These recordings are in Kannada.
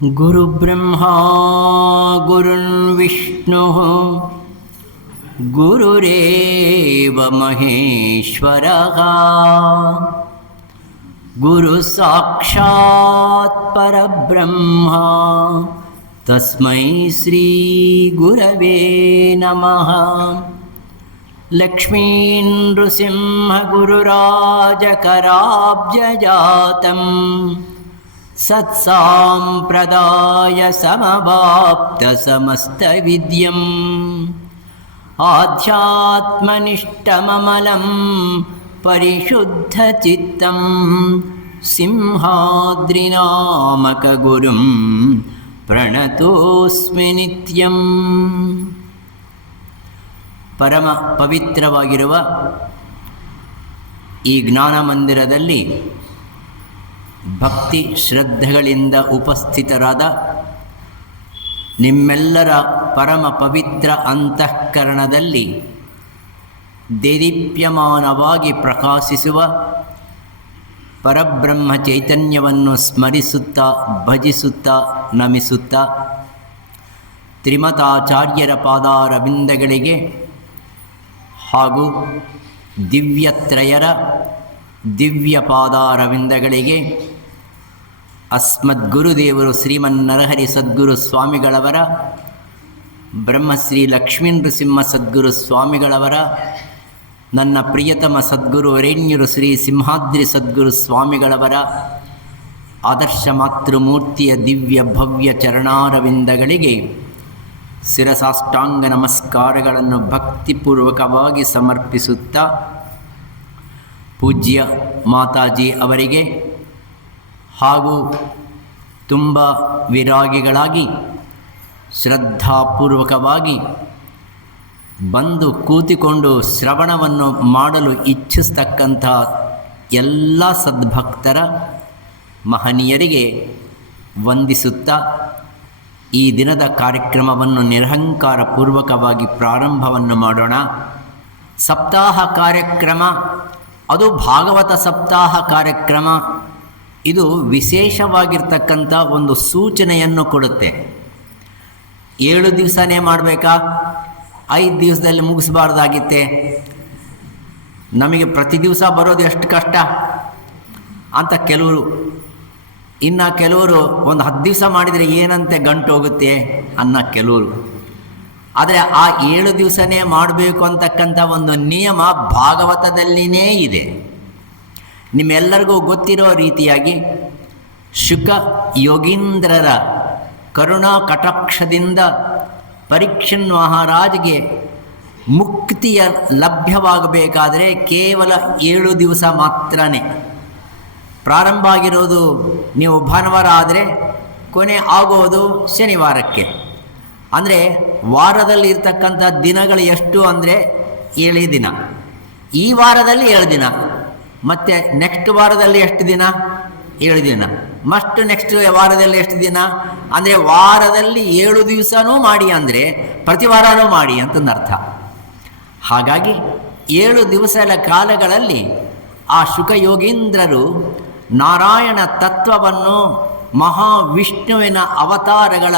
गुरुब्रह्मा गुरुर्विष्णुः गुरुरेव महेश्वरः गुरुसाक्षात् परब्रह्म तस्मै श्रीगुरवे नमः। लक्ष्मीनृसिंहगुरुराजकराब्जजातं सत्साम्प्रदाय समवाप्तसमस्तविद्यम् आध्यात्मनिष्ठममलं परिशुद्धचित्तं सिंहाद्रिनामकगुरुं ಪ್ರಣತೋಸ್ಮಿ ನಿತ್ಯಂ. ಪರಮ ಪವಿತ್ರವಾಗಿರುವ ಈ ಜ್ಞಾನ ಮಂದಿರದಲ್ಲಿ ಭಕ್ತಿ ಶ್ರದ್ಧೆಗಳಿಂದ ಉಪಸ್ಥಿತರಾದ ನಿಮ್ಮೆಲ್ಲರ ಪರಮ ಪವಿತ್ರ ಅಂತಃಕರಣದಲ್ಲಿ ದೇದೀಪ್ಯಮಾನವಾಗಿ ಪ್ರಕಾಶಿಸುವ ಪರಬ್ರಹ್ಮ ಚೈತನ್ಯವನ್ನು ಸ್ಮರಿಸುತ್ತಾ ಭಜಿಸುತ್ತಾ ನಮಿಸುತ್ತಾ ತ್ರಿಮತಾಚಾರ್ಯರ ಪಾದಾರವಿಂದಗಳಿಗೆ ಹಾಗೂ ದಿವ್ಯತ್ರಯರ ದಿವ್ಯ ಪಾದಾರವಿಂದಗಳಿಗೆ ಅಸ್ಮದ್ಗುರುದೇವರು ಶ್ರೀಮನ್ನರಹರಿ ಸದ್ಗುರು ಸ್ವಾಮಿಗಳವರ ಬ್ರಹ್ಮಶ್ರೀ ಲಕ್ಷ್ಮೀನೃಸಿಂಹ ಸದ್ಗುರು ಸ್ವಾಮಿಗಳವರ ನನ್ನ ಪ್ರಿಯತಮ ಸದ್ಗುರು ವರೇಣ್ಯರು ಶ್ರೀ ಸಿಂಹಾದ್ರಿ ಸದ್ಗುರು ಸ್ವಾಮಿಗಳವರ ಆದರ್ಶ ಮಾತೃಮೂರ್ತಿಯ ದಿವ್ಯ ಭವ್ಯ ಚರಣಾರವಿಂದಗಳಿಗೆ ಶಿರಸಾಷ್ಟಾಂಗ ನಮಸ್ಕಾರಗಳನ್ನು ಭಕ್ತಿಪೂರ್ವಕವಾಗಿ ಸಮರ್ಪಿಸುತ್ತಾ ಪೂಜ್ಯ ಮಾತಾಜಿ ಅವರಿಗೆ ಹಾಗೂ ತುಂಬ ವಿರಾಗಿಗಳಾಗಿ ಶ್ರದ್ಧಾಪೂರ್ವಕವಾಗಿ ಬಂದು ಕೂತಿಕೊಂಡು ಶ್ರವಣವನ್ನು ಮಾಡಲು ಇಚ್ಛಿಸ್ತಕ್ಕಂಥ ಎಲ್ಲ ಸದ್ಭಕ್ತರ ಮಹನೀಯರಿಗೆ ವಂದಿಸುತ್ತಾ ಈ ದಿನದ ಕಾರ್ಯಕ್ರಮವನ್ನು ನಿರಹಂಕಾರ ಪೂರ್ವಕವಾಗಿ ಪ್ರಾರಂಭವನ್ನು ಮಾಡೋಣ. ಸಪ್ತಾಹ ಕಾರ್ಯಕ್ರಮ, ಅದು ಭಾಗವತ ಸಪ್ತಾಹ ಕಾರ್ಯಕ್ರಮ. ಇದು ವಿಶೇಷವಾಗಿರ್ತಕ್ಕಂಥ ಒಂದು ಸೂಚನೆಯನ್ನು ಕೊಡುತ್ತೆ. 7 ದಿವಸನೇ ಮಾಡಬೇಕಾ, 5 ದಿವಸದಲ್ಲಿ ಮುಗಿಸಬಾರ್ದಾಗಿತ್ತೆ, ನಮಗೆ ಪ್ರತಿ ದಿವಸ ಬರೋದು ಎಷ್ಟು ಕಷ್ಟ ಅಂತ ಕೆಲವರು, ಇನ್ನು ಕೆಲವರು ಒಂದು 10 ದಿವಸ ಮಾಡಿದರೆ ಏನಂತೆ ಗಂಟು ಹೋಗುತ್ತೆ ಅನ್ನೋ ಕೆಲವರು. ಆದರೆ ಆ 7 ದಿವಸನೇ ಮಾಡಬೇಕು ಅಂತಕ್ಕಂಥ ಒಂದು ನಿಯಮ ಭಾಗವತದಲ್ಲಿನೇ ಇದೆ. ನಿಮ್ಮೆಲ್ಲರಿಗೂ ಗೊತ್ತಿರೋ ರೀತಿಯಾಗಿ ಶುಕ ಯೋಗೀಂದ್ರರ ಕರುಣಾ ಕಟಾಕ್ಷದಿಂದ ಪರೀಕ್ಷನ್ ಮಹಾರಾಜ್ಗೆ ಮುಕ್ತಿಯ ಲಭ್ಯವಾಗಬೇಕಾದರೆ ಕೇವಲ 7 ದಿವಸ ಮಾತ್ರನೇ. ಪ್ರಾರಂಭ ಆಗಿರೋದು ನೀವು ಭಾನುವಾರ ಆದರೆ ಕೊನೆ ಆಗೋದು ಶನಿವಾರಕ್ಕೆ. ಅಂದರೆ ವಾರದಲ್ಲಿ ಇರ್ತಕ್ಕಂಥ ದಿನಗಳು ಎಷ್ಟು ಅಂದರೆ 7 ದಿನ. ಈ ವಾರದಲ್ಲಿ 7 ದಿನ, ಮತ್ತು ನೆಕ್ಸ್ಟ್ ವಾರದಲ್ಲಿ ಎಷ್ಟು ದಿನ? 7 ದಿನ. ನೆಕ್ಸ್ಟ್ ವಾರದಲ್ಲಿ ಎಷ್ಟು ದಿನ ಅಂದರೆ ವಾರದಲ್ಲಿ 7 ದಿವಸನೂ ಮಾಡಿ, ಅಂದರೆ ಪ್ರತಿ ವಾರನೂ ಮಾಡಿ ಅಂತಂದರ್ಥ. ಹಾಗಾಗಿ 7 ದಿವಸಗಳ ಕಾಲಗಳಲ್ಲಿ ಆ ಶುಕಯೋಗೀಂದ್ರರು ನಾರಾಯಣ ತತ್ವವನ್ನು, ಮಹಾವಿಷ್ಣುವಿನ ಅವತಾರಗಳ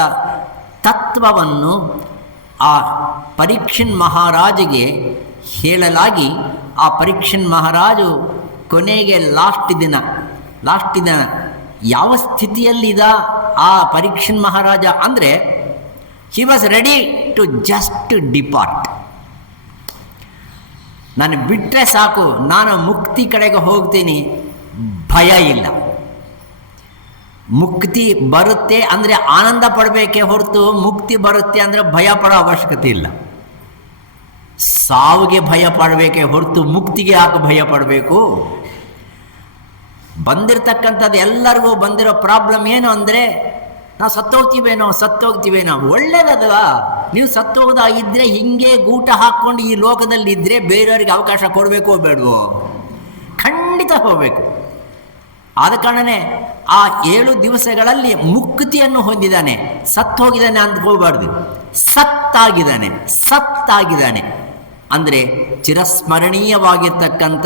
ತತ್ವವನ್ನು ಆ ಪರೀಕ್ಷನ್ ಮಹಾರಾಜಿಗೆ ಹೇಳಲಾಗಿ, ಆ ಪರೀಕ್ಷನ್ ಮಹಾರಾಜು ಕೊನೆಗೆ ಲಾಸ್ಟ್ ದಿನ ಯಾವ ಸ್ಥಿತಿಯಲ್ಲಿದ್ದ ಆ ಪರೀಕ್ಷನ್ ಮಹಾರಾಜ ಅಂದರೆ he was ready to just depart. ನಾನು ಬಿಟ್ಟರೆ ಸಾಕು, ನಾನು ಮುಕ್ತಿ ಕಡೆಗೆ ಹೋಗ್ತೀನಿ, ಭಯ ಇಲ್ಲ. ಮುಕ್ತಿ ಬರುತ್ತೆ ಅಂದರೆ ಆನಂದ ಪಡಬೇಕೇ ಹೊರತು ಮುಕ್ತಿ ಬರುತ್ತೆ ಅಂದರೆ ಭಯ ಪಡೋ ಅವಶ್ಯಕತೆ ಇಲ್ಲ. ಸಾವಿಗೆ ಭಯ ಪಡಬೇಕೇ ಹೊರತು ಮುಕ್ತಿಗೆ ಯಾಕೆ ಭಯ ಪಡಬೇಕು? ಬಂದಿರತಕ್ಕಂಥದ್ದು ಎಲ್ಲರಿಗೂ ಬಂದಿರೋ ಪ್ರಾಬ್ಲಮ್ ಏನು ಅಂದರೆ ನಾವು ಸತ್ತೋಗ್ತೀವೇನೋ. ಒಳ್ಳೇದಲ್ವಾ? ನೀವು ಸತ್ತೋಗೋದಾಗಿದ್ದರೆ ಹಿಂಗೆ ಗೂಟ ಹಾಕ್ಕೊಂಡು ಈ ಲೋಕದಲ್ಲಿ ಇದ್ದರೆ ಬೇರೆಯವ್ರಿಗೆ ಅವಕಾಶ ಕೊಡಬೇಕೋ ಬೇಡವೋ? ಖಂಡಿತ ಹೋಗಬೇಕು. ಆದ ಕಾರಣನೇ ಆ 7 ದಿವಸಗಳಲ್ಲಿ ಮುಕ್ತಿಯನ್ನು ಹೊಂದಿದ್ದಾನೆ. ಹೋಗಿದ್ದಾನೆ ಅಂದ್ಕೋಬಾರ್ದು, ಸತ್ತಾಗಿದ್ದಾನೆ ಅಂದರೆ ಚಿರಸ್ಮರಣೀಯವಾಗಿರ್ತಕ್ಕಂಥ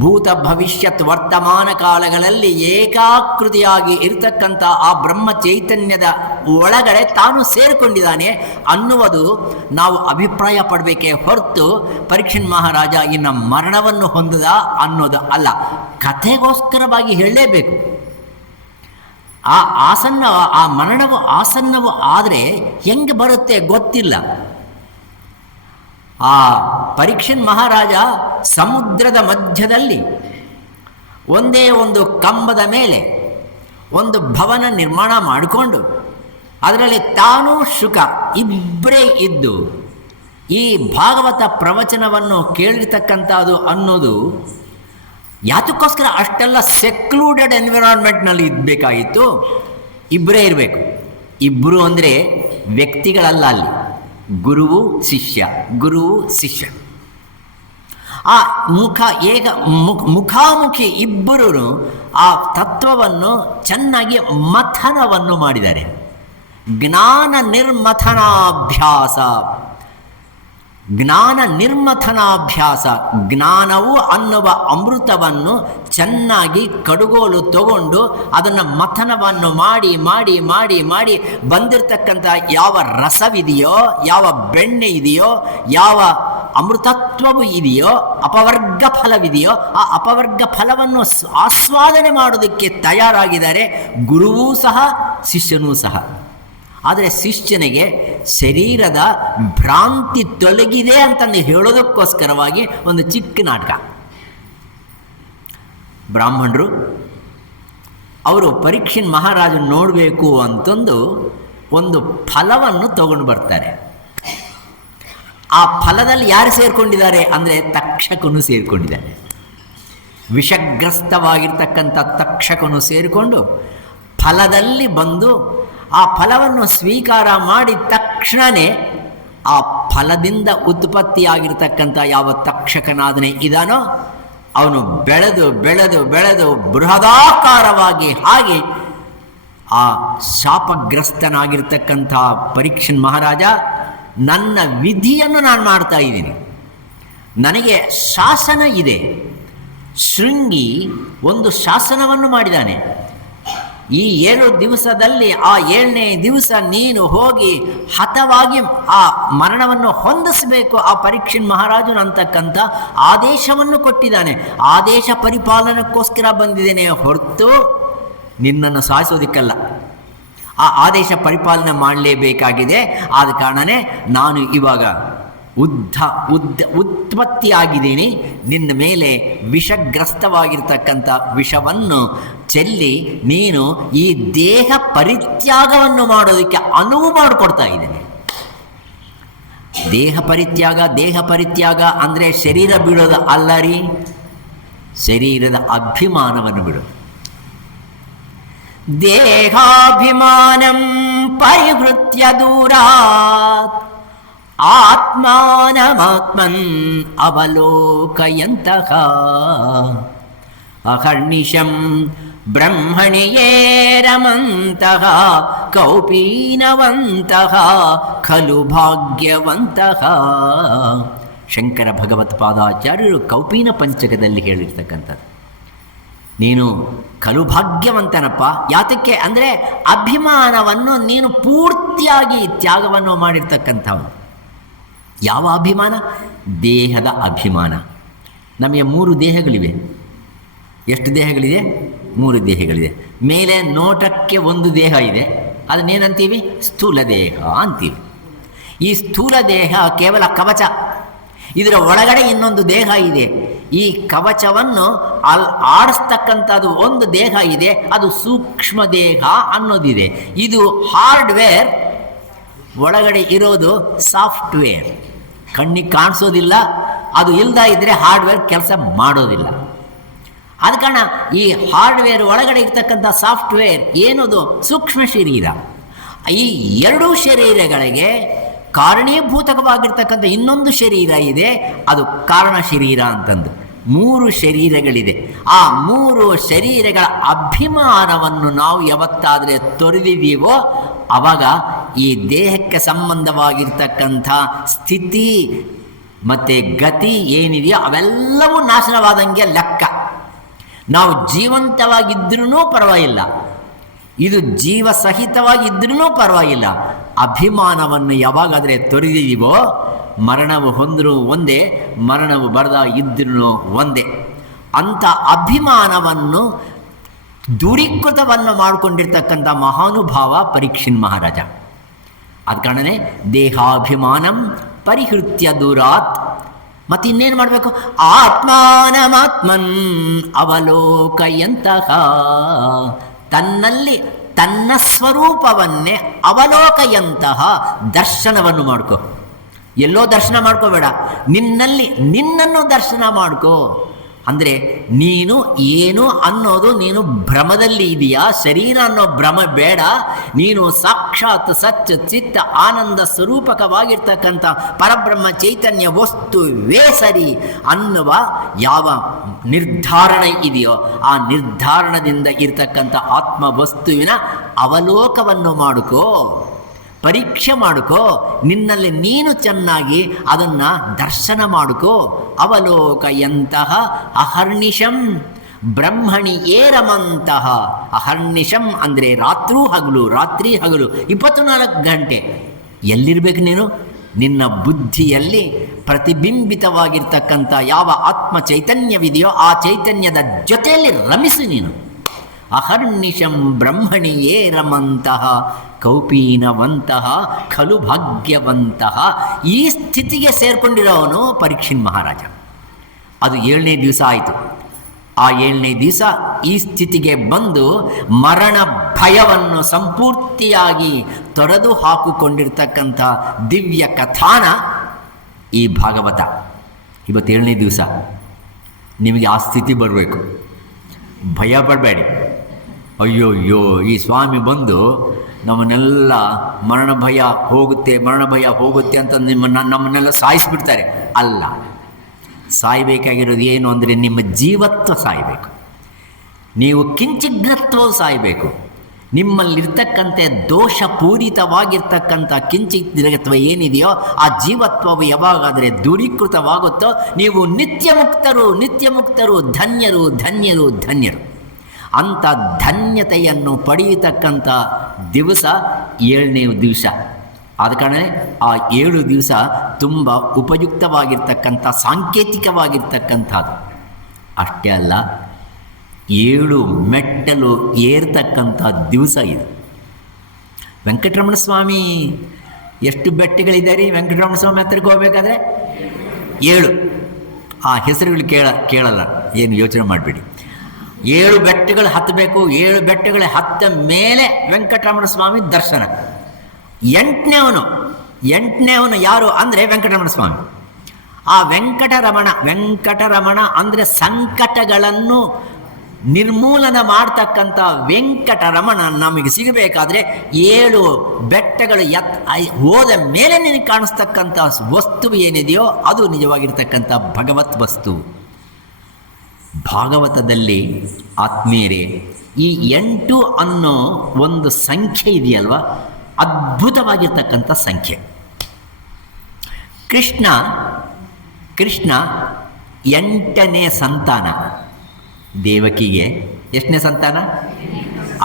ಭೂತ ಭವಿಷ್ಯತ್ ವರ್ತಮಾನ ಕಾಲಗಳಲ್ಲಿ ಏಕಾಕೃತಿಯಾಗಿ ಇರತಕ್ಕಂಥ ಆ ಬ್ರಹ್ಮ ಚೈತನ್ಯದ ಒಳಗಡೆ ತಾನು ಸೇರಿಕೊಂಡಿದ್ದಾನೆ ಅನ್ನುವುದು ನಾವು ಅಭಿಪ್ರಾಯ ಪಡಬೇಕೇ ಹೊರತು ಪರೀಕ್ಷಿತ್ ಮಹಾರಾಜ ಇನ್ನು ಮರಣವನ್ನು ಹೊಂದದ ಅನ್ನೋದು ಅಲ್ಲ. ಕಥೆಗೋಸ್ಕರವಾಗಿ ಹೇಳಲೇಬೇಕು. ಆ ಮರಣವು ಆಸನ್ನವು ಆದರೆ ಹೆಂಗೆ ಬರುತ್ತೆ ಗೊತ್ತಿಲ್ಲ. ಆ ಪರೀಕ್ಷಿತ್ ಮಹಾರಾಜ ಸಮುದ್ರದ ಮಧ್ಯದಲ್ಲಿ ಒಂದೇ ಒಂದು ಕಂಬದ ಮೇಲೆ ಒಂದು ಭವನ ನಿರ್ಮಾಣ ಮಾಡಿಕೊಂಡು ಅದರಲ್ಲಿ ತಾನೂ ಶುಕ ಇಬ್ಬರೇ ಇದ್ದು ಈ ಭಾಗವತ ಪ್ರವಚನವನ್ನು ಕೇಳಿರ್ತಕ್ಕಂಥದ್ದು ಅನ್ನೋದು ಯಾತಕ್ಕೋಸ್ಕರ ಅಷ್ಟೆಲ್ಲ ಸೆಕ್ಲೂಡೆಡ್ ಎನ್ವಿರಾನ್ಮೆಂಟ್ನಲ್ಲಿ ಇರಬೇಕಾಗಿತ್ತು? ಇಬ್ಬರೇ ಇರಬೇಕು. ಇಬ್ಬರು ಅಂದರೆ ವ್ಯಕ್ತಿಗಳಲ್ಲ, ಅಲ್ಲಿ ಗುರುವು ಶಿಷ್ಯ, ಗುರುವು ಶಿಷ್ಯ. ಆ ಮುಖಾಮುಖಿ ಇಬ್ಬರು ಆ ತತ್ವವನ್ನು ಚೆನ್ನಾಗಿ ಮಥನವನ್ನು ಮಾಡಿದ್ದಾರೆ. ಜ್ಞಾನ ನಿರ್ಮಥನಾಭ್ಯಾಸ, ಜ್ಞಾನ ನಿರ್ಮಥನಾಭ್ಯಾಸ. ಜ್ಞಾನವು ಅನ್ನುವ ಅಮೃತವನ್ನು ಚೆನ್ನಾಗಿ ಕಡುಗೋಲು ತಗೊಂಡು ಅದನ್ನು ಮಥನವನ್ನು ಮಾಡಿ ಮಾಡಿ ಮಾಡಿ ಮಾಡಿ ಬಂದಿರತಕ್ಕಂಥ ಯಾವ ರಸವಿದೆಯೋ, ಯಾವ ಬೆಣ್ಣೆ ಇದೆಯೋ, ಯಾವ ಅಮೃತತ್ವವು ಇದೆಯೋ, ಅಪವರ್ಗ ಫಲವಿದೆಯೋ, ಆ ಅಪವರ್ಗ ಫಲವನ್ನು ಆಸ್ವಾದನೆ ಮಾಡೋದಕ್ಕೆ ತಯಾರಾಗಿದ್ದಾರೆ ಗುರುವೂ ಸಹ ಶಿಷ್ಯನೂ ಸಹ. ಆದರೆ ಶಿಷ್ಯನಿಗೆ ಶರೀರದ ಭ್ರಾಂತಿ ತೊಲಗಿದೆ ಅಂತಂದು ಹೇಳೋದಕ್ಕೋಸ್ಕರವಾಗಿ ಒಂದು ಚಿಕ್ಕ ನಾಟಕ. ಬ್ರಾಹ್ಮಣರು ಅವರು ಪರೀಕ್ಷಿತ್ ಮಹಾರಾಜನ ನೋಡಬೇಕು ಅಂತಂದು ಒಂದು ಫಲವನ್ನು ತಗೊಂಡು ಬರ್ತಾರೆ. ಆ ಫಲದಲ್ಲಿ ಯಾರು ಸೇರಿಕೊಂಡಿದ್ದಾರೆ ಅಂದರೆ ತಕ್ಷಕನು ಸೇರಿಕೊಂಡಿದ್ದಾರೆ. ವಿಷಗ್ರಸ್ತವಾಗಿರ್ತಕ್ಕಂಥ ತಕ್ಷಕನು ಸೇರಿಕೊಂಡು ಫಲದಲ್ಲಿ ಬಂದು ಆ ಫಲವನ್ನು ಸ್ವೀಕಾರ ಮಾಡಿದ ತಕ್ಷಣವೇ ಆ ಫಲದಿಂದ ಉತ್ಪತ್ತಿಯಾಗಿರ್ತಕ್ಕಂಥ ಯಾವ ತಕ್ಷಕನಾದನೆ ಇದಾನೋ ಅವನು ಬೆಳೆದು ಬೆಳೆದು ಬೆಳೆದು ಬೃಹದಾಕಾರವಾಗಿ ಹಾಗೆ ಆ ಶಾಪಗ್ರಸ್ತನಾಗಿರ್ತಕ್ಕಂಥ ಪರೀಕ್ಷಿತ್ ಮಹಾರಾಜ, ನನ್ನ ವಿಧಿಯನ್ನು ನಾನು ಮಾಡ್ತಾ ಇದ್ದೀನಿ, ನನಗೆ ಶಾಸನ ಇದೆ. ಶೃಂಗಿ ಒಂದು ಶಾಸನವನ್ನು ಮಾಡಿದ್ದಾನೆ. ಈ 7 ದಿವಸದಲ್ಲಿ ಆ 7ನೇ ದಿವಸ ನೀನು ಹೋಗಿ ಹತವಾಗಿ ಆ ಮರಣವನ್ನು ಹೊಂದಿಸಬೇಕು ಆ ಪರೀಕ್ಷಿತ್ ಮಹಾರಾಜನು ಅಂತಕ್ಕಂಥ ಆದೇಶವನ್ನು ಕೊಟ್ಟಿದ್ದಾನೆ. ಆದೇಶ ಪರಿಪಾಲನಕ್ಕೋಸ್ಕರ ಬಂದಿದ್ದೇನೆ ಹೊರತು ನಿನ್ನನ್ನು ಸಾಯಿಸೋದಕ್ಕಲ್ಲ. ಆ ಆದೇಶ ಪರಿಪಾಲನೆ ಮಾಡಲೇಬೇಕಾಗಿದೆ. ಆದ ಕಾರಣನೇ ನಾನು ಇವಾಗ ಉತ್ಪತ್ತಿಯಾಗಿದ್ದೀನಿ. ನಿನ್ನ ಮೇಲೆ ವಿಷಗ್ರಸ್ತವಾಗಿರ್ತಕ್ಕಂಥ ವಿಷವನ್ನು ಚೆಲ್ಲಿ ನೀನು ಈ ದೇಹ ಪರಿತ್ಯಾಗವನ್ನು ಮಾಡೋದಕ್ಕೆ ಅನುವು ಮಾಡಿಕೊಡ್ತಾ ಇದ್ದೀನಿ. ದೇಹ ಪರಿತ್ಯಾಗ ಅಂದರೆ ಶರೀರ ಬಿಡೋದು ಅಲ್ಲ ರೀ, ಶರೀರದ ಅಭಿಮಾನವನ್ನು ಬಿಡೋದು. ದೇಹಾಭಿಮಾನಂ ಪರಿವೃತ್ಯ ದೂರಾತ್ ಆತ್ಮಾನಮಾತ್ಮನ್ ಅವಲೋಕಯಂತಃ ಅಹರ್ನಿಶಂ ಬ್ರಹ್ಮಣಿ ಯೇ ರಮಂತಃ ಕೌಪೀನವಂತಃ ಖಲು ಭಾಗ್ಯವಂತಃ. ಶಂಕರ ಭಗವತ್ಪಾದಾಚಾರ್ಯರು ಕೌಪೀನ ಪಂಚಕದಲ್ಲಿ ಹೇಳಿರ್ತಕ್ಕಂಥದ್ದು. ನೀನು ಖಲು ಭಾಗ್ಯವಂತನಪ್ಪ. ಯಾತಕ್ಕೆ ಅಂದರೆ ಅಭಿಮಾನವನ್ನು ನೀನು ಪೂರ್ತಿಯಾಗಿ ತ್ಯಾಗವನ್ನು ಮಾಡಿರ್ತಕ್ಕಂಥವನು. ಯಾವ ಅಭಿಮಾನ? ದೇಹದ ಅಭಿಮಾನ. ನಮಗೆ 3 ದೇಹಗಳಿವೆ. ಎಷ್ಟು ದೇಹಗಳಿದೆ? 3 ದೇಹಗಳಿದೆ. ಮೇಲೆ ನೋಟಕ್ಕೆ ಒಂದು ದೇಹ ಇದೆ, ಅದನ್ನೇನಂತೀವಿ? ಸ್ಥೂಲ ದೇಹ ಅಂತೀವಿ. ಈ ಸ್ಥೂಲ ದೇಹ ಕೇವಲ ಕವಚ. ಇದರ ಒಳಗಡೆ ಇನ್ನೊಂದು ದೇಹ ಇದೆ. ಈ ಕವಚವನ್ನು ಆಡಿಸ್ತಕ್ಕಂಥದ್ದು ಒಂದು ದೇಹ ಇದೆ, ಅದು ಸೂಕ್ಷ್ಮ ದೇಹ ಅನ್ನೋದಿದೆ. ಇದು ಹಾರ್ಡ್ವೇರ್, ಒಳಗಡೆ ಇರೋದು ಸಾಫ್ಟ್ವೇರ್. ಕಣ್ಣಿಗೆ ಕಾಣಿಸೋದಿಲ್ಲ, ಅದು ಇಲ್ದ ಇದ್ದರೆ ಹಾರ್ಡ್ವೇರ್ ಕೆಲಸ ಮಾಡೋದಿಲ್ಲ. ಆದ ಕಾರಣ ಈ ಹಾರ್ಡ್ವೇರ್ ಒಳಗಡೆ ಇರ್ತಕ್ಕಂಥ ಸಾಫ್ಟ್ವೇರ್ ಏನದು? ಸೂಕ್ಷ್ಮ ಶರೀರ. ಈ 2 ಶರೀರಗಳಿಗೆ ಕಾರಣೀಭೂತವಾಗಿರ್ತಕ್ಕಂಥ ಇನ್ನೊಂದು ಶರೀರ ಇದೆ, ಅದು ಕಾರಣ ಶರೀರ ಅಂತಂದು. 3 ಶರೀರಗಳಿದೆ. ಆ 3 ಶರೀರಗಳ ಅಭಿಮಾನವನ್ನು ನಾವು ಯಾವತ್ತಾದರೆ ತೊರೆದಿದ್ದೀವೋ ಆವಾಗ ಈ ದೇಹಕ್ಕೆ ಸಂಬಂಧವಾಗಿರ್ತಕ್ಕಂಥ ಸ್ಥಿತಿ ಮತ್ತು ಗತಿ ಏನಿದೆಯೋ ಅವೆಲ್ಲವೂ ನಾಶನವಾದಂಗೆ ಲೆಕ್ಕ. ನಾವು ಜೀವಂತವಾಗಿದ್ರೂ ಪರವಾಗಿಲ್ಲ, ಇದು ಜೀವ ಸಹಿತವಾಗಿದ್ರೂ ಪರವಾಗಿಲ್ಲ. ಅಭಿಮಾನವನ್ನು ಯಾವಾಗಾದರೆ ತೊರೆದಿದ್ದೀವೋ ಮರಣವು ಹೊಂದರೂ ಒಂದೇ, ಮರಣವು ಬರದ ಇದ್ರೂ ಒಂದೇ. ಅಂಥ ಅಭಿಮಾನವನ್ನು ದೂರೀಕೃತವನ್ನು ಮಾಡಿಕೊಂಡಿರ್ತಕ್ಕಂಥ ಮಹಾನುಭಾವ ಪರೀಕ್ಷಿನ್ ಮಹಾರಾಜ. ಅದ ಕಾರಣನೇ ದೇಹಾಭಿಮಾನಂ ಪರಿಹೃತ್ಯ ದೂರಾತ್. ಮತ್ತಿನ್ನೇನು ಮಾಡಬೇಕು? ಆತ್ಮಾನಮಾತ್ಮನ್ ಅವಲೋಕಯಂತಹ. ತನ್ನಲ್ಲಿ ತನ್ನ ಸ್ವರೂಪವನ್ನೇ ಅವಲೋಕಯಂತಹ ದರ್ಶನವನ್ನು ಮಾಡ್ಕೋ. ಎಲ್ಲೋ ದರ್ಶನ ಮಾಡ್ಕೋಬೇಡ, ನಿನ್ನಲ್ಲಿ ನಿನ್ನನ್ನು ದರ್ಶನ ಮಾಡ್ಕೋ. ಅಂದರೆ ನೀನು ಏನು ಅನ್ನೋದು ನೀನು ಭ್ರಮದಲ್ಲಿ ಇದೆಯಾ, ಶರೀರ ಅನ್ನೋ ಭ್ರಮ ಬೇಡ. ನೀನು ಸಾಕ್ಷಾತ್ ಸತ್ಯ ಚಿತ್ತ ಆನಂದ ಸ್ವರೂಪಕವಾಗಿರ್ತಕ್ಕಂಥ ಪರಬ್ರಹ್ಮ ಚೈತನ್ಯ ವಸ್ತುವೇ ಸರಿ ಅನ್ನುವ ಯಾವ ನಿರ್ಧಾರಣೆ ಇದೆಯೋ ಆ ನಿರ್ಧಾರಣದಿಂದ ಇರ್ತಕ್ಕಂಥ ಆತ್ಮ ವಸ್ತುವಿನ ಅವಲೋಕವನ್ನು ಮಾಡಿಕೋ, ಪರೀಕ್ಷೆ ಮಾಡಿಕೋ. ನಿನ್ನಲ್ಲಿ ನೀನು ಚೆನ್ನಾಗಿ ಅದನ್ನು ದರ್ಶನ ಮಾಡಿಕೋ. ಅವಲೋಕಯಂತಹ ಅಹರ್ನಿಶಂ ಬ್ರಹ್ಮಣಿ ಏರಮಂತಹ. ಅಹರ್ನಿಶಂ ಅಂದರೆ ರಾತ್ರೂ ಹಗಲು, ರಾತ್ರಿ ಹಗಲು 24 ಗಂಟೆ. ಎಲ್ಲಿರಬೇಕು ನೀನು? ನಿನ್ನ ಬುದ್ಧಿಯಲ್ಲಿ ಪ್ರತಿಬಿಂಬಿತವಾಗಿರ್ತಕ್ಕಂಥ ಯಾವ ಆತ್ಮ ಚೈತನ್ಯವಿದೆಯೋ ಆ ಚೈತನ್ಯದ ಜೊತೆಯಲ್ಲಿ ರಮಿಸು ನೀನು. ಅಹರ್ನಿಶಂ ಬ್ರಹ್ಮಣಿಯೇ ರಮಂತಹ ಕೌಪೀನವಂತಹ ಖಲು ಭಾಗ್ಯವಂತಹ. ಈ ಸ್ಥಿತಿಗೆ ಸೇರ್ಕೊಂಡಿರೋವನು ಪರೀಕ್ಷಿನ್ ಮಹಾರಾಜ. ಅದು 7ನೇ ದಿವಸ ಆಯಿತು. ಆ 7ನೇ ದಿವಸ ಈ ಸ್ಥಿತಿಗೆ ಬಂದು ಮರಣ ಭಯವನ್ನು ಸಂಪೂರ್ತಿಯಾಗಿ ತೊರೆದು ಹಾಕಿಕೊಂಡಿರ್ತಕ್ಕಂಥ ದಿವ್ಯ ಕಥಾನ ಈ ಭಾಗವತ. ಇವತ್ತು 7ನೇ ದಿವಸ. ನಿಮಗೆ ಆ ಸ್ಥಿತಿ ಬರಬೇಕು. ಭಯ ಪಡಬೇಡಿ. ಅಯ್ಯೋ ಈ ಸ್ವಾಮಿ ಬಂದು ನಮ್ಮನ್ನೆಲ್ಲ ಮರಣ ಭಯ ಹೋಗುತ್ತೆ ಅಂತ ನಮ್ಮನ್ನೆಲ್ಲ ಸಾಯಿಸಿಬಿಡ್ತಾರೆ. ಅಲ್ಲ, ಸಾಯಬೇಕಾಗಿರೋದು ಏನು ಅಂದರೆ ನಿಮ್ಮ ಜೀವತ್ವ ಸಾಯಬೇಕು. ನೀವು ಕಿಂಚಿಜ್ಞತ್ವವು ಸಾಯಬೇಕು. ನಿಮ್ಮಲ್ಲಿರ್ತಕ್ಕಂಥ ದೋಷಪೂರಿತವಾಗಿರ್ತಕ್ಕಂಥ ಕಿಂಚಿಜ್ಞತ್ವ ಏನಿದೆಯೋ ಆ ಜೀವತ್ವವು ಯಾವಾಗಾದರೆ ದೂರೀಕೃತವಾಗುತ್ತೋ ನೀವು ನಿತ್ಯ ಮುಕ್ತರು ಧನ್ಯರು ಧನ್ಯರು ಧನ್ಯರು. ಅಂಥ ಧನ್ಯತೆಯನ್ನು ಪಡೆಯತಕ್ಕಂಥ ದಿವಸ 7ನೇ ದಿವಸ. ಆದ ಕಾರಣ ಆ 7 ದಿವಸ ತುಂಬ ಉಪಯುಕ್ತವಾಗಿರ್ತಕ್ಕಂಥ ಸಾಂಕೇತಿಕವಾಗಿರ್ತಕ್ಕಂಥದ್ದು. ಅಷ್ಟೇ ಅಲ್ಲ, 7 ಮೆಟ್ಟಲು ಏರ್ತಕ್ಕಂಥ ದಿವಸ ಇದು. ವೆಂಕಟರಮಣ ಸ್ವಾಮಿ ಎಷ್ಟು ಬೆಟ್ಟಗಳಿದ್ದಾರೆ? ವೆಂಕಟರಮಣ ಸ್ವಾಮಿ ಹತ್ರಕ್ಕೆ ಹೋಗ್ಬೇಕಾದ್ರೆ 7. ಆ ಹೆಸರುಗಳು ಕೇಳಲ್ಲ, ಏನು ಯೋಚನೆ ಮಾಡಿಬಿಡಿ. 7 ಬೆಟ್ಟಗಳು ಹತ್ತಬೇಕು. 7 ಬೆಟ್ಟಗಳ ಹತ್ತ ಮೇಲೆ ವೆಂಕಟರಮಣ ಸ್ವಾಮಿ ದರ್ಶನ. 8ನೇವನು ಯಾರು ಅಂದರೆ ವೆಂಕಟರಮಣ ಸ್ವಾಮಿ. ಆ ವೆಂಕಟರಮಣ ಅಂದರೆ ಸಂಕಟಗಳನ್ನು ನಿರ್ಮೂಲನ ಮಾಡ್ತಕ್ಕಂಥ ವೆಂಕಟರಮಣ ನಮಗೆ ಸಿಗಬೇಕಾದ್ರೆ 7 ಬೆಟ್ಟಗಳು ಹೋದ ಮೇಲೆ ನಿನಗೆ ಕಾಣಿಸ್ತಕ್ಕಂಥ ವಸ್ತು ಏನಿದೆಯೋ ಅದು ನಿಜವಾಗಿರ್ತಕ್ಕಂಥ ಭಗವತ್ ವಸ್ತು. ಭಾಗವತದಲ್ಲಿ ಆತ್ಮೀಯರೇ, ಈ 8 ಅನ್ನೋ ಒಂದು ಸಂಖ್ಯೆ ಇದೆಯಲ್ವ, ಅದ್ಭುತವಾಗಿರ್ತಕ್ಕಂಥ ಸಂಖ್ಯೆ. ಕೃಷ್ಣ 8ನೇ ಸಂತಾನ. ದೇವಕಿಗೆ ಎಷ್ಟನೇ ಸಂತಾನ?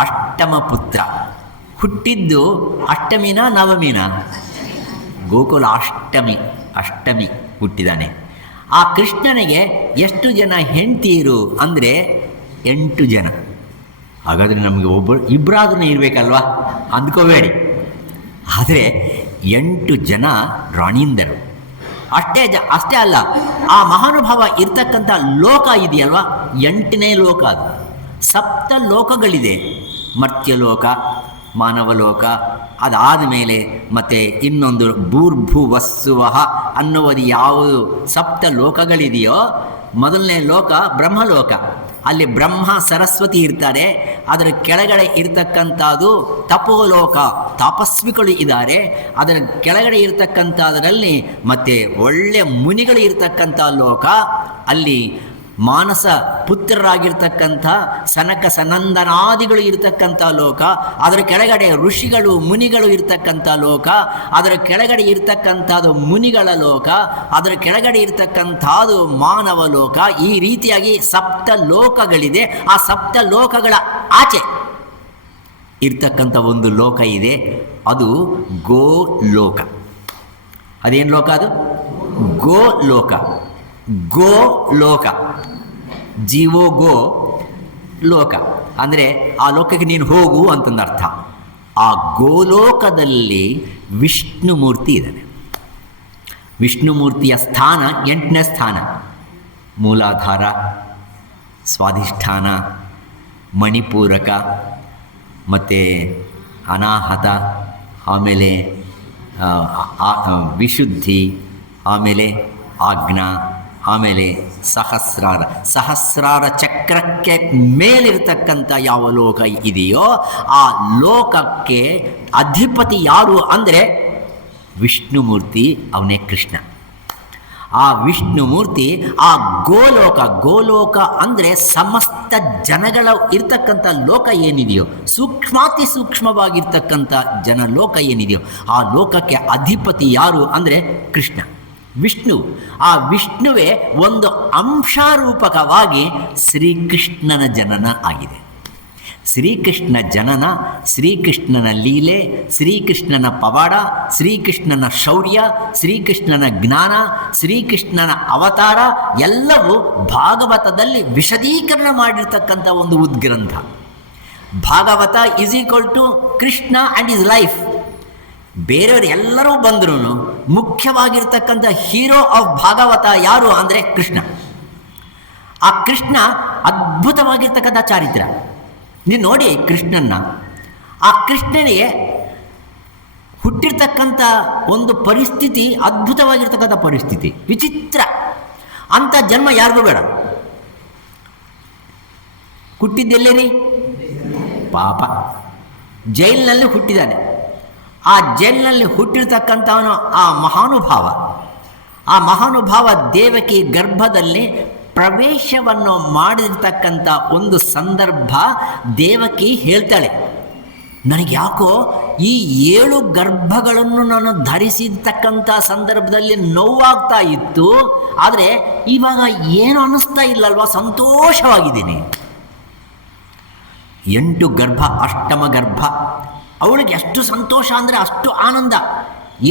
8ಮ ಪುತ್ರ. ಹುಟ್ಟಿದ್ದು ಅಷ್ಟಮಿನ ನವಮಿನ? ಗೋಕುಲ ಅಷ್ಟಮಿ ಹುಟ್ಟಿದಾನೆ. ಆ ಕೃಷ್ಣನಿಗೆ ಎಷ್ಟು ಜನ ಹೆಂಡತಿಯರು ಅಂದರೆ 8 ಜನ. ಹಾಗಾದರೆ ನಮಗೆ ಇಬ್ಬರಾದ್ರೂ ಇರಬೇಕಲ್ವಾ ಅಂದ್ಕೋಬೇಡಿ. ಆದರೆ 8 ಜನ ರಾಣೀಂದರು. ಅಷ್ಟೇ ಅಲ್ಲ, ಆ ಮಹಾನುಭಾವ ಇರ್ತಕ್ಕಂಥ ಲೋಕ ಇದೆಯಲ್ವ, 8ನೇ ಲೋಕ. ಅದು 7 ಲೋಕಗಳಿದೆ. ಮರ್ತ್ಯಲೋಕ, ಮಾನವಲೋಕ, ಅದಾದ ಮೇಲೆ ಮತ್ತು ಇನ್ನೊಂದು ಭೂರ್ಭುವಸ್ಸುವಹ ಅನ್ನುವುದು ಯಾವುದು 7 ಲೋಕಗಳಿದೆಯೋ, ಮೊದಲನೇ ಲೋಕ ಬ್ರಹ್ಮಲೋಕ. ಅಲ್ಲಿ ಬ್ರಹ್ಮ ಸರಸ್ವತಿ ಇರ್ತಾರೆ. ಅದರ ಕೆಳಗಡೆ ಇರ್ತಕ್ಕಂಥದ್ದು ತಪೋಲೋಕ, ತಪಸ್ವಿಗಳು ಇದ್ದಾರೆ. ಅದರ ಕೆಳಗಡೆ ಇರ್ತಕ್ಕಂಥದ್ರಲ್ಲಿ ಮತ್ತು ಒಳ್ಳೆಯ ಮುನಿಗಳು ಇರ್ತಕ್ಕಂಥ ಲೋಕ. ಅಲ್ಲಿ ಮಾನಸ ಪುತ್ರರಾಗಿರ್ತಕ್ಕಂಥ ಸನಕ ಸನಂದನಾದಿಗಳು ಇರತಕ್ಕಂಥ ಲೋಕ, ಅದರ ಕೆಳಗಡೆ ಋಷಿಗಳು ಮುನಿಗಳು ಇರ್ತಕ್ಕಂಥ ಲೋಕ, ಅದರ ಕೆಳಗಡೆ ಇರ್ತಕ್ಕಂಥದ್ದು ಮುನಿಗಳ ಲೋಕ, ಅದರ ಕೆಳಗಡೆ ಇರ್ತಕ್ಕಂಥದ್ದು ಮಾನವ ಲೋಕ. ಈ ರೀತಿಯಾಗಿ ಸಪ್ತ ಲೋಕಗಳಿದೆ. ಆ ಸಪ್ತ ಲೋಕಗಳ ಆಚೆ ಇರ್ತಕ್ಕಂಥ ಒಂದು ಲೋಕ ಇದೆ, ಅದು ಗೋಲೋಕ. ಅದೇನು ಲೋಕ? ಅದು ಗೋಲೋಕ. ಗೋಲೋಕ, ಜೀವೋ ಗೋ ಲೋಕ ಅಂದರೆ ಆ ಲೋಕಕ್ಕೆ ನೀನು ಹೋಗು ಅಂತಂದರ್ಥ. ಆ ಗೋಲೋಕದಲ್ಲಿ ವಿಷ್ಣುಮೂರ್ತಿ ಇದ್ದಾನೆ. ವಿಷ್ಣುಮೂರ್ತಿಯ ಸ್ಥಾನ 8ನೇ ಸ್ಥಾನ. ಮೂಲಾಧಾರ, ಸ್ವಾಧಿಷ್ಠಾನ, ಮಣಿಪೂರಕ, ಮತ್ತು ಅನಾಹತ, ಆಮೇಲೆ ವಿಶುದ್ಧಿ, ಆಮೇಲೆ ಆಜ್ಞಾ, ಆಮೇಲೆ ಸಹಸ್ರಾರ ಚಕ್ರಕ್ಕೆ ಮೇಲಿರ್ತಕ್ಕಂಥ ಯಾವ ಲೋಕ ಇದೆಯೋ ಆ ಲೋಕಕ್ಕೆ ಅಧಿಪತಿ ಯಾರು ಅಂದರೆ ವಿಷ್ಣುಮೂರ್ತಿ, ಅವನೇ ಕೃಷ್ಣ. ಆ ವಿಷ್ಣುಮೂರ್ತಿ ಆ ಗೋಲೋಕ ಅಂದರೆ ಸಮಸ್ತ ಜನಗಳ ಇರ್ತಕ್ಕಂಥ ಲೋಕ ಏನಿದೆಯೋ, ಸೂಕ್ಷ್ಮಾತಿ ಸೂಕ್ಷ್ಮವಾಗಿರ್ತಕ್ಕಂಥ ಜನಲೋಕ ಏನಿದೆಯೋ ಆ ಲೋಕಕ್ಕೆ ಅಧಿಪತಿ ಯಾರು ಅಂದರೆ ಕೃಷ್ಣ, ವಿಷ್ಣು. ಆ ವಿಷ್ಣುವೇ ಒಂದು ಅಂಶಾರೂಪಕವಾಗಿ ಶ್ರೀಕೃಷ್ಣನ ಜನನ ಆಗಿದೆ. ಶ್ರೀಕೃಷ್ಣ ಜನನ, ಶ್ರೀಕೃಷ್ಣನ ಲೀಲೆ, ಶ್ರೀಕೃಷ್ಣನ ಪವಾಡ, ಶ್ರೀಕೃಷ್ಣನ ಶೌರ್ಯ, ಶ್ರೀಕೃಷ್ಣನ ಜ್ಞಾನ, ಶ್ರೀಕೃಷ್ಣನ ಅವತಾರ ಎಲ್ಲವೂ ಭಾಗವತದಲ್ಲಿ ವಿಶದೀಕರಣ ಮಾಡಿರ್ತಕ್ಕಂಥ ಒಂದು ಉದ್ಗ್ರಂಥ. Bhagavata is equal to Krishna and is life. ಬೇರೆಯವರು ಎಲ್ಲರೂ ಬಂದರೂ ಮುಖ್ಯವಾಗಿರ್ತಕ್ಕಂಥ ಹೀರೋ ಆಫ್ ಭಾಗವತ ಯಾರು ಅಂದರೆ ಕೃಷ್ಣ. ಆ ಕೃಷ್ಣ ಅದ್ಭುತವಾಗಿರ್ತಕ್ಕಂಥ ಚಾರಿತ್ರ್ಯ. ನೀವು ನೋಡಿ ಕೃಷ್ಣನ್ನ, ಆ ಕೃಷ್ಣನಿಗೆ ಹುಟ್ಟಿರ್ತಕ್ಕಂಥ ಒಂದು ಪರಿಸ್ಥಿತಿ ಅದ್ಭುತವಾಗಿರ್ತಕ್ಕಂಥ ಪರಿಸ್ಥಿತಿ, ವಿಚಿತ್ರ. ಅಂಥ ಜನ್ಮ ಯಾರಿಗೂ ಬೇಡ. ಹುಟ್ಟಿದ್ದೆಲ್ಲೇ ಪಾಪ ಜೈಲಿನಲ್ಲಿ ಹುಟ್ಟಿದ್ದಾನೆ. ಆ ಜೈಲಿನಲ್ಲಿ ಹುಟ್ಟಿರ್ತಕ್ಕಂಥವನು ಆ ಮಹಾನುಭಾವ ದೇವಕಿ ಗರ್ಭದಲ್ಲಿ ಪ್ರವೇಶವನ್ನು ಮಾಡಿರ್ತಕ್ಕಂಥ ಒಂದು ಸಂದರ್ಭ ದೇವಕಿ ಹೇಳ್ತಾಳೆ, ನನಗೆ ಯಾಕೋ ಈ 7 ಗರ್ಭಗಳನ್ನು ನಾನು ಧರಿಸಿರ್ತಕ್ಕಂಥ ಸಂದರ್ಭದಲ್ಲಿ ನೋವಾಗ್ತಾ ಇತ್ತು, ಆದರೆ ಇವಾಗ ಏನು ಅನ್ನಿಸ್ತಾ ಇಲ್ಲಲ್ವಾ, ಸಂತೋಷವಾಗಿದ್ದೀನಿ. 8 ಗರ್ಭ, ಅಷ್ಟಮ ಗರ್ಭ. ಅವಳಿಗೆ ಎಷ್ಟು ಸಂತೋಷ ಅಂದರೆ ಅಷ್ಟು ಆನಂದ.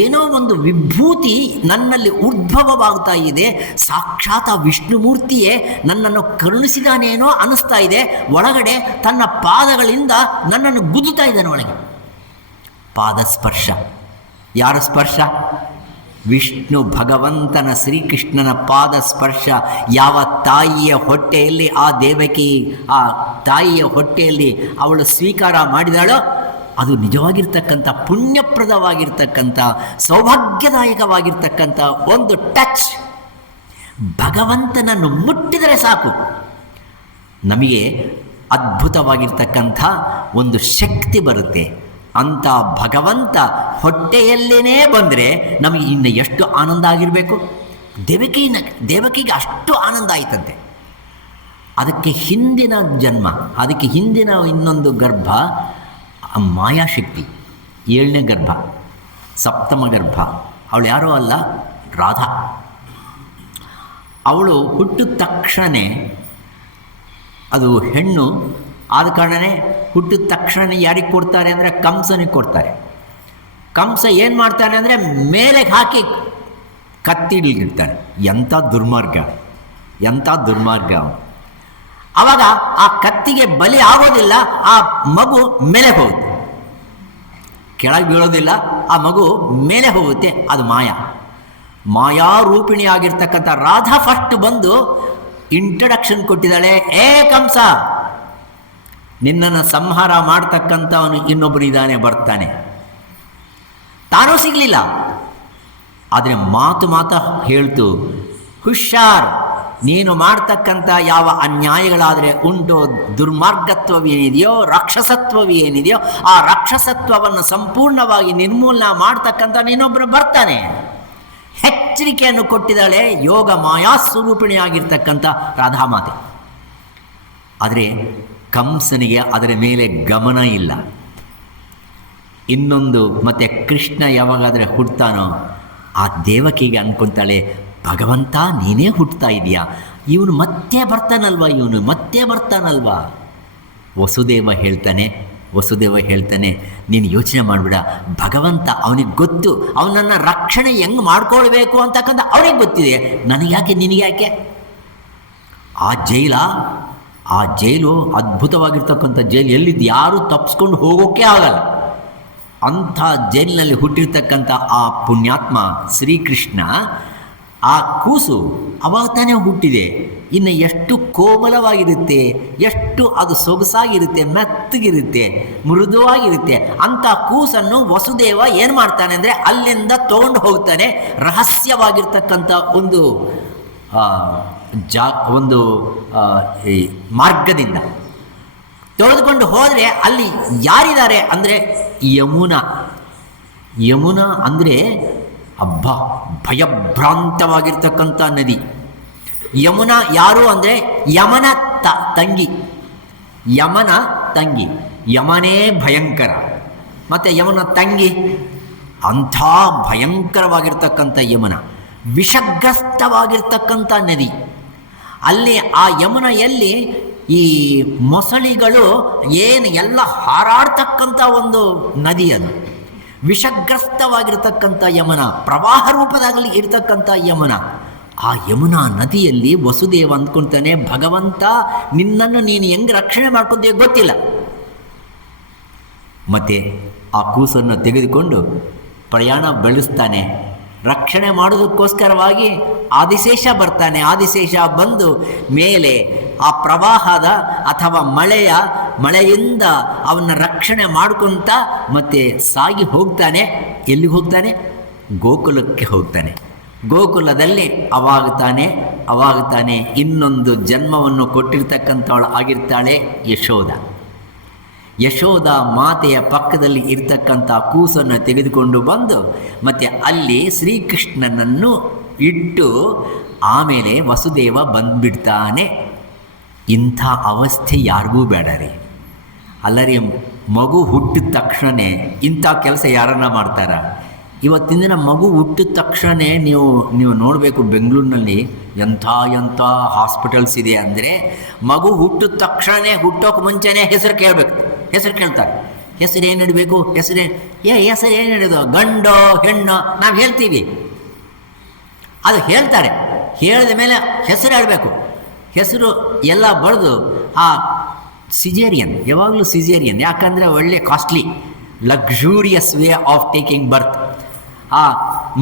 ಏನೋ ಒಂದು ವಿಭೂತಿ ನನ್ನಲ್ಲಿ ಉದ್ಭವವಾಗ್ತಾ ಇದೆ, ಸಾಕ್ಷಾತ್ ವಿಷ್ಣುಮೂರ್ತಿಯೇ ನನ್ನನ್ನು ಕರುಣಿಸಿದಾನೇನೋ ಅನ್ನಿಸ್ತಾ ಇದೆ. ಒಳಗಡೆ ತನ್ನ ಪಾದಗಳಿಂದ ನನ್ನನ್ನು ಗುದ್ದುತ್ತಾ ಇದ್ದಾನೆ ಒಳಗೆ. ಪಾದಸ್ಪರ್ಶ. ಯಾರ ಸ್ಪರ್ಶ? ವಿಷ್ಣು ಭಗವಂತನ ಶ್ರೀಕೃಷ್ಣನ ಪಾದ ಸ್ಪರ್ಶ. ಯಾವ ತಾಯಿಯ ಹೊಟ್ಟೆಯಲ್ಲಿ ಆ ದೇವಕಿ, ಆ ತಾಯಿಯ ಹೊಟ್ಟೆಯಲ್ಲಿ ಅವಳು ಸ್ವೀಕಾರ ಮಾಡಿದಾಳೋ ಅದು ನಿಜವಾಗಿರ್ತಕ್ಕಂಥ ಪುಣ್ಯಪ್ರದವಾಗಿರ್ತಕ್ಕಂಥ ಸೌಭಾಗ್ಯದಾಯಕವಾಗಿರ್ತಕ್ಕಂಥ ಒಂದು ಟಚ್. ಭಗವಂತನನ್ನು ಮುಟ್ಟಿದರೆ ಸಾಕು, ನಮಗೆ ಅದ್ಭುತವಾಗಿರ್ತಕ್ಕಂಥ ಒಂದು ಶಕ್ತಿ ಬರುತ್ತೆ. ಅಂಥ ಭಗವಂತ ಹೊಟ್ಟೆಯಲ್ಲೇನೇ ಬಂದರೆ ನಮಗೆ ಇನ್ನು ಎಷ್ಟು ಆನಂದ ಆಗಿರಬೇಕು. ದೇವಕಿಗೆ ಅಷ್ಟು ಆನಂದ ಆಯ್ತಂತೆ. ಅದಕ್ಕೆ ಹಿಂದಿನ ಜನ್ಮ, ಅದಕ್ಕೆ ಹಿಂದಿನ ಇನ್ನೊಂದು ಗರ್ಭ ಮಾಯಾಶಕ್ತಿ, 7ನೇ ಗರ್ಭ, ಸಪ್ತಮ ಗರ್ಭ. ಅವಳು ಯಾರೋ ಅಲ್ಲ, ರಾಧಾ. ಅವಳು ಹುಟ್ಟಿದ ತಕ್ಷಣ, ಅದು ಹೆಣ್ಣು ಆದ ಕಾರಣನೇ ಹುಟ್ಟಿದ ತಕ್ಷಣ ಯಾರಿಗೆ ಕೊಡ್ತಾರೆ ಅಂದರೆ ಕಂಸನಿಗೆ ಕೊಡ್ತಾರೆ. ಕಂಸ ಏನು ಮಾಡ್ತಾನೆ ಅಂದರೆ ಮೇಲೆಗೆ ಹಾಕಿ ಕತ್ತಿಡ್ಲಿಗಿರ್ತಾನೆ. ಎಂಥ ದುರ್ಮಾರ್ಗ, ಎಂಥ ದುರ್ಮಾರ್ಗ. ಆವಾಗ ಆ ಕತ್ತಿಗೆ ಬಲಿ ಆಗೋದಿಲ್ಲ, ಆ ಮಗು ಮೇಲೆ ಹೋಗುತ್ತೆ, ಕೆಳಗೆ ಬೀಳೋದಿಲ್ಲ, ಆ ಮಗು ಮೇಲೆ ಹೋಗುತ್ತೆ. ಅದು ಮಾಯಾರೂಪಿಣಿ ಆಗಿರ್ತಕ್ಕಂಥ ರಾಧಾ ಫಸ್ಟ್ ಬಂದು ಇಂಟ್ರಡಕ್ಷನ್ ಕೊಟ್ಟಿದ್ದಾಳೆ. ಏ ಕಂಸ, ನಿನ್ನನ್ನು ಸಂಹಾರ ಮಾಡ್ತಕ್ಕಂಥವನು ಇನ್ನೊಬ್ಬನಿದ್ದಾನೆ, ಬರ್ತಾನೆ. ತಾನೂ ಸಿಗಲಿಲ್ಲ, ಆದರೆ ಮಾತು ಹೇಳ್ತು, ಹುಷಾರ್, ನೀನು ಮಾಡ್ತಕ್ಕಂಥ ಯಾವ ಅನ್ಯಾಯಗಳಾದರೆ ಉಂಟೋ, ದುರ್ಮಾರ್ಗತ್ವವೇನಿದೆಯೋ, ರಾಕ್ಷಸತ್ವವೇನಿದೆಯೋ, ಆ ರಾಕ್ಷಸತ್ವವನ್ನು ಸಂಪೂರ್ಣವಾಗಿ ನಿರ್ಮೂಲನ ಮಾಡ್ತಕ್ಕಂಥ ನೀನೊಬ್ಬರು ಬರ್ತಾನೆ. ಹೆಚ್ಚ ಎಚ್ಚರಿಕೆಯನ್ನು ಕೊಟ್ಟಿದ್ದಾಳೆ ಯೋಗ ಮಾಯಾ ಸ್ವರೂಪಿಣಿಯಾಗಿರ್ತಕ್ಕಂಥ ರಾಧಾಮಾತೆ. ಆದರೆ ಕಂಸನಿಗೆ ಅದರ ಮೇಲೆ ಗಮನ ಇಲ್ಲ. ಇನ್ನೊಂದು ಮತ್ತೆ ಕೃಷ್ಣ ಯಾವಾಗಾದರೆ ಹುಡ್ತಾನೋ ಆ ದೇವಕಿಗೆ ಅನ್ಕೊತಾಳೆ, ಭಗವಂತ ನೀನೇ ಹುಟ್ಟುತ್ತಾ ಇದೆಯಾ, ಇವನು ಮತ್ತೆ ಬರ್ತಾನಲ್ವಾ. ವಸುದೇವ ಹೇಳ್ತಾನೆ ನೀನು ಯೋಚನೆ ಮಾಡಿಬಿಡ, ಭಗವಂತ ಅವನಿಗೆ ಗೊತ್ತು, ಅವನನ್ನು ರಕ್ಷಣೆ ಹೆಂಗೆ ಮಾಡ್ಕೊಳ್ಬೇಕು ಅಂತಕ್ಕಂಥ ಅವನಿಗೆ ಗೊತ್ತಿದೆ, ನನಗ್ಯಾಕೆ ನಿನಗ್ಯಾಕೆ. ಆ ಜೈಲು ಅದ್ಭುತವಾಗಿರ್ತಕ್ಕಂಥ ಜೈಲು, ಎಲ್ಲಿದ್ದು ಯಾರೂ ತಪ್ಪಿಸ್ಕೊಂಡು ಹೋಗೋಕ್ಕೆ ಆಗಲ್ಲ. ಅಂಥ ಜೈಲಿನಲ್ಲಿ ಹುಟ್ಟಿರ್ತಕ್ಕಂಥ ಆ ಪುಣ್ಯಾತ್ಮ ಶ್ರೀಕೃಷ್ಣ, ಆ ಕೂಸು ಅವಾಗ ತಾನೇ ಹುಟ್ಟಿದೆ, ಇನ್ನು ಎಷ್ಟು ಕೋಮಲವಾಗಿರುತ್ತೆ, ಎಷ್ಟು ಅದು ಸೊಗಸಾಗಿರುತ್ತೆ, ಮೆತ್ತಗಿರುತ್ತೆ, ಮೃದುವಾಗಿರುತ್ತೆ. ಅಂಥ ಕೂಸನ್ನು ವಸುದೇವ ಏನು ಮಾಡ್ತಾನೆ ಅಂದರೆ ಅಲ್ಲಿಂದ ತೊಗೊಂಡು ಹೋಗ್ತಾನೆ ರಹಸ್ಯವಾಗಿರ್ತಕ್ಕಂಥ ಒಂದು ಮಾರ್ಗದಿಂದ ತೆಗೆದುಕೊಂಡು ಹೋದರೆ ಅಲ್ಲಿ ಯಾರಿದ್ದಾರೆ ಅಂದರೆ ಯಮುನಾ ಅಂದರೆ ಭಯಭ್ರಾಂತವಾಗಿರ್ತಕ್ಕಂಥ ನದಿ. ಯಮುನಾ ಯಾರು ಅಂದರೆ ಯಮನ ತಂಗಿ. ಯಮನೇ ಭಯಂಕರ, ಮತ್ತು ಯಮನ ತಂಗಿ ಅಂಥ ಭಯಂಕರವಾಗಿರ್ತಕ್ಕಂಥ ಯಮುನ, ವಿಷಗ್ರಸ್ತವಾಗಿರ್ತಕ್ಕಂಥ ನದಿ. ಅಲ್ಲಿ ಆ ಯಮುನೆಯಲ್ಲಿ ಈ ಮೊಸಳಿಗಳು ಎಲ್ಲ ಹಾರಾಡ್ತಕ್ಕಂಥ ಒಂದು ನದಿ. ಅದು ವಿಷಗ್ರಸ್ತವಾಗಿರ್ತಕ್ಕಂಥ ಯಮುನ, ಪ್ರವಾಹ ರೂಪದಾಗಲಿ ಇರ್ತಕ್ಕಂಥ ಯಮುನ. ಆ ಯಮುನಾ ನದಿಯಲ್ಲಿ ವಸುದೇವ ಅಂದ್ಕೊಳ್ತಾನೆ, ಭಗವಂತ ನಿನ್ನನ್ನು ನೀನು ಹೆಂಗೆ ರಕ್ಷಣೆ ಮಾಡ್ಕೊಂತೀಯ ಗೊತ್ತಿಲ್ಲ. ಮತ್ತು ಆ ಕೂಸನ್ನು ತೆಗೆದುಕೊಂಡು ಪ್ರಯಾಣ ಬೆಳೆಸ್ತಾನೆ. ರಕ್ಷಣೆ ಮಾಡೋದಕ್ಕೋಸ್ಕರವಾಗಿ ಆದಿಶೇಷ ಬರ್ತಾನೆ. ಆದಿಶೇಷ ಬಂದು ಮೇಲೆ ಆ ಪ್ರವಾಹದ ಅಥವಾ ಮಳೆಯಿಂದ ಅವನ್ನ ರಕ್ಷಣೆ ಮಾಡ್ಕೊತ ಮತ್ತೆ ಸಾಗಿ ಹೋಗ್ತಾನೆ. ಎಲ್ಲಿಗೆ ಹೋಗ್ತಾನೆ? ಗೋಕುಲಕ್ಕೆ ಹೋಗ್ತಾನೆ. ಗೋಕುಲದಲ್ಲಿ ಅವಾಗ ತಾನೆ ಇನ್ನೊಂದು ಜನ್ಮವನ್ನು ಕೊಟ್ಟಿರ್ತಕ್ಕಂಥವಳು ಆಗಿರ್ತಾಳೆ ಯಶೋಧ ಮಾತೆಯ ಪಕ್ಕದಲ್ಲಿ ಇರ್ತಕ್ಕಂಥ ಕೂಸನ್ನು ತೆಗೆದುಕೊಂಡು ಬಂದು ಮತ್ತು ಅಲ್ಲಿ ಶ್ರೀಕೃಷ್ಣನನ್ನು ಇಟ್ಟು ಆಮೇಲೆ ವಸುದೇವ ಬಂದುಬಿಡ್ತಾನೆ. ಇಂಥ ಅವಸ್ಥೆ ಯಾರಿಗೂ ಬೇಡ ರೀ. ಅಲ್ಲರಿ, ಮಗು ಹುಟ್ಟಿದ ತಕ್ಷಣವೇ ಇಂಥ ಕೆಲಸ ಯಾರನ್ನ ಮಾಡ್ತಾರ? ಇವತ್ತಿನ ದಿನ ಮಗು ಹುಟ್ಟಿದ ತಕ್ಷಣ ನೀವು ನೋಡಬೇಕು, ಬೆಂಗಳೂರಿನಲ್ಲಿ ಎಂಥ ಹಾಸ್ಪಿಟಲ್ಸ್ ಇದೆ ಅಂದರೆ, ಮಗು ಹುಟ್ಟಿದ ತಕ್ಷಣ ಹುಟ್ಟೋಕೆ ಮುಂಚೆನೇ ಹೆಸರು ಕೇಳ್ತಾರೆ. ಹೆಸರು ಏನು ಇಡಬೇಕು, ಹೆಸರು ಏನು ಇಡೋದು, ಗಂಡೋ ಹೆಣ್ಣೋ ನಾವು ಹೇಳ್ತೀವಿ, ಅದು ಹೇಳ್ತಾರೆ. ಹೇಳಿದ ಮೇಲೆ ಹೆಸರು ಹೇಳಬೇಕು. ಹೆಸರು ಎಲ್ಲ ಬರೆದು ಆ ಸಿಜೇರಿಯನ್, ಯಾವಾಗಲೂ ಸಿಜೇರಿಯನ್, ಯಾಕಂದರೆ ಒಳ್ಳೆ costly luxurious way of taking birth. ಆ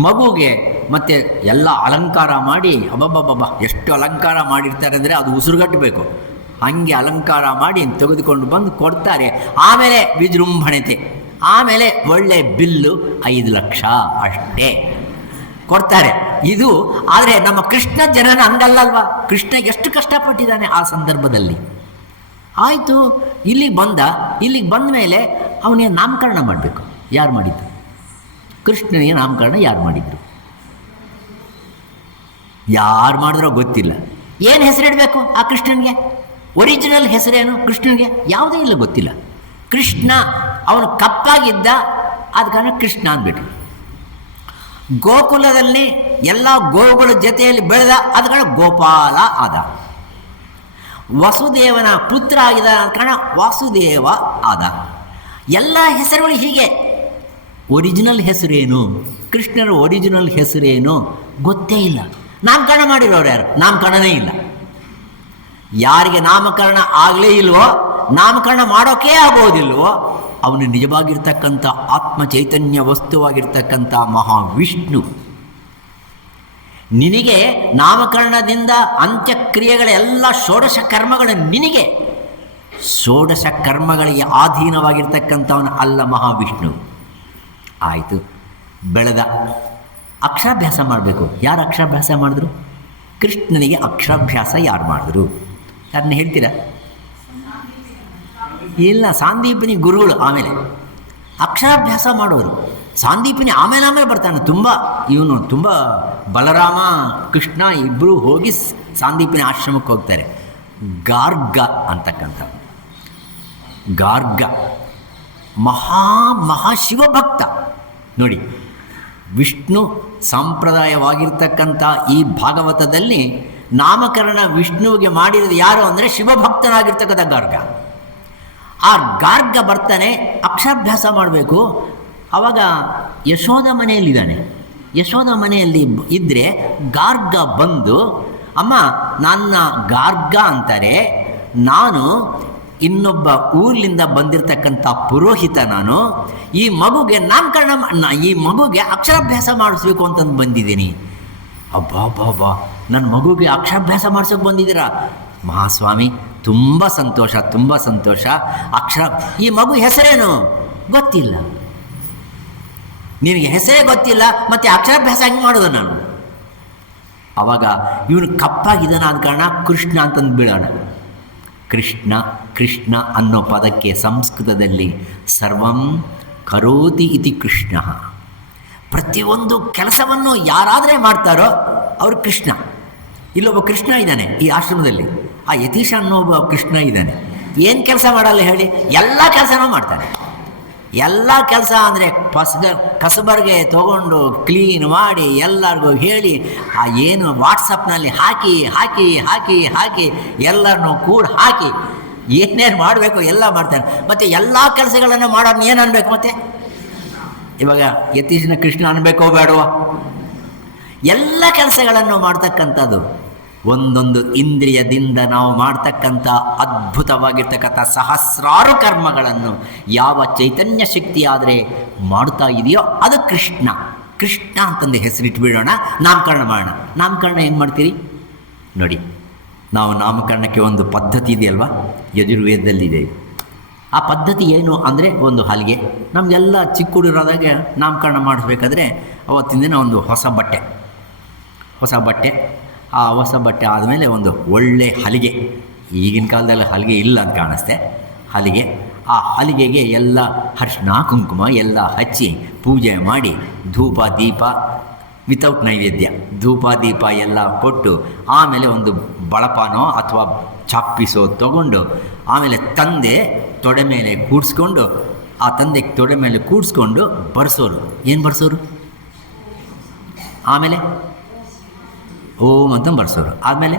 ಮಗುಗೆ ಮತ್ತೆ ಎಲ್ಲ ಅಲಂಕಾರ ಮಾಡಿ, ಎಷ್ಟು ಅಲಂಕಾರ ಮಾಡಿರ್ತಾರೆ ಅಂದರೆ ಅದು ಉಸಿರುಗಟ್ಟಬೇಕು. ಹಂಗೆ ಅಲಂಕಾರ ಮಾಡಿ ತೆಗೆದುಕೊಂಡು ಬಂದು ಕೊಡ್ತಾರೆ. ಆಮೇಲೆ ವಿಜೃಂಭಣತೆ, ಆಮೇಲೆ ಒಳ್ಳೆ ಬಿಲ್ಲು 5 ಲಕ್ಷ ಅಷ್ಟೇ ಕೊಡ್ತಾರೆ. ಇದು ಆದರೆ ನಮ್ಮ ಕೃಷ್ಣ ಜನನ ಹಂಗಲ್ಲಲ್ವಾ? ಕೃಷ್ಣ ಎಷ್ಟು ಕಷ್ಟಪಟ್ಟಿದ್ದಾನೆ ಆ ಸಂದರ್ಭದಲ್ಲಿ. ಆಯಿತು, ಇಲ್ಲಿಗೆ ಬಂದ ಮೇಲೆ ಅವನಿಗೆ ನಾಮಕರಣ ಮಾಡಬೇಕು. ಯಾರು ಮಾಡಿದ್ದು? ಕೃಷ್ಣನಿಗೆ ನಾಮಕರಣ ಯಾರು ಮಾಡಿದ್ರು? ಯಾರು ಮಾಡಿದ್ರೋ ಗೊತ್ತಿಲ್ಲ. ಏನು ಹೆಸರಿಡಬೇಕು ಆ ಕೃಷ್ಣನಿಗೆ? ಒರಿಜಿನಲ್ ಹೆಸರೇನು ಕೃಷ್ಣನಿಗೆ? ಯಾವುದೇ ಇಲ್ಲ, ಗೊತ್ತಿಲ್ಲ. ಕೃಷ್ಣ ಅವನು ಕಪ್ಪಾಗಿದ್ದ, ಆದ ಕಾರಣ ಕೃಷ್ಣ ಅಂದ್ಬಿಟ್ಟು. ಗೋಕುಲದಲ್ಲಿ ಎಲ್ಲ ಗೋವುಗಳ ಜೊತೆಯಲ್ಲಿ ಬೆಳೆದ, ಆದ ಕಾರಣ ಗೋಪಾಲ ಆದ. ವಸುದೇವನ ಪುತ್ರ ಆಗಿದ ಕಾರಣ ವಾಸುದೇವ ಆದ. ಎಲ್ಲ ಹೆಸರುಗಳು ಹೀಗೆ. ಒರಿಜಿನಲ್ ಹೆಸರೇನು? ಕೃಷ್ಣನ ಒರಿಜಿನಲ್ ಹೆಸರೇನು ಗೊತ್ತೇ ಇಲ್ಲ. ನಾಮಕರಣ ಮಾಡಿರೋರು ಯಾರು? ನಾಮಕರಣನೇ ಇಲ್ಲ. ಯಾರಿಗೆ ನಾಮಕರಣ ಆಗಲೇ ಇಲ್ವೋ, ನಾಮಕರಣ ಮಾಡೋಕ್ಕೇ ಆಗೋದಿಲ್ವೋ, ಅವನು ನಿಜವಾಗಿರ್ತಕ್ಕಂಥ ಆತ್ಮ ಚೈತನ್ಯ ವಸ್ತುವಾಗಿರ್ತಕ್ಕಂಥ ಮಹಾವಿಷ್ಣು. ನಿನಗೆ ನಾಮಕರಣದಿಂದ ಅಂತ್ಯಕ್ರಿಯೆಗಳೆಲ್ಲ ಷೋಡಶ ಕರ್ಮಗಳು, ನಿನಗೆ ಷೋಡಶ ಕರ್ಮಗಳಿಗೆ ಅಧೀನವಾಗಿರ್ತಕ್ಕಂಥವನು ಅಲ್ಲ ಮಹಾವಿಷ್ಣು. ಆಯಿತು, ಬೆಳೆದ. ಅಕ್ಷರಾಭ್ಯಾಸ ಮಾಡಬೇಕು. ಯಾರು ಅಕ್ಷರಾಭ್ಯಾಸ ಮಾಡಿದ್ರು? ಕೃಷ್ಣನಿಗೆ ಅಕ್ಷರಾಭ್ಯಾಸ ಯಾರು ಮಾಡಿದ್ರು? ಯಾರನ್ನ ಹೇಳ್ತೀರಾ? ಇಲ್ಲ, ಸಾಂದೀಪನಿ ಗುರುಗಳು. ಆಮೇಲೆ ಅಕ್ಷರಾಭ್ಯಾಸ ಮಾಡೋರು ಸಾಂದೀಪಿನಿ ಆಮೇಲೆ ಬರ್ತಾನೆ. ಇವನು ತುಂಬ ಬಲರಾಮ ಕೃಷ್ಣ ಇಬ್ಬರು ಹೋಗಿ ಸಾಂದೀಪಿನಿ ಆಶ್ರಮಕ್ಕೆ ಹೋಗ್ತಾರೆ. ಗಾರ್ಗ ಅಂತಕ್ಕಂಥ ಗಾರ್ಗ ಮಹಾಶಿವಭಕ್ತ ನೋಡಿ. ವಿಷ್ಣು ಸಂಪ್ರದಾಯವಾಗಿರ್ತಕ್ಕಂಥ ಈ ಭಾಗವತದಲ್ಲಿ ನಾಮಕರಣ ವಿಷ್ಣುವಿಗೆ ಮಾಡಿರೋದು ಯಾರು ಅಂದರೆ ಶಿವಭಕ್ತನಾಗಿರ್ತಕ್ಕಂಥ ಗಾರ್ಗ. ಆ ಗಾರ್ಗ ಬರ್ತಾನೆ, ಅಕ್ಷರಾಭ್ಯಾಸ ಮಾಡಬೇಕು. ಆವಾಗ ಯಶೋಧ ಮನೆಯಲ್ಲಿದ್ದಾನೆ. ಯಶೋಧ ಮನೆಯಲ್ಲಿ ಇದ್ದರೆ ಗಾರ್ಗ ಬಂದು, ಅಮ್ಮ ನನ್ನ ಗಾರ್ಗ ಅಂತಾರೆ, ನಾನು ಇನ್ನೊಬ್ಬ ಊರ್ಲಿಂದ ಬಂದಿರತಕ್ಕಂಥ ಪುರೋಹಿತ, ನಾನು ಈ ಮಗುಗೆ ನಾಮಕರಣ ಈ ಮಗುಗೆ ಅಕ್ಷರಾಭ್ಯಾಸ ಮಾಡಿಸ್ಬೇಕು ಅಂತಂದು ಬಂದಿದ್ದೀನಿ. ಅಬ್ಬಾ ನನ್ನ ಮಗುಗೆ ಅಕ್ಷರಾಭ್ಯಾಸ ಮಾಡಿಸೋಕೆ ಬಂದಿದ್ದೀರಾ? ಮಹಾಸ್ವಾಮಿ ತುಂಬ ಸಂತೋಷ, ತುಂಬ ಸಂತೋಷ. ಈ ಮಗು ಹೆಸರೇನು ಗೊತ್ತಿಲ್ಲ, ನಿನಗೆ ಹೆಸರೇ ಗೊತ್ತಿಲ್ಲ, ಮತ್ತು ಅಕ್ಷರಾಭ್ಯಾಸ ಹೆಂಗೆ ಮಾಡೋದು ನಾನು? ಆವಾಗ ಇವನು ಕಪ್ಪಾಗಿದ್ದಾನ ಆದ ಕಾರಣ ಕೃಷ್ಣ ಅಂತಂದು ಬೀಳೋಣ. ಕೃಷ್ಣ ಕೃಷ್ಣ ಅನ್ನೋ ಪದಕ್ಕೆ ಸಂಸ್ಕೃತದಲ್ಲಿ ಸರ್ವಂ ಕರೋತಿ ಇತಿ ಕೃಷ್ಣ. ಪ್ರತಿಯೊಂದು ಕೆಲಸವನ್ನು ಯಾರಾದರೆ ಮಾಡ್ತಾರೋ ಅವರು ಕೃಷ್ಣ. ಇಲ್ಲೊಬ್ಬ ಕೃಷ್ಣ ಇದ್ದಾನೆ ಈ ಆಶ್ರಮದಲ್ಲಿ, ಆ ಯತೀಶ ಅನ್ನೋ ಒಬ್ಬ ಕೃಷ್ಣ ಇದ್ದಾನೆ. ಏನು ಕೆಲಸ ಮಾಡಲ್ಲ ಹೇಳಿ? ಎಲ್ಲ ಕೆಲಸನೂ ಮಾಡ್ತಾನೆ. ಎಲ್ಲ ಕೆಲಸ ಅಂದರೆ ಕಸಬರ್ಗೆ ತೊಗೊಂಡು ಕ್ಲೀನ್ ಮಾಡಿ ಎಲ್ಲರಿಗೂ ಹೇಳಿ, ಆ ಏನು ವಾಟ್ಸಪ್ನಲ್ಲಿ ಹಾಕಿ ಹಾಕಿ ಹಾಕಿ ಹಾಕಿ ಎಲ್ಲರನ್ನೂ ಕೂಡ ಹಾಕಿ ಏನೇನು ಮಾಡಬೇಕು ಎಲ್ಲ ಮಾಡ್ತಾನೆ. ಮತ್ತು ಎಲ್ಲ ಕೆಲಸಗಳನ್ನು ಮಾಡೋದು ಏನು ಅನ್ಬೇಕು? ಮತ್ತೆ ಇವಾಗ ಯತೀಶನ ಕೃಷ್ಣ ಅನ್ಬೇಕೋ ಬೇಡವೋ? ಎಲ್ಲ ಕೆಲಸಗಳನ್ನು ಮಾಡ್ತಕ್ಕಂಥದ್ದು ಒಂದೊಂದು ಇಂದ್ರಿಯದಿಂದ ನಾವು ಮಾಡ್ತಕ್ಕಂಥ ಅದ್ಭುತವಾಗಿರ್ತಕ್ಕಂಥ ಸಹಸ್ರಾರು ಕರ್ಮಗಳನ್ನು ಯಾವ ಚೈತನ್ಯ ಶಕ್ತಿ ಆದರೆ ಮಾಡ್ತಾ ಇದೆಯೋ ಅದು ಕೃಷ್ಣ. ಕೃಷ್ಣ ಅಂತಂದು ಹೆಸರಿಟ್ಬಿಡೋಣ, ನಾಮಕರಣ ಮಾಡೋಣ. ನಾಮಕರಣ ಏನು ಮಾಡ್ತೀರಿ ನೋಡಿ. ನಾವು ನಾಮಕರಣಕ್ಕೆ ಒಂದು ಪದ್ಧತಿ ಇದೆಯಲ್ವ, ಯಜುರ್ವೇದದಲ್ಲಿದೆ. ಆ ಪದ್ಧತಿ ಏನು ಅಂದರೆ, ಒಂದು ಹಲಿಗೆ. ನಮಗೆಲ್ಲ ಚಿಕ್ಕ ಹುಡುಗರಾದಾಗ ನಾಮಕರಣ ಮಾಡಿಸ್ಬೇಕಾದ್ರೆ ಅವತ್ತಿನ ದಿನ ಒಂದು ಹೊಸ ಬಟ್ಟೆ, ಆ ಹೊಸ ಬಟ್ಟೆ ಆದಮೇಲೆ ಒಂದು ಒಳ್ಳೆ ಹಲಿಗೆ. ಈಗಿನ ಕಾಲದಲ್ಲಿ ಹಲಿಗೆ ಇಲ್ಲ ಅಂತ ಕಾಣಿಸ್ತೆ. ಹಲಿಗೆ, ಆ ಹಲಿಗೆಗೆ ಎಲ್ಲ ಅರಿಶಿನ ಕುಂಕುಮ ಎಲ್ಲ ಹಚ್ಚಿ ಪೂಜೆ ಮಾಡಿ, ಧೂಪ ದೀಪ ವಿತೌಟ್ ನೈವೇದ್ಯ, ಧೂಪ ದೀಪ ಎಲ್ಲ ಕೊಟ್ಟು, ಆಮೇಲೆ ಒಂದು ಬಳಪನೋ ಅಥವಾ ಚಾಕ್ಪೀಸೋ ತೊಗೊಂಡು ಆಮೇಲೆ ತಂದೆ ತೊಡೆ ಮೇಲೆ ಕೂಡಿಸ್ಕೊಂಡು, ಆ ತಂದೆ ತೊಡೆ ಮೇಲೆ ಕೂಡಿಸ್ಕೊಂಡು ಬರ್ಸೋರು. ಏನು ಬರ್ಸೋರು? ಆಮೇಲೆ ಓಂ ಅಂತ ಬರ್ಸೋರು. ಆಮೇಲೆ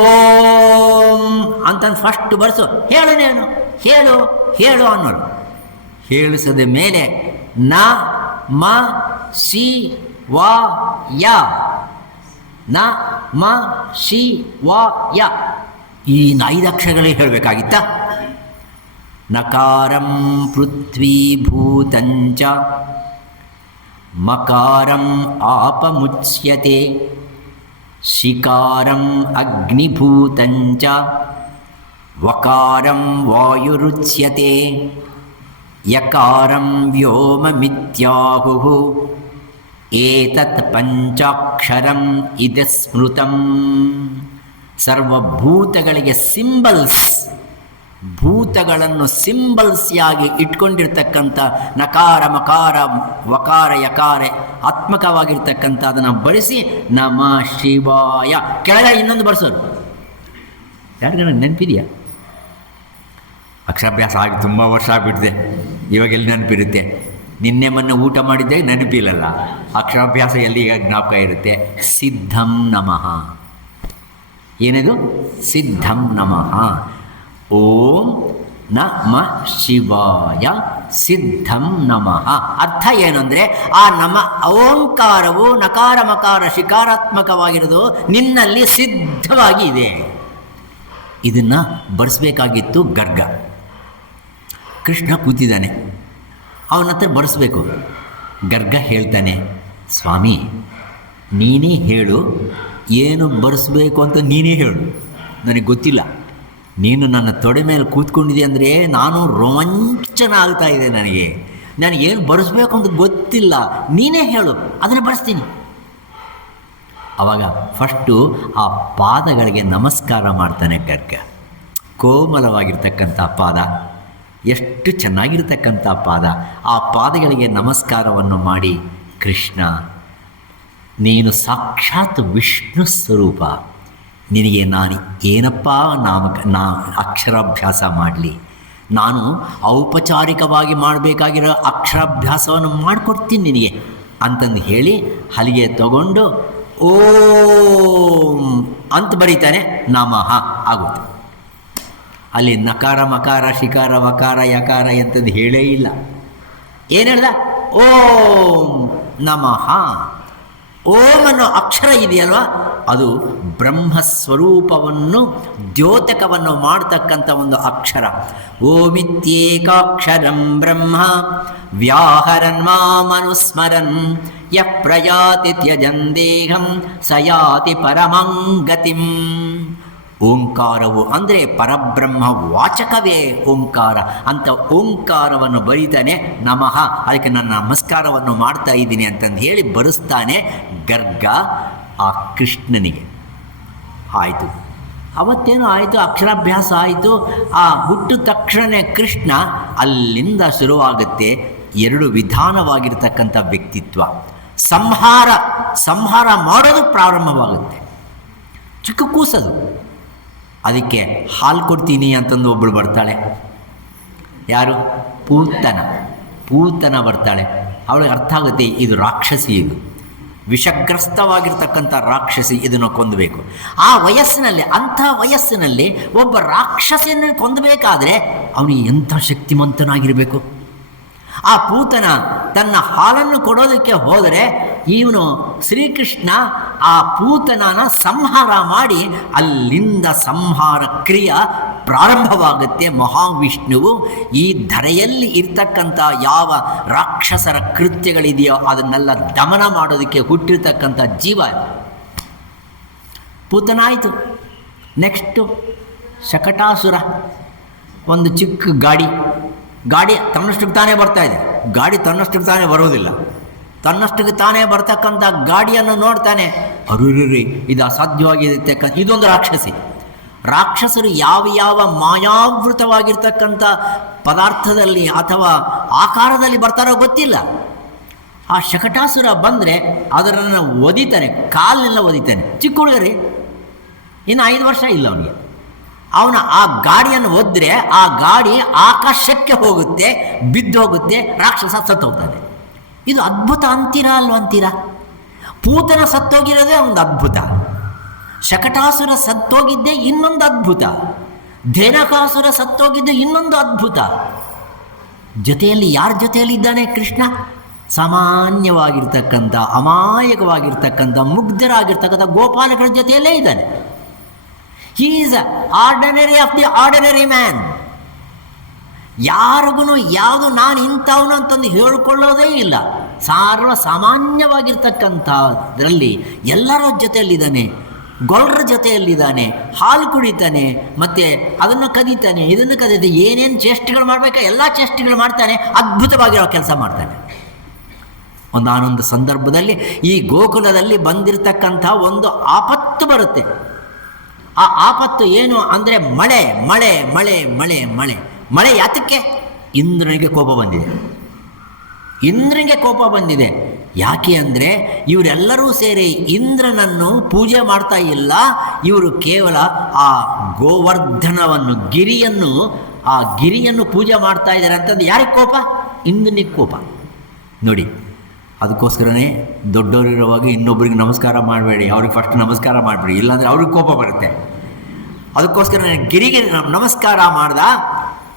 ಓಂ ಅಂತ ಫಸ್ಟ್ ಬರ್ಸು, ಹೇಳು ನೀನು, ಹೇಳು ಹೇಳು ಅನ್ನೋರು. ಹೇಳಿಸಿದ ಮೇಲೆ ನ ಮ ಶಿ ವ ಯ, ನ ಮ ಶಿ ವ ಯ, ಈ 5 ಅಕ್ಷರಗಳೇ ಹೇಳಬೇಕಾಗಿತ್ತ. ನಕಾರಂ ಪೃಥ್ವೀಭೂತಂಚ, ಮಕಾರಂ ಆಪಮುಚ್ಯತೆ, ಶಿಕಾರಂ ಅಗ್ನಿಭೂತಂಚ, ವಕಾರಂ ವಾಯುರುಚ್ಯತೆ, ಯಕಾರಂ ವ್ಯೋಮಮಿತ್ಯಾಹುಃ. ಏತತ್ ಪಂಚಾಕ್ಷರಂ ಇದ ಸ್ಮೃತಂ. ಸರ್ವಭೂತಗಳಿಗೆ ಸಿಂಬಲ್ಸ್, ಭೂತಗಳನ್ನು ಸಿಂಬಲ್ಸ್ಯಾಗಿ ಇಟ್ಕೊಂಡಿರ್ತಕ್ಕಂಥ ನಕಾರ ಮಕಾರ ವಕಾರ ಯಕಾರ ಆತ್ಮಕವಾಗಿರ್ತಕ್ಕಂಥ ಅದನ್ನು ಬಳಸಿ ನಮ ಶಿವಾಯ. ಕೆಳಗೆ ಇನ್ನೊಂದು ಬರ್ಸೋರು. ಯಾರಿಗಾರ ನೆನಪಿದೆಯಾ? ಅಕ್ಷರಾಭ್ಯಾಸ ಆಗಿ ತುಂಬ ವರ್ಷ ಆಗಿಬಿಟ್ಟಿದೆ, ಇವಾಗೆಲ್ಲಿ ನೆನಪಿರುತ್ತೆ? ನಿನ್ನೆ ಮೊನ್ನೆ ಊಟ ಮಾಡಿದ್ದೆ ನೆನಪಿಲ್ಲಲ್ಲ, ಅಕ್ಷರಾಭ್ಯಾಸ ಎಲ್ಲಿ ಜ್ಞಾಪಕ ಇರುತ್ತೆ? ಸಿದ್ಧಂ ನಮಃ. ಏನಿದು? ಸಿದ್ಧಂ ನಮಃ. ಓಂ ನಮ ಶಿವಾಯ ಸಿದ್ಧಂ ನಮಃ. ಅರ್ಥ ಏನಂದರೆ, ಆ ನಮ ಓಂಕಾರವು ನಕಾರ ಮಕಾರ ಶಿಕಾರಾತ್ಮಕವಾಗಿರೋದು ನಿನ್ನಲ್ಲಿ ಸಿದ್ಧವಾಗಿ ಇದೆ. ಇದನ್ನು ಬರೆಸ್ಬೇಕಾಗಿತ್ತು ಗರ್ಗ. ಕೃಷ್ಣ ಕೂತಿದ್ದಾನೆ, ಅವನ ಹತ್ರ ಬರೆಸ್ಬೇಕು. ಗರ್ಗ ಹೇಳ್ತಾನೆ, ಸ್ವಾಮಿ ನೀನೇ ಹೇಳು, ಏನು ಬರೆಸ್ಬೇಕು ಅಂತ ನೀನೇ ಹೇಳು, ನನಗೆ ಗೊತ್ತಿಲ್ಲ. ನೀನು ನನ್ನ ತೊಡೆ ಮೇಲೆ ಕೂತ್ಕೊಂಡಿದ್ದೆ ಅಂದರೆ ನಾನು ರೋಮಾಂಚನ ಆಗ್ತಾ ಇದೆ. ನನಗೇನು ಬರೆಸ್ಬೇಕು ಅಂತ ಗೊತ್ತಿಲ್ಲ, ನೀನೇ ಹೇಳು, ಅದನ್ನು ಬರೆಸ್ತೀನಿ. ಆವಾಗ ಫಸ್ಟು ಆ ಪಾದಗಳಿಗೆ ನಮಸ್ಕಾರ ಮಾಡ್ತಾನೆ ಗರ್ಗ. ಕೋಮಲವಾಗಿರ್ತಕ್ಕಂಥ ಪಾದ, ಎಷ್ಟು ಚೆನ್ನಾಗಿರ್ತಕ್ಕಂಥ ಪಾದ. ಆ ಪಾದಗಳಿಗೆ ನಮಸ್ಕಾರವನ್ನು ಮಾಡಿ, ಕೃಷ್ಣ ನೀನು ಸಾಕ್ಷಾತ್ ವಿಷ್ಣು ಸ್ವರೂಪ, ನಿನಗೆ ನಾನು ಏನಪ್ಪ ಅಕ್ಷರಾಭ್ಯಾಸ ಮಾಡಲಿ, ನಾನು ಔಪಚಾರಿಕವಾಗಿ ಮಾಡಬೇಕಾಗಿರೋ ಅಕ್ಷರಾಭ್ಯಾಸವನ್ನು ಮಾಡಿಕೊಡ್ತೀನಿ ನಿನಗೆ ಅಂತಂದು ಹೇಳಿ ಹಲಿಗೆ ತಗೊಂಡು ಓಂ ಅಂತ ಬರೀತಾನೆ, ನಮಃ ಆಗುತ್ತೆ. ಅಲ್ಲಿ ನಕಾರ ಮಕಾರ ಶಿಕಾರ ವಕಾರ ಯಕಾರ ಎಂಥದ್ದು ಹೇಳೇ ಇಲ್ಲ. ಏನು ಹೇಳ್ದ? ಓಂ ನಮಃ. ಓಂ ಅನ್ನೋ ಅಕ್ಷರ ಇದೆಯಲ್ವ, ಅದು ಬ್ರಹ್ಮಸ್ವರೂಪವನ್ನು ದ್ಯೋತಕವನ್ನು ಮಾಡ್ತಕ್ಕಂಥ ಒಂದು ಅಕ್ಷರ. ಓಮಿತ್ಯೇಕಾಕ್ಷರಂ ಬ್ರಹ್ಮ ವ್ಯಾಹರನ್ ಮಾಮನುಸ್ಮರನ್ ಯ ಪ್ರಯಾತಿ ತ್ಯಜನ್ ದೇಹಂ ಸಯಾತಿ ಪರಮಂಗತಿಂ. ಓಂಕಾರವು ಅಂದರೆ ಪರಬ್ರಹ್ಮ ವಾಚಕವೇ ಓಂಕಾರ ಅಂತ ಓಂಕಾರವನ್ನು ಬರೀತಾನೆ. ನಮಃ, ಅದಕ್ಕೆ ನನ್ನ ನಮಸ್ಕಾರವನ್ನು ಮಾಡ್ತಾ ಇದ್ದೀನಿ ಅಂತಂದು ಹೇಳಿ ಬರೆಸ್ತಾನೆ ಗರ್ಗ ಆ ಕೃಷ್ಣನಿಗೆ. ಆಯಿತು, ಅವತ್ತೇನೋ ಆಯಿತು, ಅಕ್ಷರಾಭ್ಯಾಸ ಆಯಿತು. ಆ ಹುಟ್ಟು ತಕ್ಷಣ ಕೃಷ್ಣ ಅಲ್ಲಿಂದ ಶುರುವಾಗುತ್ತೆ ಎರಡು ವಿಧಾನವಾಗಿರ್ತಕ್ಕಂಥ ವ್ಯಕ್ತಿತ್ವ. ಸಂಹಾರ ಮಾಡೋದು ಪ್ರಾರಂಭವಾಗುತ್ತೆ. ಚಿಕ್ಕ ಕೂಸದು, ಅದಕ್ಕೆ ಹಾಲು ಕೊಡ್ತೀನಿ ಅಂತಂದು ಒಬ್ಬಳು ಬರ್ತಾಳೆ. ಯಾರು? ಪೂತನ ಬರ್ತಾಳೆ. ಅವಳಿಗೆ ಅರ್ಥ ಆಗುತ್ತೆ ಇದು ರಾಕ್ಷಸಿ, ಇದು ವಿಷಗ್ರಸ್ತವಾಗಿರ್ತಕ್ಕಂಥ ರಾಕ್ಷಸಿ, ಇದನ್ನು ಕೊಂದಬೇಕು. ಆ ವಯಸ್ಸಿನಲ್ಲಿ, ಅಂಥ ವಯಸ್ಸಿನಲ್ಲಿ ಒಬ್ಬ ರಾಕ್ಷಸಿಯನ್ನು ಕೊಂದಬೇಕಾದ್ರೆ ಅವನಿಗೆ ಎಂಥ ಶಕ್ತಿಮಂತನಾಗಿರಬೇಕು. ಆ ಪೂತನ ತನ್ನ ಹಾಲನ್ನು ಕೊಡೋದಕ್ಕೆ ಹೋದರೆ ಇವನು ಶ್ರೀಕೃಷ್ಣ ಆ ಪೂತನನ ಸಂಹಾರ ಮಾಡಿ ಅಲ್ಲಿಂದ ಸಂಹಾರ ಕ್ರಿಯೆ ಪ್ರಾರಂಭವಾಗುತ್ತೆ. ಮಹಾವಿಷ್ಣುವು ಈ ಧರೆಯಲ್ಲಿ ಇರ್ತಕ್ಕಂಥ ಯಾವ ರಾಕ್ಷಸರ ಕೃತ್ಯಗಳಿದೆಯೋ ಅದನ್ನೆಲ್ಲ ದಮನ ಮಾಡೋದಕ್ಕೆ ಹುಟ್ಟಿರ್ತಕ್ಕಂಥ ಜೀವ ಪೂತನ ಆಯಿತು. ನೆಕ್ಸ್ಟು ಶಕಟಾಸುರ. ಒಂದು ಚಿಕ್ಕ ಗಾಡಿ ತನ್ನಷ್ಟಕ್ಕೆ ತಾನೇ ಬರ್ತಾ ಇದೆ. ಗಾಡಿ ತನ್ನಷ್ಟಕ್ಕೆ ತಾನೇ ಬರೋದಿಲ್ಲ. ತನ್ನಷ್ಟಕ್ಕೆ ತಾನೇ ಬರ್ತಕ್ಕಂಥ ಗಾಡಿಯನ್ನು ನೋಡ್ತಾನೆ, ಅರುರಿ ಇದು ಅಸಾಧ್ಯವಾಗಿರುತ್ತೆ. ಇದೊಂದು ರಾಕ್ಷಸರು ಯಾವ ಮಾಯಾವೃತವಾಗಿರ್ತಕ್ಕಂಥ ಪದಾರ್ಥದಲ್ಲಿ ಅಥವಾ ಆಕಾರದಲ್ಲಿ ಬರ್ತಾರೋ ಗೊತ್ತಿಲ್ಲ. ಆ ಶಕಟಾಸುರ ಬಂದರೆ ಅದರನ್ನು ಒದಿತಾನೆ, ಕಾಲಿನೆಲ್ಲ ಒದಿತಾನೆ. ಚಿಕ್ಕ ಹುಡುಗರಿ, ಇನ್ನು 5 ವರ್ಷ ಇಲ್ಲ ಅವನಿಗೆ. ಅವನ ಆ ಗಾಡಿಯನ್ನು ಒದ್ರೆ ಆ ಗಾಡಿ ಆಕಾಶಕ್ಕೆ ಹೋಗುತ್ತೆ, ಬಿದ್ದೋಗುತ್ತೆ, ರಾಕ್ಷಸ ಸತ್ತೋಗ್ತಾನೆ. ಇದು ಅದ್ಭುತ ಅಂತೀರಾ ಅಲ್ವಂತೀರಾ? ಪೂತನ ಸತ್ತೋಗಿರೋದೇ ಒಂದು ಅದ್ಭುತ, ಶಕಟಾಸುರ ಸತ್ತೋಗಿದ್ದೇ ಇನ್ನೊಂದು ಅದ್ಭುತ, ಧೇನಕಾಸುರ ಸತ್ತೋಗಿದ್ದೇ ಇನ್ನೊಂದು ಅದ್ಭುತ. ಜೊತೆಯಲ್ಲಿ ಯಾರ ಜೊತೆಯಲ್ಲಿ ಇದ್ದಾನೆ ಕೃಷ್ಣ? ಸಾಮಾನ್ಯವಾಗಿರ್ತಕ್ಕಂಥ ಅಮಾಯಕವಾಗಿರ್ತಕ್ಕಂಥ ಮುಗ್ಧರಾಗಿರ್ತಕ್ಕಂಥ ಗೋಪಾಲಕರ ಜೊತೆಯಲ್ಲೇ ಇದ್ದಾನೆ. He is ordinary of the ordinary man. ಯಾರಿಗೂ ಯಾವುದು ನಾನು ಇಂಥವನು ಅಂತಂದು ಹೇಳಿಕೊಳ್ಳೋದೇ ಇಲ್ಲ. ಸಾಮಾನ್ಯವಾಗಿರ್ತಕ್ಕಂಥದ್ರಲ್ಲಿ ಎಲ್ಲರ ಜೊತೆಯಲ್ಲಿದ್ದಾನೆ. ಗೊಳ್ಳರ ಜೊತೆಯಲ್ಲಿದ್ದಾನೆ, ಹಾಲು ಕುಡಿತಾನೆ, ಮತ್ತು ಅದನ್ನು ಕದೀತಾನೆ, ಇದನ್ನು ಕದೀತಾನೆ, ಏನೇನು ಚೇಷ್ಟೆಗಳು ಮಾಡಬೇಕಾ ಎಲ್ಲ ಚೇಷ್ಟೆಗಳು ಮಾಡ್ತಾನೆ, ಅದ್ಭುತವಾಗಿರೋ ಕೆಲಸ ಮಾಡ್ತಾನೆ. ಒಂದಾನೊಂದು ಸಂದರ್ಭದಲ್ಲಿ ಈ ಗೋಕುಲದಲ್ಲಿ ಬಂದಿರತಕ್ಕಂಥ ಒಂದು ಆಪತ್ತು ಬರುತ್ತೆ. ಆ ಆಪತ್ತು ಏನು ಅಂದರೆ ಮಳೆ ಮಳೆ ಮಳೆ ಮಳೆ ಮಳೆ ಮಳೆ ಯಾತಕ್ಕೆ? ಇಂದ್ರನಿಗೆ ಕೋಪ ಬಂದಿದೆ. ಯಾಕೆ ಅಂದರೆ ಇವರೆಲ್ಲರೂ ಸೇರಿ ಇಂದ್ರನನ್ನು ಪೂಜೆ ಮಾಡ್ತಾ ಇಲ್ಲ, ಇವರು ಕೇವಲ ಆ ಗೋವರ್ಧನವನ್ನು ಗಿರಿಯನ್ನು ಪೂಜೆ ಮಾಡ್ತಾ ಇದ್ದಾರೆ ಅಂತಂದು ಯಾರಿಗೆ ಕೋಪ? ಇಂದ್ರನಿಗೆ ಕೋಪ. ನೋಡಿ, ಅದಕ್ಕೋಸ್ಕರನೇ ದೊಡ್ಡವರಿರುವಾಗ ಇನ್ನೊಬ್ಬರಿಗೆ ನಮಸ್ಕಾರ ಮಾಡಬೇಡಿ, ಅವ್ರಿಗೆ ಫಸ್ಟ್ ನಮಸ್ಕಾರ ಮಾಡಬೇಡಿ, ಇಲ್ಲಾಂದರೆ ಅವ್ರಿಗೆ ಕೋಪ ಬರುತ್ತೆ. ಅದಕ್ಕೋಸ್ಕರ ಗಿರಿಗೆ ನಮಸ್ಕಾರ ಮಾಡ್ದ.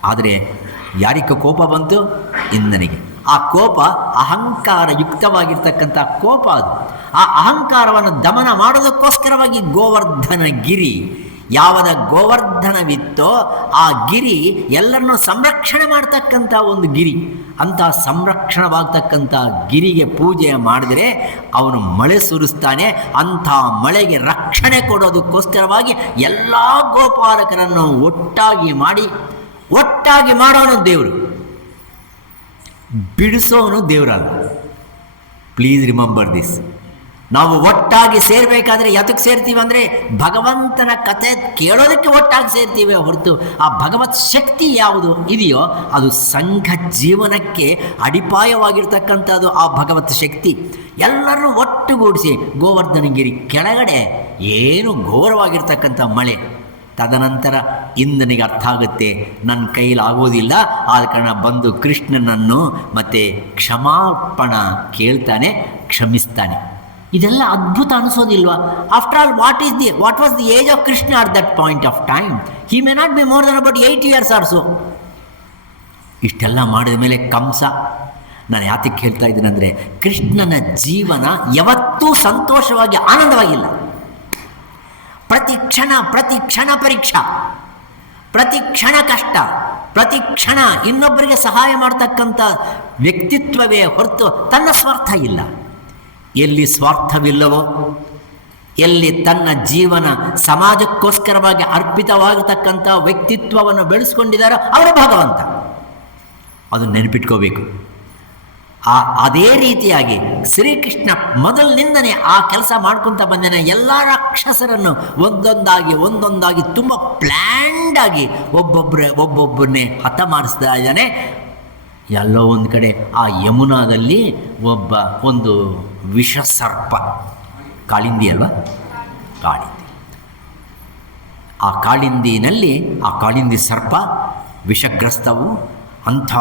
ಆದರೆ ಯಾರಿಗೆ ಕೋಪ ಬಂತು? ಇಂದ್ರನಿಗೆ. ಆ ಕೋಪ ಅಹಂಕಾರಯುಕ್ತವಾಗಿರ್ತಕ್ಕಂಥ ಕೋಪ. ಅದು ಆ ಅಹಂಕಾರವನ್ನು ದಮನ ಮಾಡೋದಕ್ಕೋಸ್ಕರವಾಗಿ ಗೋವರ್ಧನ ಗಿರಿ, ಯಾವದ ಗೋವರ್ಧನವಿತ್ತೋ ಆ ಗಿರಿ ಎಲ್ಲರನ್ನೂ ಸಂರಕ್ಷಣೆ ಮಾಡ್ತಕ್ಕಂಥ ಒಂದು ಗಿರಿ. ಅಂಥ ಸಂರಕ್ಷಣವಾಗ್ತಕ್ಕಂಥ ಗಿರಿಗೆ ಪೂಜೆ ಮಾಡಿದರೆ ಅವನು ಮಳೆ ಸುರಿಸ್ತಾನೆ. ಅಂಥ ಮಳೆಗೆ ರಕ್ಷಣೆ ಕೊಡೋದಕ್ಕೋಸ್ಕರವಾಗಿ ಎಲ್ಲ ಗೋಪಾಲಕರನ್ನು ಒಟ್ಟಾಗಿ ಮಾಡೋನು ದೇವರು, ಬಿಡಿಸೋನು ದೇವರಲ್ಲ. Please remember this. ನಾವು ಒಟ್ಟಾಗಿ ಸೇರಬೇಕಾದ್ರೆ ಯಾತಕ್ಕೆ ಸೇರ್ತೀವಿ ಅಂದರೆ ಭಗವಂತನ ಕಥೆ ಕೇಳೋದಕ್ಕೆ ಒಟ್ಟಾಗಿ ಸೇರ್ತೀವಿ ಹೊರತು ಆ ಭಗವತ್ ಶಕ್ತಿ ಯಾವುದು ಇದೆಯೋ ಅದು ಸಂಘ ಜೀವನಕ್ಕೆ ಅಡಿಪಾಯವಾಗಿರ್ತಕ್ಕಂಥದ್ದು ಆ ಭಗವತ್ ಶಕ್ತಿ. ಎಲ್ಲರೂ ಒಟ್ಟುಗೂಡಿಸಿ ಗೋವರ್ಧನಗಿರಿ ಕೆಳಗಡೆ ಏನು ಘೋರವಾಗಿರ್ತಕ್ಕಂಥ ಮಳೆ. ತದನಂತರ ಇಂದ್ರನಿಗೆ ಅರ್ಥ ಆಗುತ್ತೆ, ನನ್ನ ಕೈಲಾಗೋದಿಲ್ಲ, ಆದ ಕಾರಣ ಬಂದು ಕೃಷ್ಣನನ್ನು ಮತ್ತೆ ಕ್ಷಮಾಪಣ ಕೇಳ್ತಾನೆ, ಕ್ಷಮಿಸ್ತಾನೆ. ಇದೆಲ್ಲ ಅದ್ಭುತ ಅನಿಸೋದಿಲ್ವಾ? After all what was the age of Krishna at that point of time? He may not be more than about 8 years or so. ಇಷ್ಟೆಲ್ಲ ಮಾಡಿದ ಮೇಲೆ ಕಂಸ, ನಾನು ಯಾತಕ್ಕೆ ಹೇಳ್ತಾ ಇದ್ದೀನಿ ಅಂದರೆ ಕೃಷ್ಣನ ಜೀವನ ಯಾವತ್ತೂ ಸಂತೋಷವಾಗಿ ಆನಂದವಾಗಿಲ್ಲ. ಪ್ರತಿ ಕ್ಷಣ ಪರೀಕ್ಷಾ, ಪ್ರತಿ ಕ್ಷಣ ಕಷ್ಟ, ಪ್ರತಿ ಕ್ಷಣ ಇನ್ನೊಬ್ಬರಿಗೆ ಸಹಾಯ ಮಾಡ್ತಕ್ಕಂಥ ವ್ಯಕ್ತಿತ್ವವೇ ಹೊರತು ತನ್ನ ಸ್ವಾರ್ಥ ಇಲ್ಲ. ಎಲ್ಲಿ ಸ್ವಾರ್ಥವಿಲ್ಲವೋ, ಎಲ್ಲಿ ತನ್ನ ಜೀವನ ಸಮಾಜಕ್ಕೋಸ್ಕರವಾಗಿ ಅರ್ಪಿತವಾಗಿರ್ತಕ್ಕಂಥ ವ್ಯಕ್ತಿತ್ವವನ್ನು ಬೆಳೆಸ್ಕೊಂಡಿದ್ದಾರೋ ಅವರ ಭಗವಂತ. ಅದನ್ನು ನೆನಪಿಟ್ಕೋಬೇಕು. ಅದೇ ರೀತಿಯಾಗಿ ಶ್ರೀಕೃಷ್ಣ ಮೊದಲಿನಿಂದನೇ ಆ ಕೆಲಸ ಮಾಡ್ಕೊತ ಬಂದೇನೆ. ಎಲ್ಲ ರಾಕ್ಷಸರನ್ನು ಒಂದೊಂದಾಗಿ ತುಂಬ ಪ್ಲ್ಯಾಂಡ್ ಆಗಿ ಒಬ್ಬೊಬ್ಬರನ್ನೇ ಹತ ಮಾಡಿಸ್ತಾ ಇದ್ದಾನೆ. ಎಲ್ಲೋ ಒಂದು ಕಡೆ ಆ ಯಮುನಾದಲ್ಲಿ ಒಂದು ವಿಷ ಸರ್ಪ, ಕಾಳಿಂದಿ ಅಲ್ವಾ, ಕಾಳಿಂದಿ, ಆ ಕಾಳಿಂದಿ ಸರ್ಪ ವಿಷಗ್ರಸ್ತವು. ಅಂಥ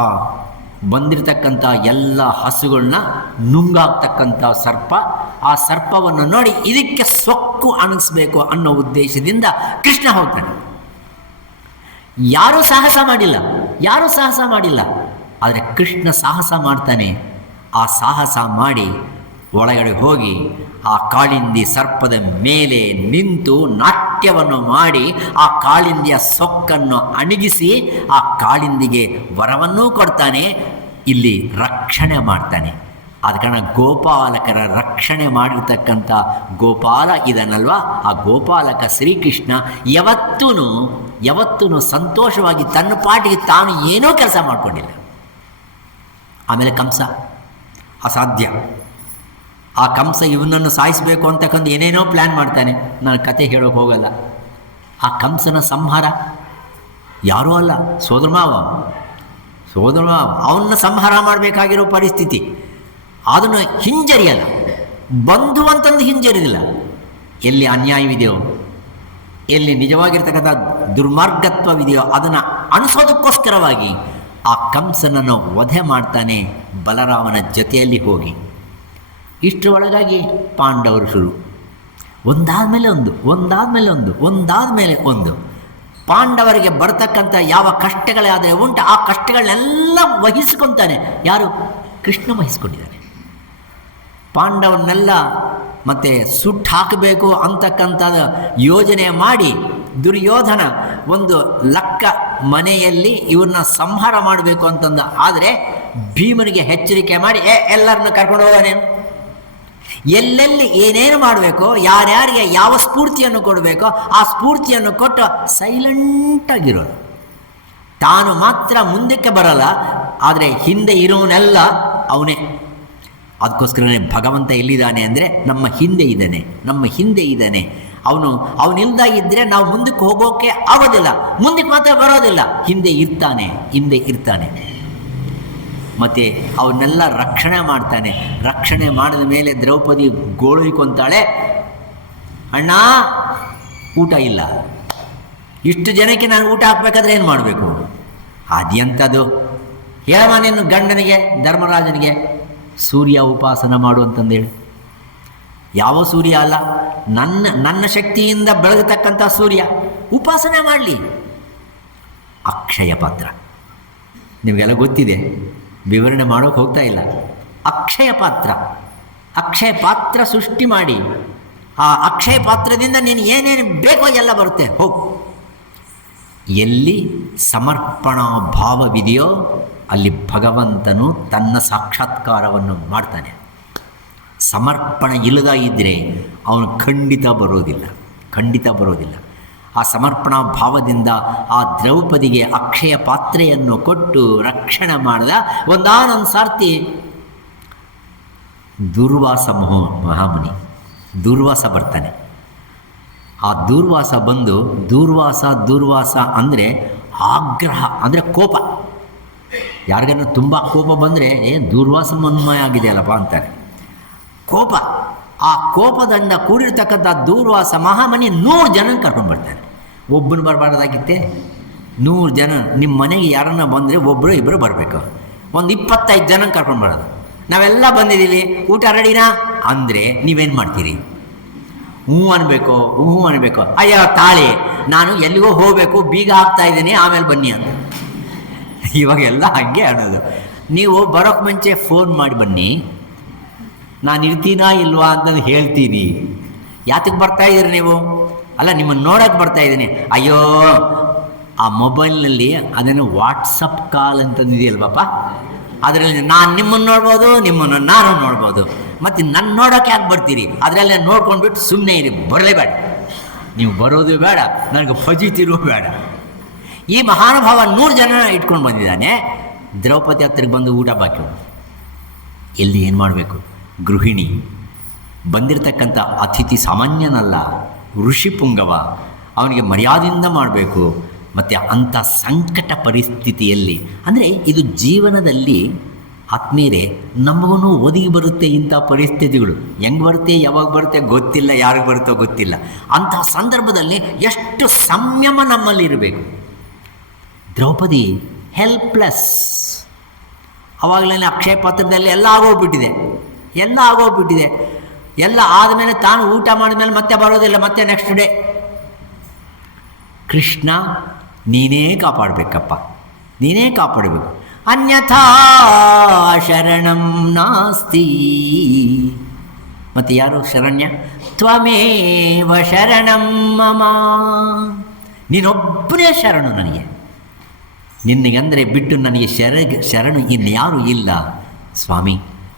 ಬಂದಿರತಕ್ಕಂಥ ಎಲ್ಲ ಹಸುಗಳನ್ನ ನುಂಗಾಕ್ತಕ್ಕಂಥ ಸರ್ಪ. ಆ ಸರ್ಪವನ್ನು ನೋಡಿ ಇದಕ್ಕೆ ಸೊಕ್ಕು ಅನಿಸ್ಬೇಕು ಅನ್ನೋ ಉದ್ದೇಶದಿಂದ ಕೃಷ್ಣ ಹೋಗ್ತಾನೆ. ಯಾರೂ ಸಾಹಸ ಮಾಡಿಲ್ಲ, ಆದರೆ ಕೃಷ್ಣ ಸಾಹಸ ಮಾಡ್ತಾನೆ. ಆ ಸಾಹಸ ಮಾಡಿ ಒಳಗಡೆ ಹೋಗಿ ಆ ಕಾಳಿಂದಿ ಸರ್ಪದ ಮೇಲೆ ನಿಂತು ನಾಟ್ಯವನ್ನು ಮಾಡಿ ಆ ಕಾಳಿಂದಿಯ ಸೊಕ್ಕನ್ನು ಅಣಗಿಸಿ ಆ ಕಾಳಿಂದಿಗೆ ವರವನ್ನೂ ಕೊಡ್ತಾನೆ, ಇಲ್ಲಿ ರಕ್ಷಣೆ ಮಾಡ್ತಾನೆ. ಆದ ಕಾರಣ ಗೋಪಾಲಕರ ರಕ್ಷಣೆ ಮಾಡಿರ್ತಕ್ಕಂಥ ಗೋಪಾಲ ಇದನ್ನಲ್ವಾ, ಆ ಗೋಪಾಲಕ ಶ್ರೀಕೃಷ್ಣ ಯಾವತ್ತೂ ಸಂತೋಷವಾಗಿ ತನ್ನ ಪಾಟಿಗೆ ತಾನು ಏನೂ ಕೆಲಸ ಮಾಡಿಕೊಂಡಿಲ್ಲ. ಆಮೇಲೆ ಕಂಸ ಅಸಾಧ್ಯ. ಆ ಕಂಸ ಇವನನ್ನು ಸಾಯಿಸಬೇಕು ಅಂತಕ್ಕಂಥ ಏನೇನೋ ಪ್ಲ್ಯಾನ್ ಮಾಡ್ತಾನೆ. ನಾನು ಕತೆ ಹೇಳೋಕೆ ಹೋಗಲ್ಲ. ಆ ಕಂಸನ ಸಂಹಾರ ಯಾರೂ ಅಲ್ಲ, ಸೋದರ ಮಾವ ಅವನ್ನ ಸಂಹಾರ ಮಾಡಬೇಕಾಗಿರೋ ಪರಿಸ್ಥಿತಿ. ಅದನ್ನು ಹಿಂಜರಿಯಲ್ಲ, ಬಂಧು ಅಂತಂದು ಹಿಂಜರಿದಿಲ್ಲ. ಎಲ್ಲಿ ಅನ್ಯಾಯವಿದೆಯೋ, ಎಲ್ಲಿ ನಿಜವಾಗಿರ್ತಕ್ಕಂಥ ದುರ್ಮಾರ್ಗತ್ವವಿದೆಯೋ ಅದನ್ನು ಅಣಿಸೋದಕ್ಕೋಸ್ಕರವಾಗಿ ಆ ಕಂಸನನ್ನು ವಧೆ ಮಾಡ್ತಾನೆ ಬಲರಾಮನ ಜೊತೆಯಲ್ಲಿ ಹೋಗಿ. ಇಷ್ಟರೊಳಗಾಗಿ ಪಾಂಡವರು ಶುರು, ಒಂದಾದ ಮೇಲೆ ಒಂದು ಪಾಂಡವರಿಗೆ ಬರ್ತಕ್ಕಂಥ ಯಾವ ಕಷ್ಟಗಳಾದರೆ ಉಂಟು ಆ ಕಷ್ಟಗಳನ್ನೆಲ್ಲ ವಹಿಸ್ಕೊತಾನೆ. ಯಾರು? ಕೃಷ್ಣ ವಹಿಸ್ಕೊಂಡಿದ್ದಾನೆ. ಪಾಂಡವನ್ನೆಲ್ಲ ಮತ್ತೆ ಸುಟ್ಟು ಹಾಕಬೇಕು ಅಂತಕ್ಕಂಥದ್ದು ಯೋಜನೆ ಮಾಡಿ ದುರ್ಯೋಧನ ಒಂದು ಲಕ್ಕ ಮನೆಯಲ್ಲಿ ಇವ್ರನ್ನ ಸಂಹಾರ ಮಾಡಬೇಕು ಅಂತಂದು. ಆದರೆ ಭೀಮನಿಗೆ ಎಚ್ಚರಿಕೆ ಮಾಡಿ ಎಲ್ಲರನ್ನು ಕರ್ಕೊಂಡು ಹೋಗೋನೆ, ಎಲ್ಲೆಲ್ಲಿ ಏನೇನು ಮಾಡಬೇಕೋ, ಯಾರ್ಯಾರಿಗೆ ಯಾವ ಸ್ಫೂರ್ತಿಯನ್ನು ಕೊಡಬೇಕೋ ಆ ಸ್ಫೂರ್ತಿಯನ್ನು ಕೊಟ್ಟು ಸೈಲೆಂಟಾಗಿರೋದು. ತಾನು ಮಾತ್ರ ಮುಂದಕ್ಕೆ ಬರಲ್ಲ, ಆದರೆ ಹಿಂದೆ ಇರೋನೆಲ್ಲ ಅವನೇ. ಅದಕ್ಕೋಸ್ಕರನೇ ಭಗವಂತ ಎಲ್ಲಿದ್ದಾನೆ ಅಂದರೆ ನಮ್ಮ ಹಿಂದೆ ಇದ್ದಾನೆ. ಅವನಿಲ್ದ ಇದ್ದರೆ ನಾವು ಮುಂದಕ್ಕೆ ಹೋಗೋಕೆ ಆಗೋದಿಲ್ಲ, ಮುಂದಕ್ಕೆ ಮಾತ್ರ ಬರೋದಿಲ್ಲ, ಹಿಂದೆ ಇರ್ತಾನೆ. ಮತ್ತು ಅವನ್ನೆಲ್ಲ ರಕ್ಷಣೆ ಮಾಡ್ತಾನೆ. ರಕ್ಷಣೆ ಮಾಡಿದ ಮೇಲೆ ದ್ರೌಪದಿ ಗೋಳುಕೊಂತಾಳೆ, ಅಣ್ಣ ಊಟ ಇಲ್ಲ, ಇಷ್ಟು ಜನಕ್ಕೆ ನಾನು ಊಟ ಹಾಕ್ಬೇಕಾದ್ರೆ ಏನು ಮಾಡಬೇಕು? ಅದೆಂಥದ್ದು ಹೇಳಮ್ಮ ನಿನ್ನ ಗಂಡನಿಗೆ, ಧರ್ಮರಾಜನಿಗೆ, ಸೂರ್ಯ ಉಪಾಸನ ಮಾಡು ಅಂತಂದೇಳಿ. ಯಾವ ಸೂರ್ಯ ಅಲ್ಲ, ನನ್ನ ಶಕ್ತಿಯಿಂದ ಬೆಳಗತಕ್ಕಂಥ ಸೂರ್ಯ ಉಪಾಸನೆ ಮಾಡಲಿ. ಅಕ್ಷಯ ಪಾತ್ರ ನಿಮಗೆಲ್ಲ ಗೊತ್ತಿದೆ, ವಿವರಣೆ ಮಾಡೋಕೆ ಹೋಗ್ತಾ ಇಲ್ಲ. ಅಕ್ಷಯ ಪಾತ್ರ ಸೃಷ್ಟಿ ಮಾಡಿ ಆ ಅಕ್ಷಯ ಪಾತ್ರದಿಂದ ನೀನು ಏನೇನು ಬೇಕೋ ಎಲ್ಲ ಬರುತ್ತೆ, ಹೋಗು. ಎಲ್ಲಿ ಸಮರ್ಪಣಾ ಭಾವವಿದೆಯೋ ಅಲ್ಲಿ ಭಗವಂತನು ತನ್ನ ಸಾಕ್ಷಾತ್ಕಾರವನ್ನು ಮಾಡ್ತಾನೆ. ಸಮರ್ಪಣೆ ಇಲ್ಲದ ಇದ್ದರೆ ಅವನು ಖಂಡಿತ ಬರೋದಿಲ್ಲ. ಆ ಸಮರ್ಪಣಾ ಭಾವದಿಂದ ಆ ದ್ರೌಪದಿಗೆ ಅಕ್ಷಯ ಪಾತ್ರೆಯನ್ನು ಕೊಟ್ಟು ರಕ್ಷಣೆ ಮಾಡಿದ. ಒಂದಾನೊಂದು ಸಾರ್ತಿ ದುರ್ವಾಸ ಮಹಾಮುನಿ ದೂರ್ವಾಸ ಬರ್ತಾನೆ. ಆ ದೂರ್ವಾಸ ಬಂದು ದೂರ್ವಾಸ ಅಂದರೆ ಆಗ್ರಹ, ಅಂದರೆ ಕೋಪ. ಯಾರಿಗಾದ್ರೂ ತುಂಬ ಕೋಪ ಬಂದರೆ ದೂರ್ವಾಸ ಮನ್ಮಯ ಆಗಿದೆಯಲ್ಲಪ್ಪ ಅಂತಾರೆ. ಕೋಪ, ಆ ಕೋಪದಿಂದ ಕೂಡಿರ್ತಕ್ಕಂಥ ದೂರ್ವಾಸ ಮಹಾಮನಿ 100 ಜನ ಕರ್ಕೊಂಡು ಬರ್ತಾರೆ. ಒಬ್ಬನು ಬರಬಾರ್ದಾಗಿತ್ತೆ, 100 ಜನ. ನಿಮ್ಮ ಮನೆಗೆ ಯಾರನ್ನ ಬಂದರೆ ಒಬ್ಬರು ಇಬ್ಬರು ಬರಬೇಕು. ಒಂದು 25 ಜನ ಕರ್ಕೊಂಡು ಬರೋದು. ನಾವೆಲ್ಲ ಬಂದಿದ್ದೀವಿ, ಊಟ ರೆಡಿನಾ ಅಂದರೆ ನೀವೇನು ಮಾಡ್ತೀರಿ? ಹ್ಞೂ ಅನ್ಬೇಕು. ಅಯ್ಯೋ ತಾಳಿ, ನಾನು ಎಲ್ಲಿಗೋ ಹೋಗಬೇಕು, ಬೀಗ ಹಾಕ್ತಾ ಇದ್ದೀನಿ, ಆಮೇಲೆ ಬನ್ನಿ ಅಂತ. ಇವಾಗೆಲ್ಲ ಹಾಗೆ ಅನ್ನೋದು. ನೀವು ಬರೋಕ್ಕೆ ಮುಂಚೆ ಫೋನ್ ಮಾಡಿ ಬನ್ನಿ, ನಾನು ಇರ್ತೀನಾ ಇಲ್ವಾ ಅಂತ ಹೇಳ್ತೀನಿ. ಯಾತಕ್ಕೆ ಬರ್ತಾಯಿದ್ದೀರಿ ನೀವು? ಅಲ್ಲ, ನಿಮ್ಮನ್ನು ನೋಡೋಕ್ಕೆ ಬರ್ತಾಯಿದ್ದೀನಿ. ಅಯ್ಯೋ, ಆ ಮೊಬೈಲ್ನಲ್ಲಿ ಅದನ್ನು ವಾಟ್ಸಪ್ ಕಾಲ್ ಅಂತಂದಿದೆಯಲ್ವಪ್ಪ, ಅದರಲ್ಲಿ ನಾನು ನಿಮ್ಮನ್ನು ನೋಡ್ಬೋದು, ನಿಮ್ಮನ್ನು ನಾನು ನೋಡ್ಬೋದು. ಮತ್ತು ನನ್ನ ನೋಡೋಕೆ ಯಾಕೆ ಬರ್ತೀರಿ? ಅದರಲ್ಲೇ ನೋಡ್ಕೊಂಡ್ಬಿಟ್ಟು ಸುಮ್ಮನೆ ಇರಿ, ಬರಲೇಬೇಡ. ನೀವು ಬರೋದು ಬೇಡ, ನನಗೆ ಫಜಿತಿರೂ ಬೇಡ. ಈ ಮಹಾನುಭಾವ 100 ಜನ ಇಟ್ಕೊಂಡು ಬಂದಿದ್ದಾನೆ. ದ್ರೌಪದಿ ಹತ್ತಿರಕ್ಕೆ ಬಂದು ಊಟ ಬಾಕಿ. ಎಲ್ಲಿ ಏನು ಮಾಡಬೇಕು? ಗೃಹಿಣಿ. ಬಂದಿರತಕ್ಕಂಥ ಅತಿಥಿ ಸಾಮಾನ್ಯನಲ್ಲ, ಋಷಿ ಪುಂಗವ. ಅವನಿಗೆ ಮರ್ಯಾದೆಯಿಂದ ಮಾಡಬೇಕು. ಮತ್ತು ಅಂಥ ಸಂಕಟ ಪರಿಸ್ಥಿತಿಯಲ್ಲಿ, ಅಂದರೆ ಇದು ಜೀವನದಲ್ಲಿ ಆತ್ಮೀಯರೇ ನಮಗೂ ಒದಗಿ ಬರುತ್ತೆ ಇಂಥ ಪರಿಸ್ಥಿತಿಗಳು. ಹೆಂಗೆ ಬರುತ್ತೆ, ಯಾವಾಗ ಬರುತ್ತೆ ಗೊತ್ತಿಲ್ಲ, ಯಾರಿಗೆ ಬರುತ್ತೋ ಗೊತ್ತಿಲ್ಲ. ಅಂಥ ಸಂದರ್ಭದಲ್ಲಿ ಎಷ್ಟು ಸಂಯಮ ನಮ್ಮಲ್ಲಿರಬೇಕು. ದ್ರೌಪದಿ ಹೆಲ್ಪ್ಲೆಸ್. ಆವಾಗಲೇ ಅಕ್ಷಯ ಪಾತ್ರದಲ್ಲಿ ಎಲ್ಲ ಆಗೋಗ್ಬಿಟ್ಟಿದೆ. ಎಲ್ಲ ಆದಮೇಲೆ ತಾನು ಊಟ ಮಾಡಿದ್ಮೇಲೆ ಮತ್ತೆ ಬರೋದಿಲ್ಲ, ಮತ್ತೆ ನೆಕ್ಸ್ಟ್ ಡೇ. ಕೃಷ್ಣ ನೀನೇ ಕಾಪಾಡಬೇಕಪ್ಪ, ನೀನೇ ಕಾಪಾಡಬೇಕು. ಅನ್ಯಥಾ ಶರಣಂ ನಾಸ್ತಿ. ಮತ್ತು ಯಾರು ಶರಣ್ಯ? ತ್ವಮೇವ ಶರಣಂ ಮಮ. ನೀನೊಬ್ಬನೇ ಶರಣು ನನಗೆ. ನಿನಗಂದರೆ ಬಿಟ್ಟು ನನಗೆ ಶರಣು ಇನ್ಯಾರೂ ಇಲ್ಲ. ಸ್ವಾಮಿ,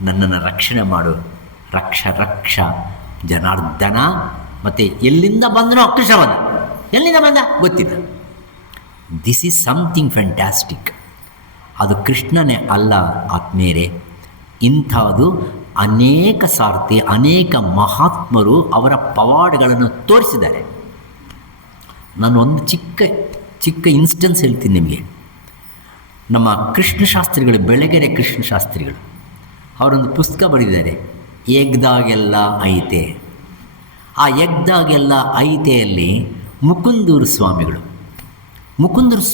ನನ್ನನ್ನು ರಕ್ಷಣೆ ಮಾಡು. ರಕ್ಷ ಜನಾರ್ದನ. ಮತ್ತು ಎಲ್ಲಿಂದ ಬಂದನೋ ಕೃಷ್ಣ ಬಂದ, ಎಲ್ಲಿಂದ ಬಂದ ಗೊತ್ತಿಲ್ಲ. This is something fantastic. ಅದು ಕೃಷ್ಣನೇ ಅಲ್ಲ ಆತ್ಮೇರೆ, ಇಂಥದ್ದು ಅನೇಕ ಸಾರ್ತಿ ಅನೇಕ ಮಹಾತ್ಮರು ಅವರ ಪವಾಡಗಳನ್ನು ತೋರಿಸಿದ್ದಾರೆ. ನಾನು ಒಂದು ಚಿಕ್ಕ ಇನ್ಸ್ಟೆನ್ಸ್ ಹೇಳ್ತೀನಿ ನಿಮಗೆ. ನಮ್ಮ ಕೃಷ್ಣಶಾಸ್ತ್ರಿಗಳು, ಬೆಳಗೆರೆ ಕೃಷ್ಣಶಾಸ್ತ್ರಿಗಳು, ಅವರೊಂದು ಪುಸ್ತಕ ಬರೆದಿದ್ದಾರೆ, ಎಗ್ದಾಗೆಲ್ಲ ಐತೆ. ಆ ಎಗ್ದಾಗೆಲ್ಲ ಐತೆಯಲ್ಲಿ ಮುಕುಂದೂರು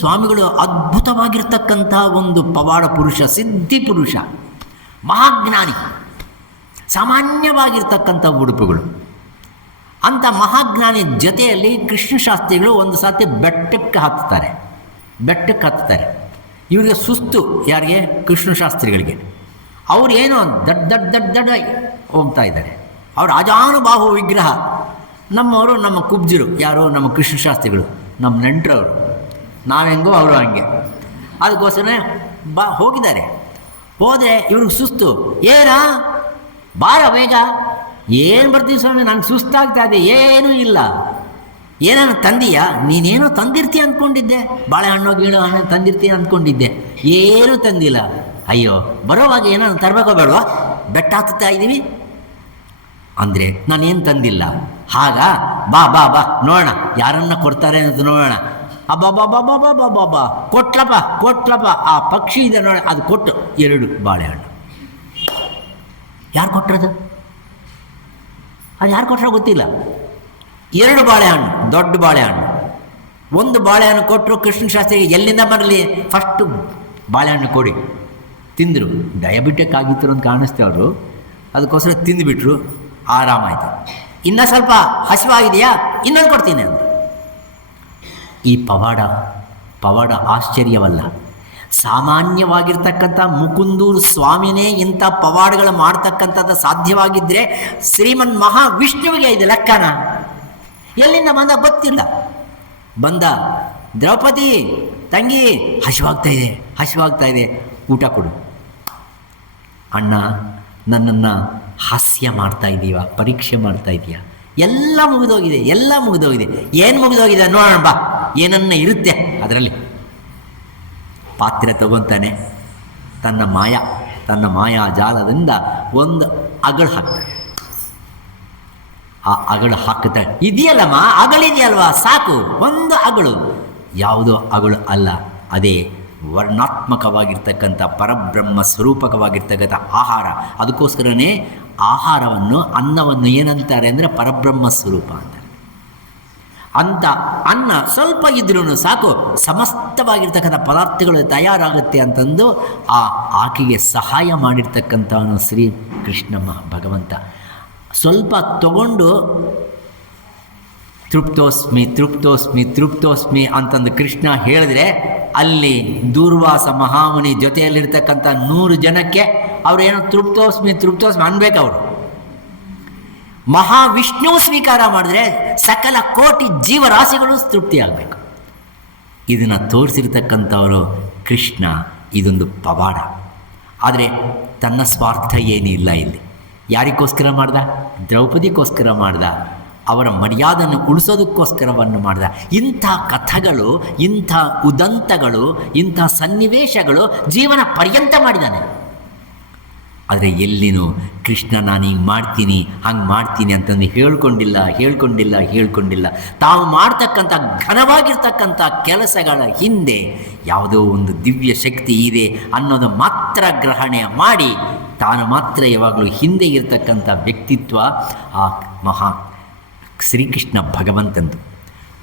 ಸ್ವಾಮಿಗಳು ಅದ್ಭುತವಾಗಿರ್ತಕ್ಕಂಥ ಒಂದು ಪವಾಡ ಪುರುಷ, ಸಿದ್ಧಿ ಪುರುಷ, ಮಹಾಜ್ಞಾನಿ, ಸಾಮಾನ್ಯವಾಗಿರ್ತಕ್ಕಂಥ ಉಡುಪುಗಳು. ಅಂಥ ಮಹಾಜ್ಞಾನಿ ಜೊತೆಯಲ್ಲಿ ಕೃಷ್ಣಶಾಸ್ತ್ರಿಗಳು ಒಂದು ಸಾತಿ ಬೆಟ್ಟಕ್ಕೆ ಹತ್ತಾರೆ. ಇವರಿಗೆ ಸುಸ್ತು. ಯಾರಿಗೆ? ಕೃಷ್ಣಶಾಸ್ತ್ರಿಗಳಿಗೆ. ಅವ್ರು ಏನೋ ದಡ್ಡ ಹೋಗ್ತಾ ಇದ್ದಾರೆ. ಅವರು ಅಜಾನುಬಾಹು ವಿಗ್ರಹ. ನಮ್ಮವರು, ನಮ್ಮ ಕುಬ್ಜರು ಯಾರು? ನಮ್ಮ ಕೃಷ್ಣಶಾಸ್ತ್ರಿಗಳು, ನಮ್ಮ ನೆಂಟರವರು. ನಾವೆಂಗೋ ಅವರು ಹಂಗೆ. ಅದಕ್ಕೋಸ್ಕರ ಹೋಗಿದ್ದಾರೆ. ಹೋದರೆ ಇವ್ರಿಗೆ ಸುಸ್ತು. ಏನಾ ಬಾರ ಬೇಗ. ಏನು ಬರ್ತೀವಿ ಸ್ವಾಮಿ, ನನಗೆ ಸುಸ್ತಾಗ್ತಾ ಇದೆ. ಏನೂ ಇಲ್ಲ. ಏನೇನು ತಂದೀಯಾ? ನೀನೇನೋ ತಂದಿರ್ತೀಯ ಅಂದ್ಕೊಂಡಿದ್ದೆ, ಬಾಳೆಹಣ್ಣು ಗೀಳು ಹಣ್ಣು ತಂದಿರ್ತೀಯ ಅಂದ್ಕೊಂಡಿದ್ದೆ. ಏನೂ ತಂದಿಲ್ಲ. ಅಯ್ಯೋ, ಬರೋವಾಗ ಏನಾದ್ರು ತರಬೇಕೋ ಬೇಡವಾ? ಬೆಟ್ಟ ಹತ್ತುತ್ತಾ ಇದ್ದೀವಿ ಅಂದರೆ ನಾನೇನು ತಂದಿಲ್ಲ. ಆಗ ಬಾ ನೋಡೋಣ, ಯಾರನ್ನ ಕೊಡ್ತಾರೆ ಅಂತ ನೋಡೋಣ. ಅಬ್ಬಾ ಕೊಟ್ಲಪ್ಪ. ಆ ಪಕ್ಷಿ ಇದೆ ನೋಡಿ, ಅದು ಕೊಟ್ಟು 2 ಬಾಳೆಹಣ್ಣು. ಯಾರು ಕೊಟ್ಟರದು? ಅದು ಯಾರು ಕೊಟ್ಟರೋ ಗೊತ್ತಿಲ್ಲ. 2 ಬಾಳೆಹಣ್ಣು, ದೊಡ್ಡ ಬಾಳೆಹಣ್ಣು. 1 ಬಾಳೆಹಣ್ಣು ಕೊಟ್ಟರು ಕೃಷ್ಣಶಾಸ್ತ್ರಿಗೆ. ಎಲ್ಲಿಂದ ಬರಲಿ, ಫಸ್ಟು ಬಾಳೆಹಣ್ಣು ಕೊಡಿ. ತಿಂದರು. ಡಯಾಬಿಟಿಕ್ ಆಗಿತ್ತು ಅಂತ ಕಾಣಿಸ್ತೆ ಅವರು. ಅದಕ್ಕೋಸ್ಕರ ತಿಂದುಬಿಟ್ರು. ಆರಾಮಾಯಿತು. ಇನ್ನೂ ಸ್ವಲ್ಪ ಹಸಿವಾಗಿದೆಯಾ, ಇನ್ನೊಂದು ಕೊಡ್ತೀನಿ ಅಂದರು. ಈ ಪವಾಡ ಆಶ್ಚರ್ಯವಲ್ಲ. ಸಾಮಾನ್ಯವಾಗಿರ್ತಕ್ಕಂಥ ಮುಕುಂದೂರು ಸ್ವಾಮಿನೇ ಇಂಥ ಪವಾಡಗಳು ಮಾಡ್ತಕ್ಕಂಥದ್ದು ಸಾಧ್ಯವಾಗಿದ್ದರೆ ಶ್ರೀಮನ್ ಮಹಾವಿಷ್ಣುವಿಗೆ ಇದು ಲೆಕ್ಕನ? ಎಲ್ಲಿಂದ ಬಂದ ಗೊತ್ತಿಲ್ಲ. ಬಂದ, ದ್ರೌಪದಿ ತಂಗಿ ಹಸಿವಾಗ್ತಾ ಇದೆ, ಊಟ ಕೊಡು. ಅಣ್ಣ, ನನ್ನನ್ನು ಹಾಸ್ಯ ಮಾಡ್ತಾ ಇದ್ದೀವ, ಪರೀಕ್ಷೆ ಮಾಡ್ತಾ ಇದೀಯಾ? ಎಲ್ಲ ಮುಗಿದೋಗಿದೆ. ಏನು ಮುಗಿದೋಗಿದೆ ನೋಡೋಣ ಬಾ, ಏನನ್ನ ಇರುತ್ತೆ ಅದರಲ್ಲಿ. ಪಾತ್ರೆ ತಗೊತಾನೆ, ತನ್ನ ಮಾಯಾ ಜಾಲದಿಂದ ಒಂದು ಅಗಳು ಹಾಕ್ತಾನೆ. ಆ ಅಗಳು ಹಾಕುತ್ತಾ ಇದೆಯಲ್ಲಮ್ಮ, ಅಗಳಿದೆಯಲ್ವಾ, ಸಾಕು, ಒಂದು ಅಗಳು. ಯಾವುದೋ ಅಗಳು ಅಲ್ಲ, ಅದೇ ವರ್ಣಾತ್ಮಕವಾಗಿರ್ತಕ್ಕಂಥ ಪರಬ್ರಹ್ಮ ಸ್ವರೂಪಕವಾಗಿರ್ತಕ್ಕಂಥ ಆಹಾರ. ಅದಕ್ಕೋಸ್ಕರನೇ ಆಹಾರವನ್ನು, ಅನ್ನವನ್ನು ಏನಂತಾರೆ ಅಂದರೆ ಪರಬ್ರಹ್ಮ ಸ್ವರೂಪ ಅಂತಾರೆ. ಅಂತ ಅನ್ನ ಸ್ವಲ್ಪ ಇದ್ರೂ ಸಾಕು, ಸಮಸ್ತವಾಗಿರ್ತಕ್ಕಂಥ ಪದಾರ್ಥಗಳು ತಯಾರಾಗುತ್ತೆ ಅಂತಂದು ಆಕೆಗೆ ಸಹಾಯ ಮಾಡಿರ್ತಕ್ಕಂಥವನು ಶ್ರೀ ಕೃಷ್ಣ ಭಗವಂತ. ಸ್ವಲ್ಪ ತಗೊಂಡು ತೃಪ್ತೋಸ್ಮಿ ತೃಪ್ತೋಸ್ಮಿ ತೃಪ್ತೋಸ್ಮಿ ಅಂತಂದು ಕೃಷ್ಣ ಹೇಳಿದ್ರೆ, ಅಲ್ಲಿ ದೂರ್ವಾಸ ಮಹಾಮುನಿ ಜೊತೆಯಲ್ಲಿರ್ತಕ್ಕಂಥ 100 ಜನಕ್ಕೆ ಅವ್ರೇನೋ ತೃಪ್ತೋಸ್ಮಿ ತೃಪ್ತೋಸ್ಮಿ ಅನ್ಬೇಕವರು. ಮಹಾವಿಷ್ಣು ಸ್ವೀಕಾರ ಮಾಡಿದ್ರೆ ಸಕಲ ಕೋಟಿ ಜೀವರಾಶಿಗಳು ತೃಪ್ತಿ ಆಗಬೇಕು. ಇದನ್ನು ತೋರಿಸಿರ್ತಕ್ಕಂಥವರು ಕೃಷ್ಣ. ಇದೊಂದು ಪವಾಡ. ಆದರೆ ತನ್ನ ಸ್ವಾರ್ಥ ಏನಿಲ್ಲ ಇಲ್ಲಿ. ಯಾರಿಗೋಸ್ಕರ ಮಾಡ್ದ? ದ್ರೌಪದಿಗೋಸ್ಕರ ಮಾಡ್ದ. ಅವರ ಮರ್ಯಾದನ್ನು ಉಳಿಸೋದಕ್ಕೋಸ್ಕರವನ್ನು ಮಾಡ್ದ. ಇಂಥ ಕಥೆಗಳು, ಇಂಥ ಉದಂತಗಳು, ಇಂಥ ಸನ್ನಿವೇಶಗಳು ಜೀವನ ಪರ್ಯಂತ ಮಾಡಿದ್ದಾನೆ. ಆದರೆ ಎಲ್ಲಿನೂ ಕೃಷ್ಣ ನಾನು ಹಿಂಗೆ ಮಾಡ್ತೀನಿ, ಹಂಗೆ ಮಾಡ್ತೀನಿ ಅಂತಂದು ಹೇಳ್ಕೊಂಡಿಲ್ಲ. ತಾವು ಮಾಡ್ತಕ್ಕಂಥ ಘನವಾಗಿರ್ತಕ್ಕಂಥ ಕೆಲಸಗಳ ಹಿಂದೆ ಯಾವುದೋ ಒಂದು ದಿವ್ಯ ಶಕ್ತಿ ಇದೆ ಅನ್ನೋದು ಮಾತ್ರ ಗ್ರಹಣೆ ಮಾಡಿ, ತಾನು ಮಾತ್ರ ಯಾವಾಗಲೂ ಹಿಂದೆ ಇರತಕ್ಕಂಥ ವ್ಯಕ್ತಿತ್ವ ಆ ಮಹಾ ಶ್ರೀಕೃಷ್ಣ ಭಗವಂತಂದು.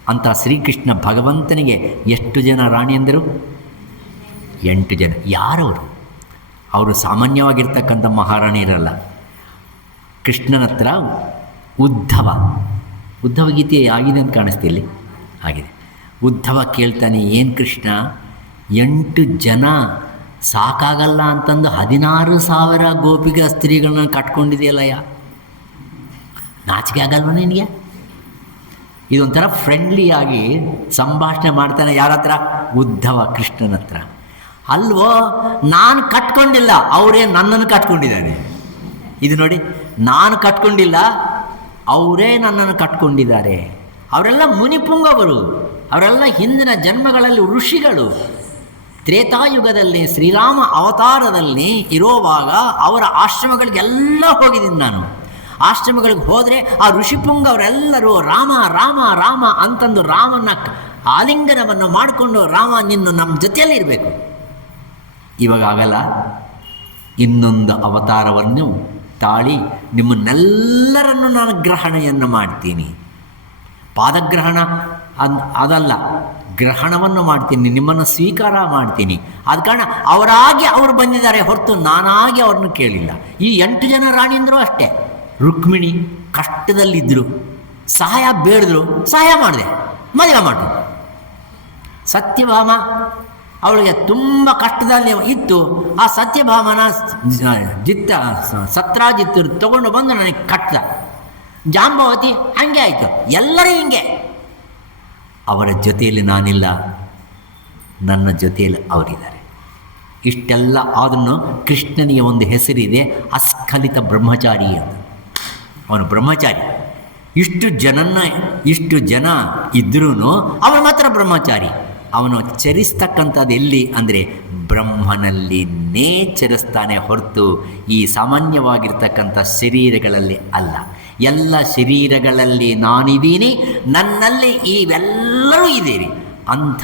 ಅಂಥ ಶ್ರೀಕೃಷ್ಣ ಭಗವಂತನಿಗೆ ಎಷ್ಟು ಜನ ರಾಣಿಯಂದರು? 8 ಜನ. ಯಾರವರು? ಅವರು ಸಾಮಾನ್ಯವಾಗಿರ್ತಕ್ಕಂಥ ಮಹಾರಾಣಿಯರಲ್ಲ. ಕೃಷ್ಣನ ಹತ್ರ ಉದ್ಧವ ಗೀತೆ ಆಗಿದೆ ಅಂತ ಕಾಣಿಸ್ತಿಲ್ಲಿ, ಆಗಿದೆ. ಉದ್ಧವ ಕೇಳ್ತಾನೆ, ಏನು ಕೃಷ್ಣ 8 ಜನ ಸಾಕಾಗಲ್ಲ ಅಂತಂದು 16,000 ಗೋಪಿಗ ಸ್ತ್ರೀಗಳನ್ನ ಕಟ್ಕೊಂಡಿದೆಯಲ್ಲಯ್ಯ, ನಾಚಿಕೆ ಆಗಲ್ವ ನಿನಗೆ? ಇದೊಂಥರ ಫ್ರೆಂಡ್ಲಿಯಾಗಿ ಸಂಭಾಷಣೆ ಮಾಡ್ತಾನೆ. ಯಾರ ಹತ್ರ? ಉದ್ಧವ ಕೃಷ್ಣನ ಹತ್ರ. ಅಲ್ವೋ, ನಾನು ಕಟ್ಕೊಂಡಿಲ್ಲ, ಅವರೇ ನನ್ನನ್ನು ಕಟ್ಕೊಂಡಿದ್ದಾನೆ. ಇದು ನೋಡಿ, ನಾನು ಕಟ್ಕೊಂಡಿಲ್ಲ, ಅವರೇ ನನ್ನನ್ನು ಕಟ್ಕೊಂಡಿದ್ದಾರೆ. ಅವರೆಲ್ಲ ಮುನಿಪುಂಗವರು, ಅವರೆಲ್ಲ ಹಿಂದಿನ ಜನ್ಮಗಳಲ್ಲಿ ಋಷಿಗಳು. ತ್ರೇತಾಯುಗದಲ್ಲಿ ಶ್ರೀರಾಮ ಅವತಾರದಲ್ಲಿ ಇರೋವಾಗ ಅವರ ಆಶ್ರಮಗಳಿಗೆಲ್ಲ ಹೋಗಿದ್ದೀನಿ ನಾನು. ಆಶ್ರಮಗಳಿಗೆ ಹೋದರೆ ಆ ಋಷಿಪುಂಗ ಅವರೆಲ್ಲರೂ ರಾಮ ರಾಮ ರಾಮ ಅಂತಂದು ರಾಮನ ಆಲಿಂಗನವನ್ನು ಮಾಡಿಕೊಂಡು, ರಾಮ ನಿನ್ನ ನಮ್ಮ ಜೊತೆಯಲ್ಲಿ ಇರಬೇಕು. ಇವಾಗ ಆಗಲ್ಲ, ಇನ್ನೊಂದು ಅವತಾರವನ್ನು ತಾಳಿ ನಿಮ್ಮನ್ನೆಲ್ಲರನ್ನು ನಾನು ಗ್ರಹಣೆಯನ್ನು ಮಾಡ್ತೀನಿ. ಪಾದಗ್ರಹಣ ಅದಲ್ಲ, ಗ್ರಹಣವನ್ನು ಮಾಡ್ತೀನಿ, ನಿಮ್ಮನ್ನು ಸ್ವೀಕಾರ ಮಾಡ್ತೀನಿ. ಆದ ಕಾರಣ ಅವರಾಗಿ ಅವರು ಬಂದಿದ್ದಾರೆ ಹೊರತು ನಾನಾಗಿ ಅವ್ರನ್ನ ಕೇಳಿಲ್ಲ. ಈ 8 ಜನ ರಾಣಿಯಂದರು ಅಷ್ಟೇ. ರುಕ್ಮಿಣಿ ಕಷ್ಟದಲ್ಲಿದ್ದರು, ಸಹಾಯ ಬೇಡಿದ್ರು, ಸಹಾಯ ಮಾಡಿದೆ, ಮದುವೆ ಮಾಡಿದ್ರು. ಸತ್ಯಭಾಮ ಅವಳಿಗೆ ತುಂಬ ಕಷ್ಟದಲ್ಲಿ ಇತ್ತು. ಆ ಸತ್ಯಭಾಮನ ಸತ್ರಾಜಿತ್ತರು ತಗೊಂಡು ಬಂದು ನನಗೆ ಕಟ್ಟ. ಜಾಂಬವತಿ ಹಂಗೆ ಆಯಿತು. ಎಲ್ಲರೂ ಹಿಂಗೆ. ಅವರ ಜೊತೆಯಲ್ಲಿ ನಾನಿಲ್ಲ, ನನ್ನ ಜೊತೆಯಲ್ಲಿ ಅವರಿದ್ದಾರೆ. ಇಷ್ಟೆಲ್ಲ ಆದ್ರೂ ಕೃಷ್ಣನಿಗೆ ಒಂದು ಹೆಸರಿದೆ, ಅಸ್ಖಲಿತ ಬ್ರಹ್ಮಚಾರಿ ಅಂತ. ಅವನು ಬ್ರಹ್ಮಚಾರಿ. ಇಷ್ಟು ಜನ ಇದ್ರೂ ಅವನು ಮಾತ್ರ ಬ್ರಹ್ಮಚಾರಿ. ಅವನು ಚರಿಸ್ತಕ್ಕಂಥದ್ದು ಎಲ್ಲಿ ಅಂದರೆ ಬ್ರಹ್ಮನಲ್ಲಿನೇ ಚರಿಸ್ತಾನೆ ಹೊರತು ಈ ಸಾಮಾನ್ಯವಾಗಿರ್ತಕ್ಕಂಥ ಶರೀರಗಳಲ್ಲಿ ಅಲ್ಲ. ಎಲ್ಲ ಶರೀರಗಳಲ್ಲಿ ನಾನಿದ್ದೀನಿ, ನನ್ನಲ್ಲಿ ಇವೆಲ್ಲರೂ ಇದ್ದೀರಿ. ಅಂಥ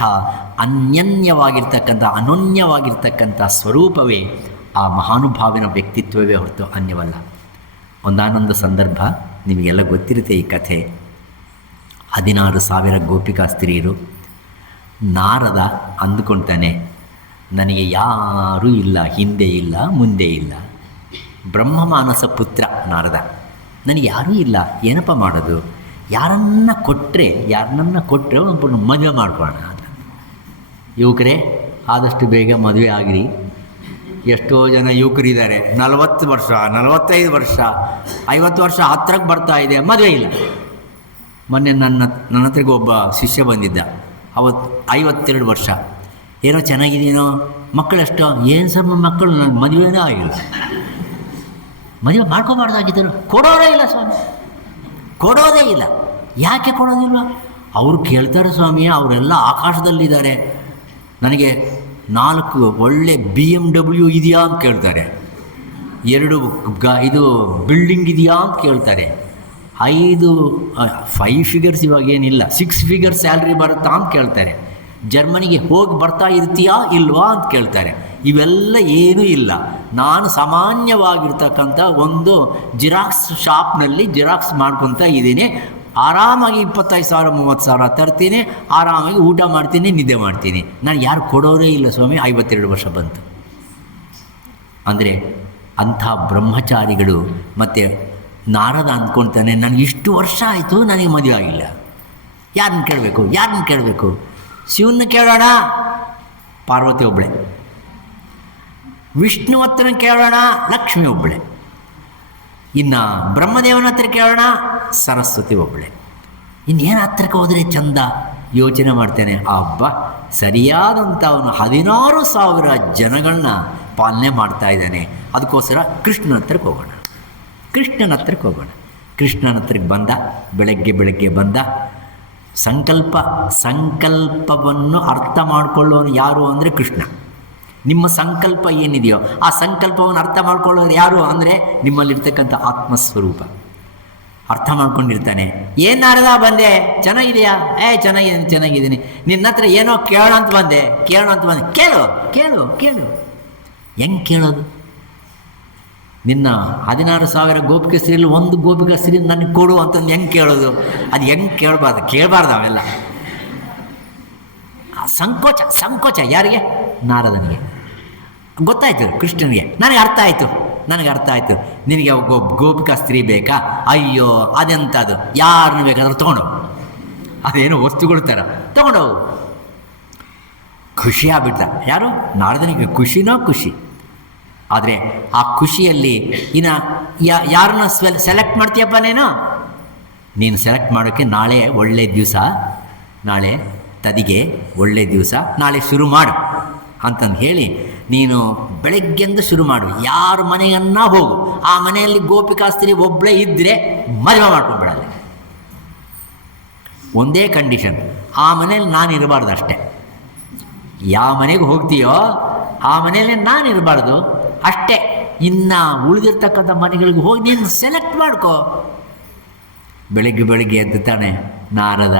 ಅನನ್ಯವಾಗಿರ್ತಕ್ಕಂಥ ಸ್ವರೂಪವೇ ಆ ಮಹಾನುಭಾವಿನ ವ್ಯಕ್ತಿತ್ವವೇ ಹೊರತು ಅನ್ಯವಲ್ಲ. ಒಂದಾನೊಂದು ಸಂದರ್ಭ ನಿಮಗೆಲ್ಲ ಗೊತ್ತಿರುತ್ತೆ ಈ ಕಥೆ. 16,000 ಗೋಪಿಕಾ ಸ್ತ್ರೀಯರು. ನಾರದ ಅಂದುಕೊಳ್ತಾನೆ, ನನಗೆ ಯಾರೂ ಇಲ್ಲ, ಹಿಂದೆ ಇಲ್ಲ, ಮುಂದೆ ಇಲ್ಲ. ಬ್ರಹ್ಮಮಾನಸ ಪುತ್ರ ನಾರದ, ನನಗೆ ಯಾರೂ ಇಲ್ಲ, ಏನಪ್ಪ ಮಾಡೋದು? ಯಾರನ್ನ ಕೊಟ್ಟರೆ ಒಬ್ಬನು ಮದುವೆ ಮಾಡ್ಕೊಳ್ಳೋಣ ಅಂತ. ಯುವಕರೇ, ಆದಷ್ಟು ಬೇಗ ಮದುವೆ ಆಗಿರಿ. ಎಷ್ಟೋ ಜನ ಯುವಕರಿದ್ದಾರೆ, 40 ವರ್ಷ, 45 ವರ್ಷ, 50 ವರ್ಷ ಹತ್ರಕ್ಕೆ ಬರ್ತಾ ಇದೆ, ಮದುವೆ ಇಲ್ಲ. ಮೊನ್ನೆ ನನ್ನ ಹತ್ರಗೆ ಒಬ್ಬ ಶಿಷ್ಯ ಬಂದಿದ್ದ. ಅವತ್ತು 52 ವರ್ಷ. ಏನೋ ಚೆನ್ನಾಗಿದ್ದೀನೋ, ಮಕ್ಕಳೆಷ್ಟೋ? ಏನು ಸಮ ಮಕ್ಕಳು, ನನ್ನ ಮದುವೆನೇ ಆಗಿಲ್ಲ. ಮದುವೆ ಮಾಡ್ಕೋಬಾರ್ದಾಗಿದ್ದರು, ಕೊಡೋದೇ ಇಲ್ಲ ಸ್ವಾಮಿ, ಕೊಡೋದೇ ಇಲ್ಲ. ಯಾಕೆ ಕೊಡೋದಿಲ್ವ? ಅವರು ಕೇಳ್ತಾರೆ ಸ್ವಾಮಿ, ಅವರೆಲ್ಲ ಆಕಾಶದಲ್ಲಿದ್ದಾರೆ. ನನಗೆ 4 ಒಳ್ಳೆ BMW ಇದೆಯಾ ಅಂತ ಕೇಳ್ತಾರೆ, 2 ಇದು ಬಿಲ್ಡಿಂಗ್ ಇದೆಯಾ ಅಂತ ಕೇಳ್ತಾರೆ. 5 ಫಿಗರ್ಸ್ ಇವಾಗ ಏನಿಲ್ಲ, 6 ಫಿಗರ್ಸ್ ಸ್ಯಾಲ್ರಿ ಬರುತ್ತಾ ಅಂತ ಕೇಳ್ತಾರೆ. ಜರ್ಮನಿಗೆ ಹೋಗಿ ಬರ್ತಾ ಇರ್ತೀಯಾ ಇಲ್ವಾ ಅಂತ ಕೇಳ್ತಾರೆ. ಇವೆಲ್ಲ ಏನೂ ಇಲ್ಲ. ನಾನು ಸಾಮಾನ್ಯವಾಗಿರ್ತಕ್ಕಂಥ ಒಂದು ಜಿರಾಕ್ಸ್ ಶಾಪ್ನಲ್ಲಿ ಜಿರಾಕ್ಸ್ ಮಾಡ್ಕೊತಾ ಇದ್ದೀನಿ. ಆರಾಮಾಗಿ 25,000 30,000 ತರ್ತೀನಿ, ಆರಾಮಾಗಿ ಊಟ ಮಾಡ್ತೀನಿ, ನಿದ್ದೆ ಮಾಡ್ತೀನಿ. ನಾನು ಯಾರು ಕೊಡೋರೇ ಇಲ್ಲ ಸ್ವಾಮಿ, 52 ವರ್ಷ ಬಂತು. ಅಂದರೆ ಅಂಥ ಬ್ರಹ್ಮಚಾರಿಗಳು. ಮತ್ತು ನಾರದ ಅಂದ್ಕೊಳ್ತಾನೆ, ನನಗೆ ಇಷ್ಟು ವರ್ಷ ಆಯಿತು, ನನಗೆ ಮದುವೆ ಆಗಿಲ್ಲ. ಯಾರನ್ನ ಕೇಳಬೇಕು? ಶಿವನ್ನ ಕೇಳೋಣ, ಪಾರ್ವತಿ ಒಬ್ಬಳೆ. ವಿಷ್ಣು ಹತ್ರ ಕೇಳೋಣ, ಲಕ್ಷ್ಮಿ ಒಬ್ಬಳೆ. ಇನ್ನು ಬ್ರಹ್ಮದೇವನ ಹತ್ರ ಕೇಳೋಣ, ಸರಸ್ವತಿ ಒಬ್ಬಳೆ. ಇನ್ನೇನು ಹತ್ರಕ್ಕೆ ಹೋದರೆ ಚಂದ ಯೋಚನೆ ಮಾಡ್ತೇನೆ. ಸರಿಯಾದಂಥ ಅವನು 16,000 ಜನಗಳನ್ನ ಪಾಲನೆ ಮಾಡ್ತಾ ಇದ್ದಾನೆ. ಅದಕ್ಕೋಸ್ಕರ ಕೃಷ್ಣನ ಹತ್ರಕ್ಕೆ ಹೋಗೋಣ. ಕೃಷ್ಣನ ಹತ್ರಕ್ಕೆ ಬಂದ. ಬೆಳಗ್ಗೆ ಬಂದ. ಸಂಕಲ್ಪವನ್ನು ಅರ್ಥ ಮಾಡಿಕೊಳ್ಳೋನು ಯಾರು ಅಂದರೆ ಕೃಷ್ಣ. ನಿಮ್ಮ ಸಂಕಲ್ಪ ಏನಿದೆಯೋ ಆ ಸಂಕಲ್ಪವನ್ನು ಅರ್ಥ ಮಾಡ್ಕೊಳ್ಳೋರು ಯಾರು ಅಂದರೆ ನಿಮ್ಮಲ್ಲಿರ್ತಕ್ಕಂಥ ಆತ್ಮಸ್ವರೂಪ. ಅರ್ಥ ಮಾಡ್ಕೊಂಡಿರ್ತಾನೆ. ಏನು ನಾರದ ಬಂದೆ, ಚೆನ್ನಾಗಿದೆಯಾ? ಚೆನ್ನಾಗಿದ್ದೀನಿ. ನಿನ್ನ ಹತ್ರ ಏನೋ ಕೇಳೋಣ ಅಂತ ಬಂದೆ. ಕೇಳು. ಹೆಂಗೆ ಕೇಳೋದು? ನಿನ್ನ 16,000 ಗೋಪಿಕೆ ಸ್ತ್ರೀಯಲ್ಲಿ ಒಂದು ಗೋಪಿಕಾ ಸ್ತ್ರೀ ನನಗೆ ಕೊಡು ಅಂತಂದು ಹೆಂಗೆ ಕೇಳೋದು? ಅದು ಹೆಂಗೆ ಕೇಳಬಾರ್ದು ಅವೆಲ್ಲ. ಸಂಕೋಚ ಯಾರಿಗೆ? ನಾರದನಿಗೆ. ಗೊತ್ತಾಯ್ತು ಕೃಷ್ಣನಿಗೆ. ನನಗೆ ಅರ್ಥ ಆಯಿತು. ನಿನಗೆ ಗೋಪಿಕಾ ಸ್ತ್ರೀ ಬೇಕಾ? ಅಯ್ಯೋ ಅದೆಂಥದ್ದು, ಯಾರನ್ನು ಬೇಕಾದ್ರೂ ತೊಗೊಂಡೋಗು. ಅದೇನೋ ವಸ್ತುಗಳು ಥರ ತೊಗೊಂಡೋಗು. ಖುಷಿಯಾಗ್ಬಿಟ್ಟ. ಯಾರು? ನಾರದನಿಗೆ ಖುಷಿ. ಆದರೆ ಆ ಖುಷಿಯಲ್ಲಿ ಇನ್ನು ಯಾರನ್ನ ಸೆಲೆಕ್ಟ್ ಮಾಡ್ತೀಯಪ್ಪ ನೀನು ಸೆಲೆಕ್ಟ್ ಮಾಡೋಕ್ಕೆ ನಾಳೆ ಒಳ್ಳೆಯ ದಿವಸ, ನಾಳೆ ತದಿಗೆ ಒಳ್ಳೆಯ ದಿವಸ, ನಾಳೆ ಶುರು ಮಾಡು ಅಂತಂದು ಹೇಳಿ ನೀನು ಬೆಳಗ್ಗೆಂದು ಶುರು ಮಾಡು. ಯಾರ ಮನೆಯನ್ನ ಹೋಗು, ಆ ಮನೆಯಲ್ಲಿ ಗೋಪಿಕಾ ಸ್ತ್ರೀ ಒಬ್ಬಳೇ ಇದ್ದರೆ ಮದುವೆ ಮಾಡ್ಕೊಂಡ್ಬಿಡಲ್ಲ. ಒಂದೇ ಕಂಡೀಷನ್, ಆ ಮನೇಲಿ ನಾನು ಇರಬಾರ್ದು ಅಷ್ಟೇ. ಯಾವ ಮನೆಗೆ ಹೋಗ್ತೀಯೋ ಆ ಮನೆಯಲ್ಲಿ ನಾನು ಇರಬಾರ್ದು ಅಷ್ಟೇ. ಇನ್ನು ಉಳಿದಿರ್ತಕ್ಕಂಥ ಮನೆಗಳಿಗೆ ಹೋಗಿ ನೀನು ಸೆಲೆಕ್ಟ್ ಮಾಡ್ಕೋ. ಬೆಳಗ್ಗೆ ಎದ್ದು ತಾನೆ ನಾರದ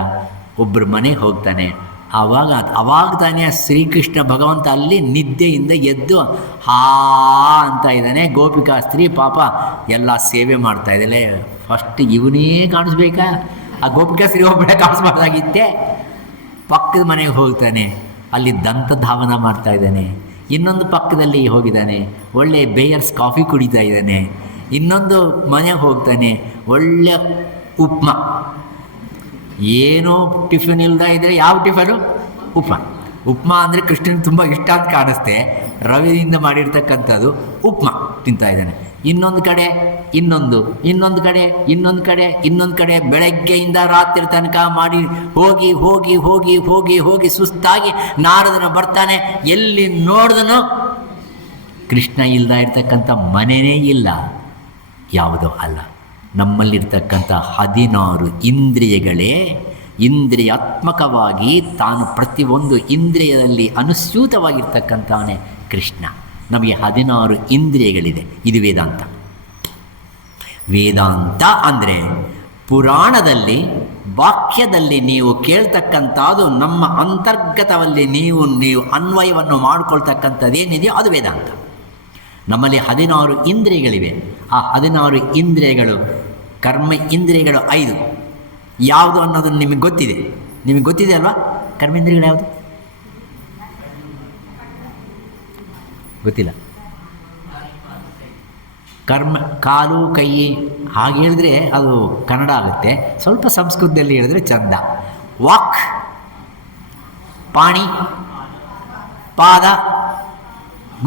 ಒಬ್ಬರ ಮನೆಗೆ ಹೋಗ್ತಾನೆ. ಆವಾಗ ತಾನೇ ಶ್ರೀಕೃಷ್ಣ ಭಗವಂತ ಅಲ್ಲಿ ನಿದ್ದೆಯಿಂದ ಎದ್ದು ಅಂತ ಇದ್ದಾನೆ. ಗೋಪಿಕಾ ಸ್ತ್ರೀ ಪಾಪ ಎಲ್ಲ ಸೇವೆ ಮಾಡ್ತಾ ಇದ್ದಾಳೆ. ಫಸ್ಟ್ ಇವನೇ ಕಾಣಿಸ್ಬೇಕಾ? ಆ ಗೋಪಿಕಾ ಸ್ತ್ರೀ ಒಬ್ಬಳೇ ಕಾಣಿಸ್ಬಾರ್ದಾಗಿತ್ತೆ. ಪಕ್ಕದ ಮನೆಗೆ ಹೋಗ್ತಾನೆ, ಅಲ್ಲಿ ದಂತಧಾವನ ಮಾಡ್ತಾ ಇದ್ದಾನೆ. ಇನ್ನೊಂದು ಪಕ್ಕದಲ್ಲಿ ಹೋಗಿದ್ದಾನೆ, ಒಳ್ಳೆ ಬೇಯರ್ಸ್ ಕಾಫಿ ಕುಡಿತಾ ಇದ್ದಾನೆ. ಇನ್ನೊಂದು ಮನೆಗೆ ಹೋಗ್ತಾನೆ, ಒಳ್ಳೆ ಉಪ್ಮಾ. ಏನೋ ಟಿಫಿನ್ ಇಲ್ದ ಇದ್ದರೆ ಯಾವ ಟಿಫನು? ಉಪ್ಮಾ ಅಂದರೆ ಕೃಷ್ಣನಿಗೆ ತುಂಬ ಇಷ್ಟ ಅಂತ ಕಾಣಿಸ್ತೆ. ರವೆಯಿಂದ ಮಾಡಿರ್ತಕ್ಕಂಥದ್ದು ಉಪ್ಮಾ ತಿಂತಾ ಇದ್ದಾನೆ. ಇನ್ನೊಂದು ಕಡೆ ಬೆಳಗ್ಗೆಯಿಂದ ರಾತ್ರಿ ತನಕ ಮಾಡಿ ಹೋಗಿ ಸುಸ್ತಾಗಿ ನಾರದನ ಬರ್ತಾನೆ. ಎಲ್ಲಿ ನೋಡಿದನೋ ಕೃಷ್ಣ ಇಲ್ದ ಇರ್ತಕ್ಕಂಥ ಮನೆಯೇ ಇಲ್ಲ. ಯಾವುದೋ ಅಲ್ಲ, ನಮ್ಮಲ್ಲಿರ್ತಕ್ಕಂಥ 16 ಇಂದ್ರಿಯಗಳೇ ಇಂದ್ರಿಯಾತ್ಮಕವಾಗಿ ತಾನು ಪ್ರತಿಯೊಂದು ಇಂದ್ರಿಯದಲ್ಲಿ ಅನುಸ್ಯೂತವಾಗಿರ್ತಕ್ಕಂಥವನೇ ಕೃಷ್ಣ. ನಮಗೆ 16 ಇಂದ್ರಿಯಗಳಿದೆ. ಇದು ವೇದಾಂತ ಅಂದರೆ ಪುರಾಣದಲ್ಲಿ ವಾಕ್ಯದಲ್ಲಿ ನೀವು ಕೇಳ್ತಕ್ಕಂಥದ್ದು ನಮ್ಮ ಅಂತರ್ಗತದಲ್ಲಿ ನೀವು ಅನ್ವಯವನ್ನು ಮಾಡಿಕೊಳ್ತಕ್ಕಂಥದ್ದೇನಿದೆಯೋ ಅದು ವೇದಾಂತ. ನಮ್ಮಲ್ಲಿ 16 ಇಂದ್ರಿಯಗಳಿವೆ. ಆ 16 ಇಂದ್ರಿಯಗಳು, ಕರ್ಮ ಇಂದ್ರಿಯಗಳು 5 ಯಾವುದು ಅನ್ನೋದನ್ನು ನಿಮಗೆ ಗೊತ್ತಿದೆ ಅಲ್ವಾ? ಕರ್ಮೇಂದ್ರಿಯಗಳು ಯಾವುದು ಗೊತ್ತಿಲ್ಲ. ಕಾಲು ಕೈ ಹಾಗೆ ಹೇಳಿದ್ರೆ ಅದು ಕನ್ನಡ ಆಗುತ್ತೆ. ಸ್ವಲ್ಪ ಸಂಸ್ಕೃತದಲ್ಲಿ ಹೇಳಿದ್ರೆ ಚಂದ. ವಾಕ್, ಪಾಣಿ, ಪಾದ,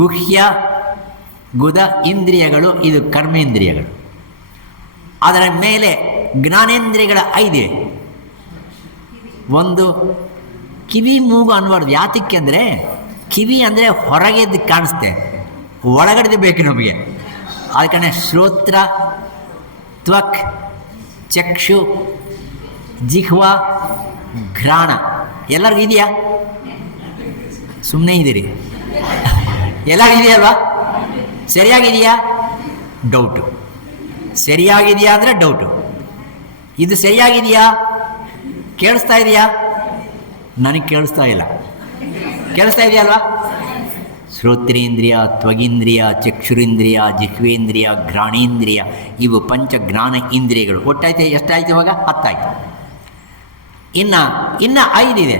ಗುಹ್ಯ, ಗುದ ಇಂದ್ರಿಯಗಳು, ಇದು ಕರ್ಮೇಂದ್ರಿಯಗಳು. ಅದರ ಮೇಲೆ ಜ್ಞಾನೇಂದ್ರಿಯಗಳ 5 ಇವೆ. ಒಂದು ಕಿವಿ, ಮೂಗು ಅನ್ಬಾರ್ದು. ಯಾತಕ್ಕೆ ಅಂದರೆ ಕಿವಿ ಅಂದರೆ ಹೊರಗೆದ್ದು ಕಾಣಿಸ್ತೆ, ಒಳಗಡೆದು ಬೇಕು ನಮಗೆ. ಅದಕ್ಕೆ ಶ್ರೋತ್ರ, ತ್ವಕ್, ಚಕ್ಷು, ಜಿಹ್ವ, ಘ್ರಾಣ ಎಲ್ಲರಿಗೂ ಇದೆಯಾ? ಸುಮ್ಮನೆ ಇದ್ದೀರಿ. ಎಲ್ಲರಿಗೂ ಇದೆಯಲ್ವಾ? ಸರಿಯಾಗಿದೆಯಾ? ಡೌಟು. ಸರಿಯಾಗಿದೆಯಾ ಅಂದರೆ ಡೌಟು. ಇದು ಸರಿಯಾಗಿದೆಯಾ? ಕೇಳಿಸ್ತಾ ಇದೆಯಾ? ನನಗೆ ಕೇಳಿಸ್ತಾ ಇಲ್ಲ. ಕೇಳಿಸ್ತಾ ಇದೆಯಲ್ವಾ? ಶ್ರೋತ್ರೇಂದ್ರಿಯ, ತ್ವಗೀಂದ್ರಿಯ, ಚಕ್ಷುರೇಂದ್ರಿಯ, ಜಿಹ್ವೇಂದ್ರಿಯ, ಘ್ರಾಣೇಂದ್ರಿಯ, ಇವು ಪಂಚ ಜ್ಞಾನ ಇಂದ್ರಿಯಗಳು. ಒಟ್ಟಾಯ್ತು ಎಷ್ಟಾಯ್ತು ಇವಾಗ? 10 ಆಯಿತು. ಇನ್ನು 5 ಇದೆ.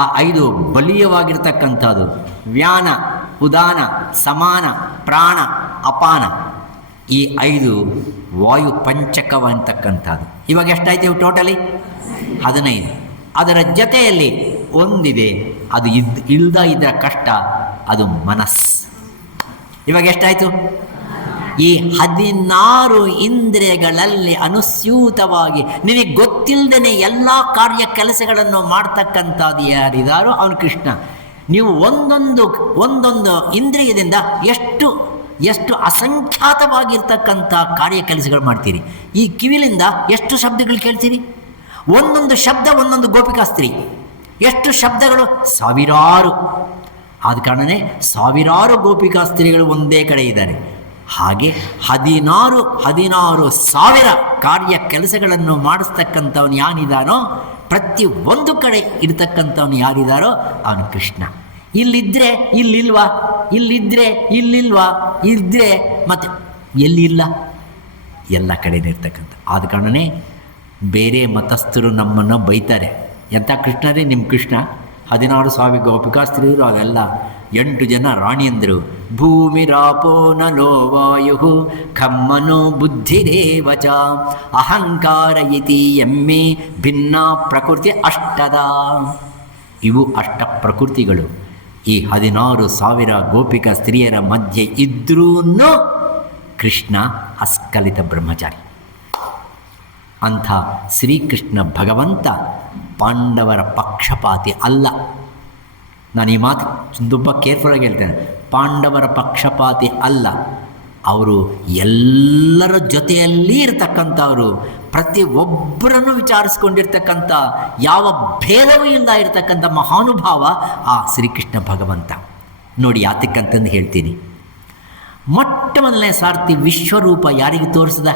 ಆ 5 ಬಲೀಯವಾಗಿರ್ತಕ್ಕಂಥದ್ದು ವ್ಯಾನ, ಉದಾನ, ಸಮಾನ, ಪ್ರಾಣ, ಅಪಾನ. ಈ 5 ವಾಯು ಪಂಚಕವಂತಕ್ಕಂಥದ್ದು. ಇವಾಗ ಎಷ್ಟಾಯ್ತು ಇವು ಟೋಟಲಿ? 15. ಅದರ ಜೊತೆಯಲ್ಲಿ ಒಂದಿದೆ, ಅದು ಇಲ್ದ ಇದರ ಕಷ್ಟ, ಅದು ಮನಸ್ಸು. ಇವಾಗ ಎಷ್ಟಾಯಿತು? ಈ 16 ಇಂದ್ರಿಯಗಳಲ್ಲಿ ಅನುಸ್ಯೂತವಾಗಿ ನಿನಗೆ ಗೊತ್ತಿಲ್ಲದೇ ಎಲ್ಲ ಕಾರ್ಯ ಕೆಲಸಗಳನ್ನು ಮಾಡ್ತಕ್ಕಂಥದ್ದು ಯಾರಿದಾರೋ ಅವನು ಕೃಷ್ಣ. ನೀವು ಒಂದೊಂದು ಇಂದ್ರಿಯದಿಂದ ಎಷ್ಟು ಅಸಂಖ್ಯಾತವಾಗಿರ್ತಕ್ಕಂಥ ಕಾರ್ಯ ಕೆಲಸಗಳು ಮಾಡ್ತೀರಿ. ಈ ಕಿವಿಲಿಂದ ಎಷ್ಟು ಶಬ್ದಗಳು ಕೇಳ್ತೀರಿ? ಒಂದೊಂದು ಶಬ್ದ ಒಂದೊಂದು ಗೋಪಿಕಾಸ್ತ್ರೀ. ಎಷ್ಟು ಶಬ್ದಗಳು? ಸಾವಿರಾರು. ಆದ ಕಾರಣವೇ ಸಾವಿರಾರು ಗೋಪಿಕಾಸ್ತ್ರೀಗಳು ಒಂದೇ ಕಡೆ ಇದ್ದಾರೆ. ಹಾಗೆ 16,000 ಕಾರ್ಯ ಕೆಲಸಗಳನ್ನು ಮಾಡಿಸ್ತಕ್ಕಂಥವನು ಯಾನಿದ್ದಾನೋ, ಪ್ರತಿಯೊಂದು ಕಡೆ ಇರ್ತಕ್ಕಂಥವನು ಯಾರಿದ್ದಾರೋ ಅವನು ಕೃಷ್ಣ. ಇಲ್ಲಿದ್ದರೆ ಇಲ್ಲಿಲ್ವಾ, ಇಲ್ಲಿದ್ದರೆ ಇಲ್ಲಿಲ್ವಾ, ಇದ್ದರೆ ಮತ್ತು ಎಲ್ಲಿಲ್ಲ, ಎಲ್ಲ ಕಡೆನೇ ಇರ್ತಕ್ಕಂಥ. ಆದ ಕಾರಣವೇ ಬೇರೆ ಮತಸ್ಥರು ನಮ್ಮನ್ನು ಬೈತಾರೆ. ಎಂಥ ಕೃಷ್ಣರೇ ನಿಮ್ಮ ಕೃಷ್ಣ? 16,000 ಗೋಪಿಕಾಸ್ತ್ರೀಯರು, ಅವೆಲ್ಲ 8 ಜನ ರಾಣಿಯಂದರು. ಭೂಮಿರಾಪೋ ನಲೋ ವಾಯು ಖಮ್ಮನೋ ಬುದ್ಧಿರೇವಚ ಅಹಂಕಾರ ಇತಿ ಎಮ್ಮೆ ಭಿನ್ನ ಪ್ರಕೃತಿ ಅಷ್ಟದ. ಇವು ಅಷ್ಟ ಪ್ರಕೃತಿಗಳು ಈ 16,000 ಗೋಪಿಕಾ ಸ್ತ್ರೀಯರ ಮಧ್ಯೆ ಇದ್ರೂ ಕೃಷ್ಣ ಅಸ್ಖಲಿತ ಬ್ರಹ್ಮಚಾರಿ. ಅಂಥ ಶ್ರೀಕೃಷ್ಣ ಭಗವಂತ ಪಾಂಡವರ ಪಕ್ಷಪಾತಿ ಅಲ್ಲ. ನಾನು ಈ ಮಾತು ತುಂಬ ಕೇರ್ಫುಲ್ಲಾಗಿ ಹೇಳ್ತೇನೆ. ಪಾಂಡವರ ಪಕ್ಷಪಾತಿ ಅಲ್ಲ. ಅವರು ಎಲ್ಲರ ಜೊತೆಯಲ್ಲಿ ಇರತಕ್ಕಂಥವರು, ಪ್ರತಿಯೊಬ್ಬರನ್ನು ವಿಚಾರಿಸ್ಕೊಂಡಿರ್ತಕ್ಕಂಥ, ಯಾವ ಭೇದವೂ ಇಲ್ಲ ಇರತಕ್ಕಂಥ ಮಹಾನುಭಾವ ಆ ಶ್ರೀಕೃಷ್ಣ ಭಗವಂತ. ನೋಡಿ ಯಾತಕ್ಕಂತಂದು ಹೇಳ್ತೀನಿ. ಮೊಟ್ಟ ಮೊದಲನೇ ಸಾರ್ತಿ ವಿಶ್ವರೂಪ ಯಾರಿಗೆ ತೋರಿಸ್ದ?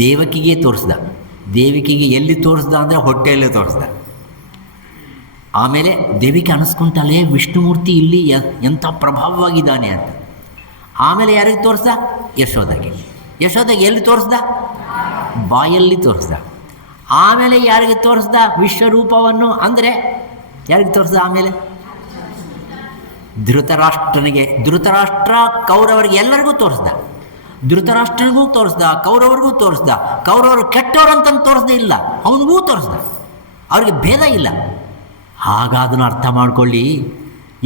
ದೇವಕಿಗೆ ತೋರಿಸ್ದ. ದೇವಿಕಿಗೆ ಎಲ್ಲಿ ತೋರಿಸ್ದ ಅಂದರೆ ಹೊಟ್ಟೆಯಲ್ಲೇ ತೋರಿಸ್ದ. ಆಮೇಲೆ ದೇವಿಕೆ ಅನಿಸ್ಕೊಂತಲೇ ವಿಷ್ಣುಮೂರ್ತಿ ಇಲ್ಲಿ ಎಂಥ ಪ್ರಭಾವವಾಗಿದ್ದಾನೆ ಅಂತ. ಆಮೇಲೆ ಯಾರಿಗೆ ತೋರಿಸ್ದ? ಯಶೋದಗೆ. ಯಶೋದಗೆ ಎಲ್ಲಿ ತೋರಿಸ್ದ? ಬಾಯಲ್ಲಿ ತೋರಿಸ್ದ. ಆಮೇಲೆ ಯಾರಿಗೆ ತೋರಿಸ್ದ ವಿಶ್ವರೂಪವನ್ನು ಅಂದರೆ ಯಾರಿಗೆ ತೋರಿಸ್ದ? ಆಮೇಲೆ ಧೃತರಾಷ್ಟ್ರನಿಗೆ. ಧೃತರಾಷ್ಟ್ರ ಕೌರವರಿಗೆ ಎಲ್ಲರಿಗೂ ತೋರಿಸ್ದ. ಧೃತರಾಷ್ಟ್ರನಿಗೂ ತೋರಿಸ್ದ, ಕೌರವರಿಗೂ ತೋರಿಸ್ದ. ಕೌರವರು ಕೆಟ್ಟವರು ಅಂತಂದು ತೋರಿಸ್ದೇ ಇಲ್ಲ, ಅವನಿಗೂ ತೋರಿಸ್ದ. ಅವ್ರಿಗೆ ಭೇದ ಇಲ್ಲ. ಹಾಗಾದನ್ನು ಅರ್ಥ ಮಾಡ್ಕೊಳ್ಳಿ.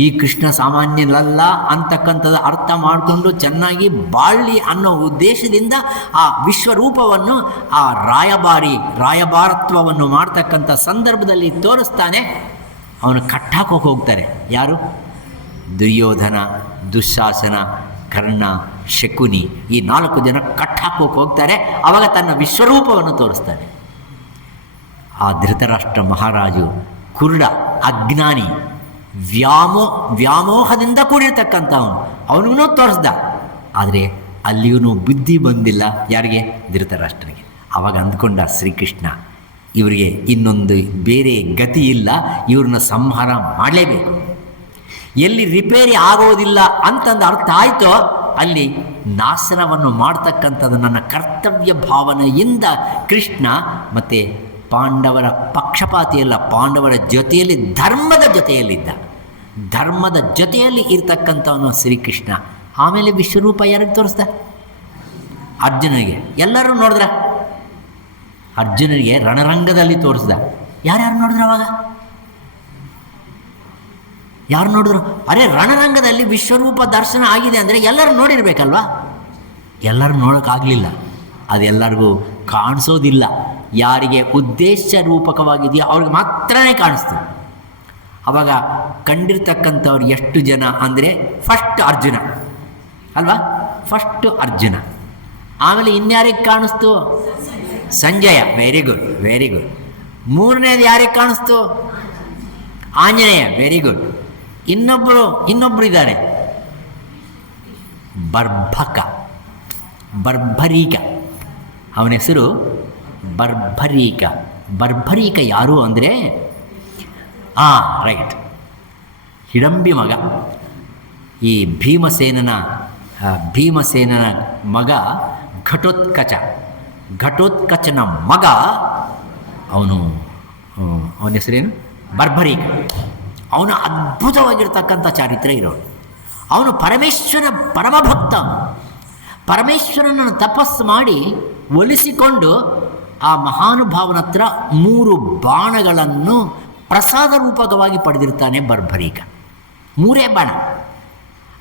ಈ ಕೃಷ್ಣ ಸಾಮಾನ್ಯನಲ್ಲ ಅಂತಕ್ಕಂಥದ್ದು ಅರ್ಥ ಮಾಡಿಕೊಂಡು ಚೆನ್ನಾಗಿ ಬಾಳಿ ಅನ್ನೋ ಉದ್ದೇಶದಿಂದ ಆ ವಿಶ್ವರೂಪವನ್ನು, ಆ ರಾಯಭಾರತ್ವವನ್ನು ಮಾಡ್ತಕ್ಕಂಥ ಸಂದರ್ಭದಲ್ಲಿ ತೋರಿಸ್ತಾನೆ. ಅವನು ಕಟ್ಟಾಕೋಕೆ ಹೋಗ್ತಾರೆ. ಯಾರು? ದುರ್ಯೋಧನ, ದುಶ್ಯಾಸನ, ಕರ್ಣ, ಶಕುನಿ, ಈ 4 ಜನ ಕಟ್ಟಾಕೋಕೆ ಹೋಗ್ತಾರೆ. ಆವಾಗ ತನ್ನ ವಿಶ್ವರೂಪವನ್ನು ತೋರಿಸ್ತಾನೆ. ಆ ಧೃತರಾಷ್ಟ್ರ ಮಹಾರಾಜು ಕುರುಡ, ಅಜ್ಞಾನಿ, ವ್ಯಾಮೋಹದಿಂದ ಕೂಡಿರ್ತಕ್ಕಂಥವನು. ಅವನಿಗೂ ತೋರಿಸ್ದ. ಆದರೆ ಅಲ್ಲಿಯೂ ಬುದ್ಧಿ ಬಂದಿಲ್ಲ. ಯಾರಿಗೆ? ಧೃತರಾಷ್ಟ್ರನಿಗೆ. ಆವಾಗ ಅಂದ್ಕೊಂಡ ಶ್ರೀಕೃಷ್ಣ, ಇವರಿಗೆ ಇನ್ನೊಂದು ಬೇರೆ ಗತಿ ಇಲ್ಲ, ಇವ್ರನ್ನ ಸಂಹಾರ ಮಾಡಲೇಬೇಕು. ಎಲ್ಲಿ ರಿಪೇರಿ ಆಗೋದಿಲ್ಲ ಅಂತಂದು ಅರ್ಥ ಆಯಿತೋ ಅಲ್ಲಿ ನಾಶನವನ್ನು ಮಾಡ್ತಕ್ಕಂಥದ್ದು ನನ್ನ ಕರ್ತವ್ಯ ಭಾವನೆಯಿಂದ ಕೃಷ್ಣ ಮತ್ತು ಪಾಂಡವರ ಪಕ್ಷಪಾತಿಯಲ್ಲ, ಪಾಂಡವರ ಜೊತೆಯಲ್ಲಿ ಧರ್ಮದ ಜೊತೆಯಲ್ಲಿದ್ದ. ಧರ್ಮದ ಜೊತೆಯಲ್ಲಿ ಇರ್ತಕ್ಕಂಥವನು ಶ್ರೀಕೃಷ್ಣ. ಆಮೇಲೆ ವಿಶ್ವರೂಪ ಯಾರಿಗೆ ತೋರಿಸ್ದ? ಅರ್ಜುನನಿಗೆ. ಎಲ್ಲರೂ ನೋಡಿದ್ರ? ಅರ್ಜುನನಿಗೆ ರಣರಂಗದಲ್ಲಿ ತೋರಿಸ್ದ. ಯಾರ್ಯಾರು ನೋಡಿದ್ರು ಅವಾಗ? ಯಾರು ನೋಡಿದ್ರು? ಅರೆ, ರಣರಂಗದಲ್ಲಿ ವಿಶ್ವರೂಪ ದರ್ಶನ ಆಗಿದೆ ಅಂದರೆ ಎಲ್ಲರೂ ನೋಡಿರ್ಬೇಕಲ್ವಾ? ಎಲ್ಲರೂ ನೋಡೋಕ್ಕಾಗಲಿಲ್ಲ. ಅದೆಲ್ಲರಿಗೂ ಕಾಣಿಸೋದಿಲ್ಲ. ಯಾರಿಗೆ ಉದ್ದೇಶ ರೂಪಕವಾಗಿದೆಯೋ ಅವ್ರಿಗೆ ಮಾತ್ರನೇ ಕಾಣಿಸ್ತು. ಆವಾಗ ಕಂಡಿರ್ತಕ್ಕಂಥವ್ರು ಎಷ್ಟು ಜನ ಅಂದರೆ ಫಸ್ಟ್ ಅರ್ಜುನ ಅಲ್ವಾ? ಫಸ್ಟು ಅರ್ಜುನ. ಆಮೇಲೆ ಇನ್ಯಾರಿಗೆ ಕಾಣಿಸ್ತು? Sanjaya. Very good, very good. ಮೂರನೇದು ಯಾರಿಗೆ ಕಾಣಿಸ್ತು? ಆಂಜನೇಯ. Very good. ಇನ್ನೊಬ್ಬರು ಇದ್ದಾರೆ, ಬರ್ಭರೀಕ. ಅವನ ಹೆಸರು ಬರ್ಭರೀಕ. ಬರ್ಭರೀಕ ಯಾರು ಅಂದರೆ ರೈಟ್, ಹಿಡಂಬಿ ಮಗ. ಈ ಭೀಮಸೇನನ ಮಗ ಘಟೋತ್ಕಚ. ಘಟೋತ್ಕಚನ ಮಗ ಅವನ ಹೆಸರೇನು? ಬರ್ಭರೀಕ. ಅವನು ಅದ್ಭುತವಾಗಿರ್ತಕ್ಕಂಥ ಚಾರಿತ್ರ್ಯ ಇರೋನು. ಅವನು ಪರಮೇಶ್ವರ ಪರಮಭಕ್ತ. ಪರಮೇಶ್ವರನನ್ನು ತಪಸ್ಸು ಮಾಡಿ ಒಲಿಸಿಕೊಂಡು ಆ ಮಹಾನುಭಾವನ ಹತ್ರ 3 ಬಾಣಗಳನ್ನು ಪ್ರಸಾದ ರೂಪಕವಾಗಿ ಪಡೆದಿರ್ತಾನೆ ಬರ್ಭರೀಕ. 3 ಬಾಣ.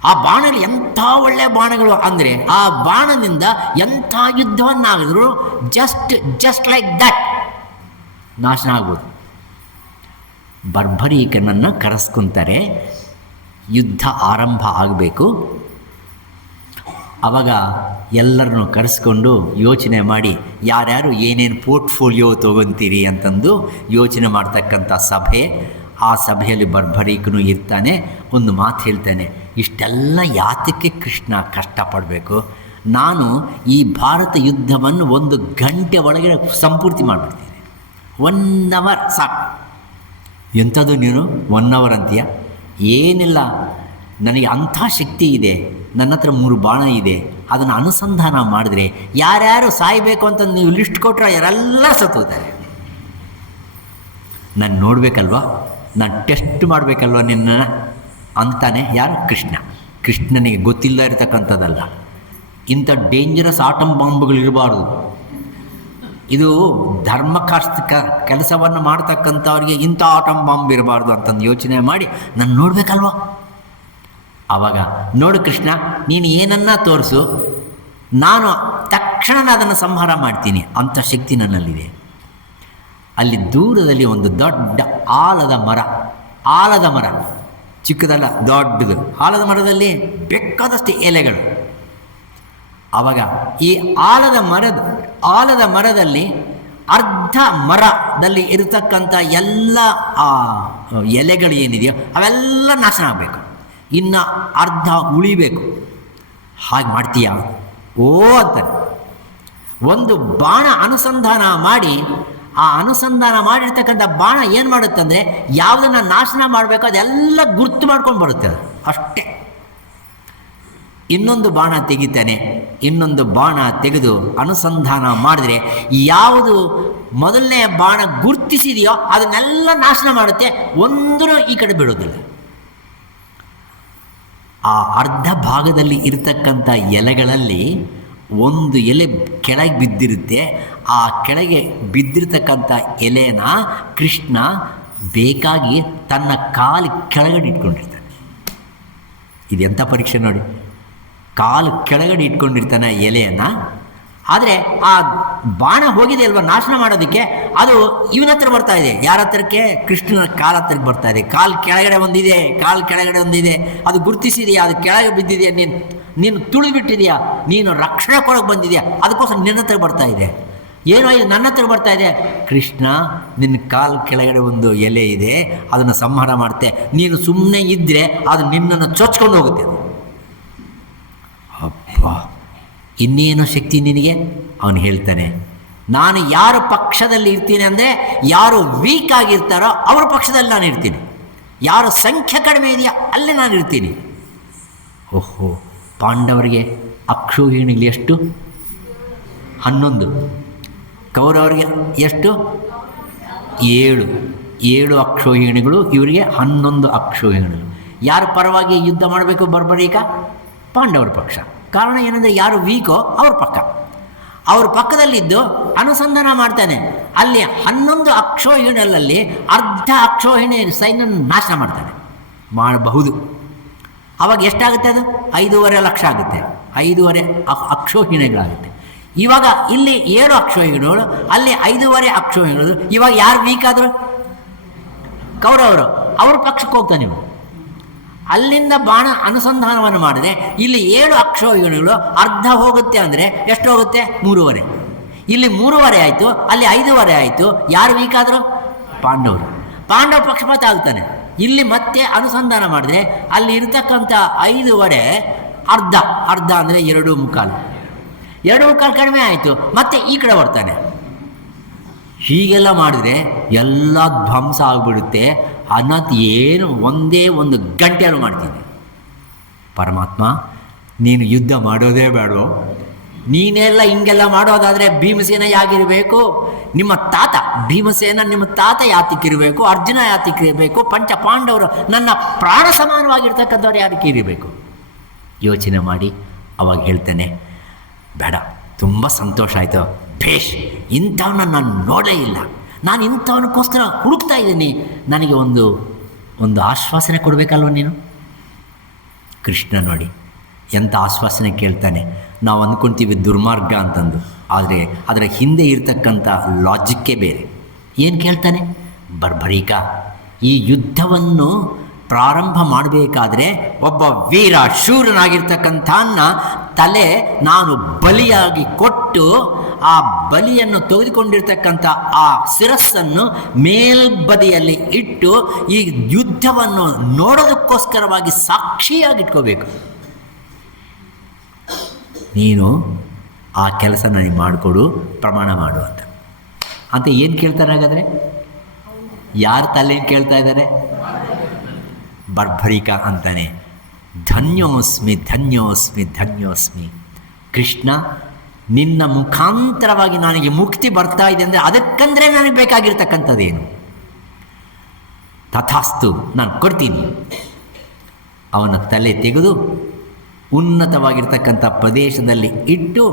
ಆ ಬಾಣಗಳು ಎಂಥ ಒಳ್ಳೆಯ ಬಾಣಗಳು ಅಂದರೆ ಆ ಬಾಣದಿಂದ ಎಂಥ ಯುದ್ಧವನ್ನಾಗಿದ್ರು ಜಸ್ಟ್ ಲೈಕ್ ದಟ್ ನಾಶನ ಆಗ್ಬೋದು. ಬರ್ಭರೀಕನನ್ನು ಕರೆಸ್ಕೊತಾರೆ. ಯುದ್ಧ ಆರಂಭ ಆಗಬೇಕು. ಆವಾಗ ಎಲ್ಲರನ್ನು ಕರೆಸ್ಕೊಂಡು ಯೋಚನೆ ಮಾಡಿ ಯಾರ್ಯಾರು ಏನೇನು ಪೋರ್ಟ್ಫೋಲಿಯೋ ತೊಗೊತೀರಿ ಅಂತಂದು ಯೋಚನೆ ಮಾಡ್ತಕ್ಕಂಥ ಸಭೆ. ಆ ಸಭೆಯಲ್ಲಿ ಬರ್ಭರೀಕನು ಇರ್ತಾನೆ. ಒಂದು ಮಾತು ಹೇಳ್ತಾನೆ, ಇಷ್ಟೆಲ್ಲ ಯಾತಕ್ಕೆ ಕೃಷ್ಣ ಕಷ್ಟಪಡಬೇಕು? ನಾನು ಈ ಭಾರತ ಯುದ್ಧವನ್ನು 1 ಗಂಟೆ ಒಳಗೆ ಸಂಪೂರ್ತಿ ಮಾಡಿಬಿಡ್ತೀನಿ. 1 ಅವರ್ ಸಾಕು. ಎಂಥದ್ದು ನೀನು 1 ಅವರ್ ಅಂತೀಯ? ಏನಿಲ್ಲ, ನನಗೆ ಅಂಥ ಶಕ್ತಿ ಇದೆ. ನನ್ನ ಹತ್ರ 3 ಬಾಣ ಇದೆ. ಅದನ್ನು ಅನುಸಂಧಾನ ಮಾಡಿದ್ರೆ ಯಾರ್ಯಾರು ಸಾಯಬೇಕು ಅಂತ ನೀವು ಲಿಸ್ಟ್ ಕೊಟ್ಟರೆ ಯಾರೆಲ್ಲ ಸತ್ತೋಗ್ತಾರೆ. ನಾನು ನೋಡಬೇಕಲ್ವ, ನಾನು ಟೆಸ್ಟ್ ಮಾಡಬೇಕಲ್ವ ನಿನ್ನ ಅಂತಾನೆ. ಯಾರು? ಕೃಷ್ಣ. ಕೃಷ್ಣನಿಗೆ ಗೊತ್ತಿಲ್ಲ ಇರತಕ್ಕಂಥದ್ದಲ್ಲ. ಇಂಥ ಡೇಂಜರಸ್ ಆಟಮ್ ಬಾಂಬ್ಗಳಿರಬಾರ್ದು. ಇದು ಕೆಲಸವನ್ನು ಮಾಡ್ತಕ್ಕಂಥವ್ರಿಗೆ ಇಂಥ ಆಟಮ್ ಬಾಂಬ್ ಇರಬಾರ್ದು ಅಂತಂದು ಯೋಚನೆ ಮಾಡಿ ನಾನು ನೋಡಬೇಕಲ್ವ. ಆವಾಗ ನೋಡು ಕೃಷ್ಣ, ನೀನು ಏನನ್ನ ತೋರಿಸು, ನಾನು ತಕ್ಷಣ ಅದನ್ನು ಸಂಹಾರ ಮಾಡ್ತೀನಿ. ಅಂಥ ಶಕ್ತಿ ನನ್ನಲ್ಲಿದೆ. ಅಲ್ಲಿ ದೂರದಲ್ಲಿ ಒಂದು ದೊಡ್ಡ ಆಲದ ಮರ, ಚಿಕ್ಕದಲ್ಲ ದೊಡ್ಡದು. ಆಲದ ಮರದಲ್ಲಿ ಬೇಕಾದಷ್ಟು ಎಲೆಗಳು. ಆವಾಗ ಈ ಆಲದ ಮರದಲ್ಲಿ ಅರ್ಧ ಮರದಲ್ಲಿ ಇರತಕ್ಕಂಥ ಎಲ್ಲ ಎಲೆಗಳು ಏನಿದೆಯೋ ಅವೆಲ್ಲ ನಾಶನ ಆಗಬೇಕು. ಇನ್ನು ಅರ್ಧ ಉಳಿಬೇಕು. ಹಾಗೆ ಮಾಡ್ತೀಯಾ? ಓ ಅಂತಾನೆ. ಒಂದು ಬಾಣ ಅನುಸಂಧಾನ ಮಾಡಿ, ಆ ಅನುಸಂಧಾನ ಮಾಡಿರ್ತಕ್ಕಂಥ ಬಾಣ ಏನು ಮಾಡುತ್ತಂದರೆ ಯಾವುದನ್ನು ನಾಶನ ಮಾಡಬೇಕು ಅದೆಲ್ಲ ಗುರ್ತು ಮಾಡ್ಕೊಂಡು ಬರುತ್ತೆ. ಅದು ಅಷ್ಟೇ. ಇನ್ನೊಂದು ಬಾಣ ತೆಗಿತಾನೆ. ಇನ್ನೊಂದು ಬಾಣ ತೆಗೆದು ಅನುಸಂಧಾನ ಮಾಡಿದ್ರೆ ಯಾವುದು ಮೊದಲನೇ ಬಾಣ ಗುರ್ತಿಸಿದೆಯೋ ಅದನ್ನೆಲ್ಲ ನಾಶನ ಮಾಡುತ್ತೆ. ಒಂದೂ ಈ ಕಡೆ ಬಿಡೋದಿಲ್ಲ. ಆ ಅರ್ಧ ಭಾಗದಲ್ಲಿ ಇರತಕ್ಕಂಥ ಎಲೆಗಳಲ್ಲಿ ಒಂದು ಎಲೆ ಕೆಳಗೆ ಬಿದ್ದಿರುತ್ತೆ. ಆ ಕೆಳಗೆ ಬಿದ್ದಿರ್ತಕ್ಕಂಥ ಎಲೆನ ಕೃಷ್ಣ ಬೇಕಾಗಿ ತನ್ನ ಕಾಲು ಕೆಳಗಡೆ ಇಟ್ಕೊಂಡಿರ್ತಾನೆ. ಇದೆಂಥ ಪರೀಕ್ಷೆ ನೋಡಿ. ಕಾಲು ಕೆಳಗಡೆ ಇಟ್ಕೊಂಡಿರ್ತಾನೆ ಎಲೆಯನ್ನು. ಆದರೆ ಆ ಬಾಣ ಹೋಗಿದೆ ಅಲ್ವ ನಾಶನ ಮಾಡೋದಕ್ಕೆ, ಅದು ಇವನ ಹತ್ರ ಬರ್ತಾ ಇದೆ. ಯಾರ ಹತ್ರಕ್ಕೆ? ಕೃಷ್ಣನ ಕಾಲ ಹತ್ರಕ್ಕೆ ಬರ್ತಾ ಇದೆ. ಕಾಲು ಕೆಳಗಡೆ ಒಂದಿದೆ. ಅದು ಗುರುತಿಸಿದೆಯಾ? ಅದು ಕೆಳಗೆ ಬಿದ್ದಿದೆಯಾ? ನೀನು ತುಳಿದ್ಬಿಟ್ಟಿದೆಯಾ? ನೀನು ರಕ್ಷಣೆ ಕೊಡೋಕೆ ಬಂದಿದೆಯಾ? ಅದಕ್ಕೋಸ್ಕರ ನಿನ್ನ ಹತ್ರ ಬರ್ತಾ ಇದೆ. ಏನೋ ಇದು ನನ್ನ ಹತ್ರ ಬರ್ತಾ ಇದೆ. ಕೃಷ್ಣ, ನಿನ್ನ ಕಾಲು ಕೆಳಗಡೆ ಒಂದು ಎಲೆ ಇದೆ, ಅದನ್ನು ಸಂಹಾರ ಮಾಡ್ತೆ. ನೀನು ಸುಮ್ಮನೆ ಇದ್ದರೆ ಅದು ನಿನ್ನನ್ನು ಚೊಚ್ಕೊಂಡು ಹೋಗುತ್ತೆ. ಅಪ್ಪ, ಇನ್ನೇನೋ ಶಕ್ತಿ ನಿನಗೆ? ಅವನು ಹೇಳ್ತಾನೆ, ನಾನು ಯಾರ ಪಕ್ಷದಲ್ಲಿ ಇರ್ತೀನಿ ಅಂದರೆ ಯಾರು ವೀಕ್ ಆಗಿರ್ತಾರೋ ಅವ್ರ ಪಕ್ಷದಲ್ಲಿ ನಾನು ಇರ್ತೀನಿ. ಯಾರು ಸಂಖ್ಯೆ ಕಡಿಮೆ ಇದೆಯಾ ಅಲ್ಲೇ ನಾನು ಇರ್ತೀನಿ. ಓಹೋ, ಪಾಂಡವರಿಗೆ ಅಕ್ಷೋಹಿಣಿಗಳು ಎಷ್ಟು? 11. ಕೌರವರಿಗೆ ಎಷ್ಟು? 7 ಅಕ್ಷೋಹಿಣಿಗಳು. ಇವರಿಗೆ 11 ಅಕ್ಷೋಹಿಣಿಗಳು. ಯಾರ ಪರವಾಗಿ ಯುದ್ಧ ಮಾಡಬೇಕು ಬರ್ಬರೀಕ? ಪಾಂಡವರ ಪಕ್ಷ. ಕಾರಣ ಏನಂದರೆ ಯಾರು ವೀಕೋ ಅವ್ರ ಪಕ್ಕದಲ್ಲಿದ್ದು ಅನುಸಂಧಾನ ಮಾಡ್ತಾನೆ. ಅಲ್ಲಿ 11 ಅಕ್ಷೋಹಿಣಿಗಳಲ್ಲಿ ಅರ್ಧ ಅಕ್ಷೋಹಿಣಿ ಸೈನ್ಯ ನಾಶನ ಮಾಡಬಹುದು. ಆವಾಗ ಎಷ್ಟಾಗುತ್ತೆ? ಅದು 5.5 ಲಕ್ಷ ಆಗುತ್ತೆ. 5.5 ಅಕ್ಷೋಹಿಣಿಗಳಾಗುತ್ತೆ. ಇವಾಗ ಇಲ್ಲಿ 7 ಅಕ್ಷೋಹಿಣಿಗಳು, ಅಲ್ಲಿ 5.5 ಅಕ್ಷೋಹಿಣಿಗಳು. ಇವಾಗ ಯಾರು ವೀಕ್ ಆದರು? ಕೌರವರು. ಅವ್ರ ಪಕ್ಷಕ್ಕೆ ಹೋಗ್ತಾನೆ ನೀವು. ಅಲ್ಲಿಂದ ಬಾಣ ಅನುಸಂಧಾನವನ್ನು ಮಾಡಿದ್ರೆ ಇಲ್ಲಿ 7 ಅಕ್ಷೋಹಿಣಿಗಳು ಅರ್ಧ ಹೋಗುತ್ತೆ. ಅಂದರೆ ಎಷ್ಟು ಹೋಗುತ್ತೆ? 3.5. ಇಲ್ಲಿ 3.5 ಆಯಿತು, ಅಲ್ಲಿ 5.5 ಆಯಿತು. ಯಾರು ವೀಕ್ ಆದರು? ಪಾಂಡವ ಪಕ್ಷಪಾತ ಆಗ್ತಾನೆ. ಇಲ್ಲಿ ಮತ್ತೆ ಅನುಸಂಧಾನ ಮಾಡಿದ್ರೆ ಅಲ್ಲಿ ಇರ್ತಕ್ಕಂಥ 5.5 ಅರ್ಧ ಅಂದರೆ 2.25. ಎರಡು ಕಾಲು ಕಡಿಮೆ ಆಯಿತು, ಮತ್ತೆ ಈ ಕಡೆ ಬರ್ತಾನೆ. ಹೀಗೆಲ್ಲ ಮಾಡಿದ್ರೆ ಎಲ್ಲ ಧ್ವಂಸ ಆಗಿಬಿಡುತ್ತೆ ಅನ್ನೋದು ಏನು ಒಂದೇ ಒಂದು ಗಂಟೆಯಲ್ಲೂ ಮಾಡ್ತೀನಿ. ಪರಮಾತ್ಮ ನೀನು ಯುದ್ಧ ಮಾಡೋದೇ ಬೇಡವೋ, ನೀನೆಲ್ಲ ಹಿಂಗೆಲ್ಲ ಮಾಡೋದಾದರೆ ಭೀಮಸೇನ ಯಾಗಿರಬೇಕು, ನಿಮ್ಮ ತಾತ ಭೀಮಸೇನ ನಿಮ್ಮ ತಾತ ಯಾತಕ್ಕಿರಬೇಕು, ಅರ್ಜುನ ಯಾತಕ್ಕಿರಬೇಕು, ಪಂಚ ಪಾಂಡವರು ನನ್ನ ಪ್ರಾಣ ಸಮಾನವಾಗಿರ್ತಕ್ಕಂಥವ್ರು ಯಾತಕ್ಕೆ ಇರಬೇಕು? ಯೋಚನೆ ಮಾಡಿ ಅವಾಗ ಹೇಳ್ತಾನೆ, ಬೇಡ, ತುಂಬ ಸಂತೋಷ ಆಯಿತು, ಭೇಷ್, ಇಂಥವನ್ನ ನಾನು ನೋಡೇ ಇಲ್ಲ, ನಾನು ಇಂಥವನಕ್ಕೋಸ್ಕರ ಹುಡುಕ್ತಾ ಇದ್ದೀನಿ, ನನಗೆ ಒಂದು ಆಶ್ವಾಸನೆ ಕೊಡಬೇಕಲ್ವ ನೀನು. ಕೃಷ್ಣ ನೋಡಿ ಎಂಥ ಆಶ್ವಾಸನೆ ಕೇಳ್ತಾನೆ. ನಾವು ಅಂದ್ಕೊಳ್ತೀವಿ ದುರ್ಮಾರ್ಗ ಅಂತಂದು, ಆದರೆ ಅದರ ಹಿಂದೆ ಇರತಕ್ಕಂಥ ಲಾಜಿಕ್ಕೇ ಬೇರೆ. ಏನು ಕೇಳ್ತಾನೆ? ಬರ್ಬರೀಕ, ಈ ಯುದ್ಧವನ್ನು ಪ್ರಾರಂಭ ಮಾಡಬೇಕಾದ್ರೆ ಒಬ್ಬ ವೀರ ಶೂರನಾಗಿರ್ತಕ್ಕಂಥನ್ನ ತಲೆ ನಾನು ಬಲಿಯಾಗಿ ಕೊಟ್ಟು ಆ ಬಲಿಯನ್ನು ತೆಗೆದುಕೊಂಡಿರ್ತಕ್ಕಂಥ ಆ ಶಿರಸ್ಸನ್ನು ಮೇಲ್ಬದಿಯಲ್ಲಿ ಇಟ್ಟು ಈ ಯುದ್ಧವನ್ನು ನೋಡೋದಕ್ಕೋಸ್ಕರವಾಗಿ ಸಾಕ್ಷಿಯಾಗಿಟ್ಕೋಬೇಕು. ನೀನು ಆ ಕೆಲಸ ನನಗೆ ಮಾಡಿಕೊಡು, ಪ್ರಮಾಣ ಮಾಡು ಅಂತ ಏನು ಕೇಳ್ತಾರೆ? ಹಾಗಾದರೆ ಯಾರ ತಲೆ ಕೇಳ್ತಾ ಇದ್ದಾರೆ? ಬರ್ಬರಿಕ ಅಂತಾನೆ. ಧನ್ಯೋಸ್ಮಿ ಧನ್ಯೋಸ್ಮಿ ಧನ್ಯೋಸ್ಮಿ. ಕೃಷ್ಣ, ನಿನ್ನ ಮುಖಾಂತರವಾಗಿ ನನಗೆ ಮುಕ್ತಿ ಬರ್ತಾ ಇದೆ ಅಂದರೆ ಅದಕ್ಕಂದರೆ ನನಗೆ ಬೇಕಾಗಿರ್ತಕ್ಕಂಥದ್ದೇನು? ತಥಾಸ್ತು, ನಾನು ಕೊಡ್ತೀನಿ. ಅವನ ತಲೆ ತೆಗೆದು ಉನ್ನತವಾಗಿರ್ತಕ್ಕಂಥ ಪ್ರದೇಶದಲ್ಲಿ ಇಟ್ಟು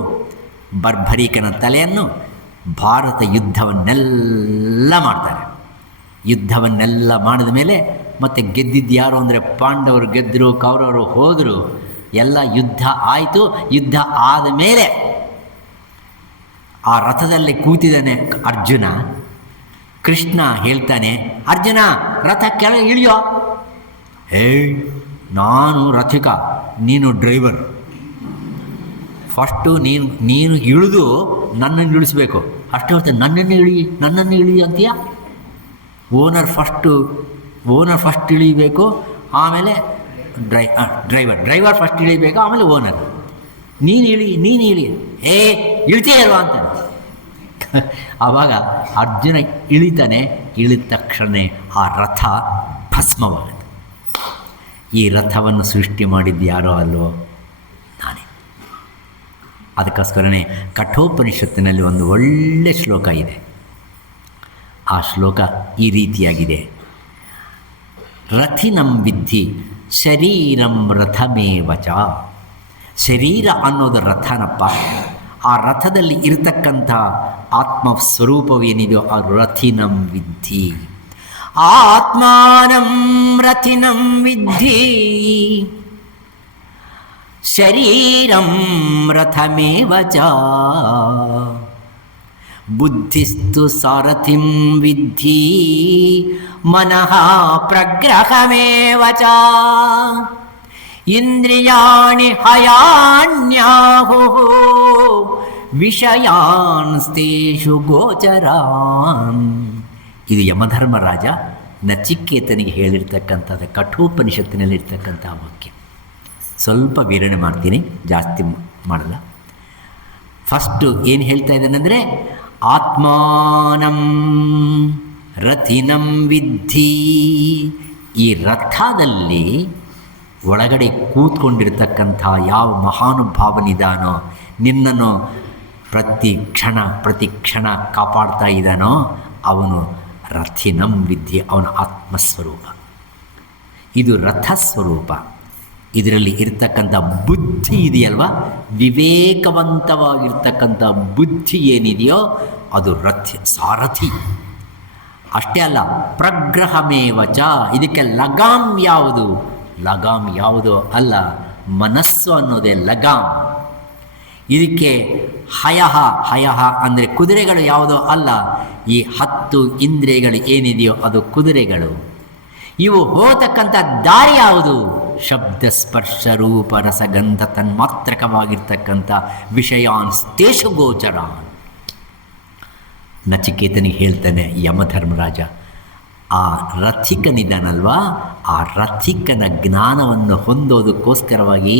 ಬರ್ಬರೀಕನ ತಲೆಯನ್ನು ಭಾರತ ಯುದ್ಧವನ್ನೆಲ್ಲ ಮಾಡ್ತಾರೆ. ಯುದ್ಧವನ್ನೆಲ್ಲ ಮಾಡಿದ ಮೇಲೆ ಮತ್ತೆ ಗೆದ್ದಿದ್ದು ಯಾರು ಅಂದರೆ ಪಾಂಡವರು ಗೆದ್ದರು, ಕೌರವರು ಹೋದರು, ಎಲ್ಲ ಯುದ್ಧ ಆಯಿತು. ಯುದ್ಧ ಆದ ಮೇಲೆ ಆ ರಥದಲ್ಲಿ ಕೂತಿದ್ದಾನೆ ಅರ್ಜುನ. ಕೃಷ್ಣ ಹೇಳ್ತಾನೆ, ಅರ್ಜುನ ರಥ ಕೆಳಗೆ ಇಳಿಯೋ. ನಾನು ರಥಿಕ, ನೀನು ಡ್ರೈವರ್. ಫಸ್ಟು ನೀನು ಇಳಿದು ನನ್ನನ್ನು ಇಳಿಸ್ಬೇಕು. ಅಷ್ಟು ಹೇಳ್ತಾನೆ, ನನ್ನನ್ನು ಇಳಿ ಅಂತೀಯ? ಓನರ್ ಫಸ್ಟ್ ಇಳಿಬೇಕು, ಆಮೇಲೆ ಡ್ರೈವರ್ ಫಸ್ಟ್ ಇಳಿಬೇಕು, ಆಮೇಲೆ ಓನರ್. ನೀನು ಇಳಿ. ಇಳ್ತೀಯ ಅಲ್ವಾ ಅಂತ. ಆವಾಗ ಅರ್ಜುನ ಇಳಿತಾನೆ. ಇಳಿದ ತಕ್ಷಣ ಆ ರಥ ಭಸ್ಮವಾಗುತ್ತೆ. ಈ ರಥವನ್ನು ಸೃಷ್ಟಿ ಮಾಡಿದ್ದು ಯಾರೋ ಅಲ್ವೋ, ನಾನೇ. ಅದಕ್ಕೋಸ್ಕರನೇ ಕಠೋಪನಿಷತ್ತಿನಲ್ಲಿ ಒಂದು ಒಳ್ಳೆ ಶ್ಲೋಕ ಇದೆ. ಆ ಶ್ಲೋಕ ಈ ರೀತಿಯಾಗಿದೆ: ರಥಿನಂ ವಿದ್ಧಿ ಶರೀರಂ ರಥಮೇವಚ. ಶರೀರ ಅನ್ನೋದು ರಥನಪ್ಪ. ಆ ರಥದಲ್ಲಿ ಇರತಕ್ಕಂಥ ಆತ್ಮಸ್ವರೂಪವೇನಿದೆಯೋ ಆ ರಥಿನಂ ವಿದ್ಧಿ. ಆತ್ಮಾನಂ ರಥಿನಂ ವಿದ್ಧಿ ಶರೀರಂ ರಥಮೇವಚ. ಬುದ್ಧಿಸ್ತು ಸಾರಥಿಂ ವಿದ್ಧಿ ಮನಃ ಪ್ರಗ್ರಹಮೇವಚ. ಇಂದ್ರಿಯಾಣಿ ಹಯಾನ್ಯಾಹುಃ ವಿಷಯಾನ್ಸ್ತೇಷು ಗೋಚರಾನ್. ಇದು ಯಮಧರ್ಮರಾಜ ನಚಿಕೇತನಿಗೆ ಹೇಳಿರ್ತಕ್ಕಂಥದ್ದು, ಕಠೋಪನಿಷತ್ತಿನಲ್ಲಿರ್ತಕ್ಕಂಥ ವಾಕ್ಯ. ಸ್ವಲ್ಪ ವಿವರಣೆ ಮಾಡ್ತೀನಿ, ಜಾಸ್ತಿ ಮಾಡಲ್ಲ. ಫಸ್ಟು ಏನು ಹೇಳ್ತಾ ಇದ್ದಾನೆಂದರೆ, ಆತ್ಮಾನಂ ರಥಿನಂ ವಿದ್ಧಿ. ಈ ರಥದಲ್ಲಿ ಒಳಗಡೆ ಕೂತ್ಕೊಂಡಿರ್ತಕ್ಕಂಥ ಯಾವ ಮಹಾನುಭಾವನಿದಾನೋ, ನಿನ್ನನ್ನು ಪ್ರತಿ ಕ್ಷಣ ಕಾಪಾಡ್ತಾ ಇದ್ದಾನೋ ಅವನು ರಥಿನಂ ವಿದ್ಯೆ, ಅವನ ಆತ್ಮಸ್ವರೂಪ. ಇದು ರಥಸ್ವರೂಪ. ಇದರಲ್ಲಿ ಇರ್ತಕ್ಕಂಥ ಬುದ್ಧಿ ಇದೆಯಲ್ವ, ವಿವೇಕವಂತವಾಗಿರ್ತಕ್ಕಂಥ ಬುದ್ಧಿ ಏನಿದೆಯೋ ಅದು ಸಾರಥಿ. ಅಷ್ಟೇ ಅಲ್ಲ, ಪ್ರಗ್ರಹಮೇವಚ. ಇದಕ್ಕೆ ಲಗಾಮ್ ಯಾವುದೋ ಅಲ್ಲ, ಮನಸ್ಸು ಅನ್ನೋದೇ ಲಗಾಮ್. ಇದಕ್ಕೆ ಹಯಃ ಅಂದರೆ ಕುದುರೆಗಳು ಯಾವುದೋ ಅಲ್ಲ, ಈ 10 ಇಂದ್ರಿಯಗಳು ಏನಿದೆಯೋ ಅದು ಕುದುರೆಗಳು. ಇವು ಹೋಗತಕ್ಕಂಥ ದಾರಿ ಯಾವುದು? ಶಬ್ದ ಸ್ಪರ್ಶ ರೂಪ ರಸಗಂಧ ತನ್ಮಾತ್ರಕವಾಗಿರ್ತಕ್ಕಂಥ ವಿಷಯಾನ್ಸ್ತೇಷು ಗೋಚರ. ನಚಿಕೇತನಿಗೆ ಹೇಳ್ತಾನೆ ಯಮಧರ್ಮರಾಜ, ಆ ರಥಿಕನಿದ್ದಾನಲ್ವಾ, ಆ ರಥಿಕನ ಜ್ಞಾನವನ್ನು ಹೊಂದೋದಕ್ಕೋಸ್ಕರವಾಗಿ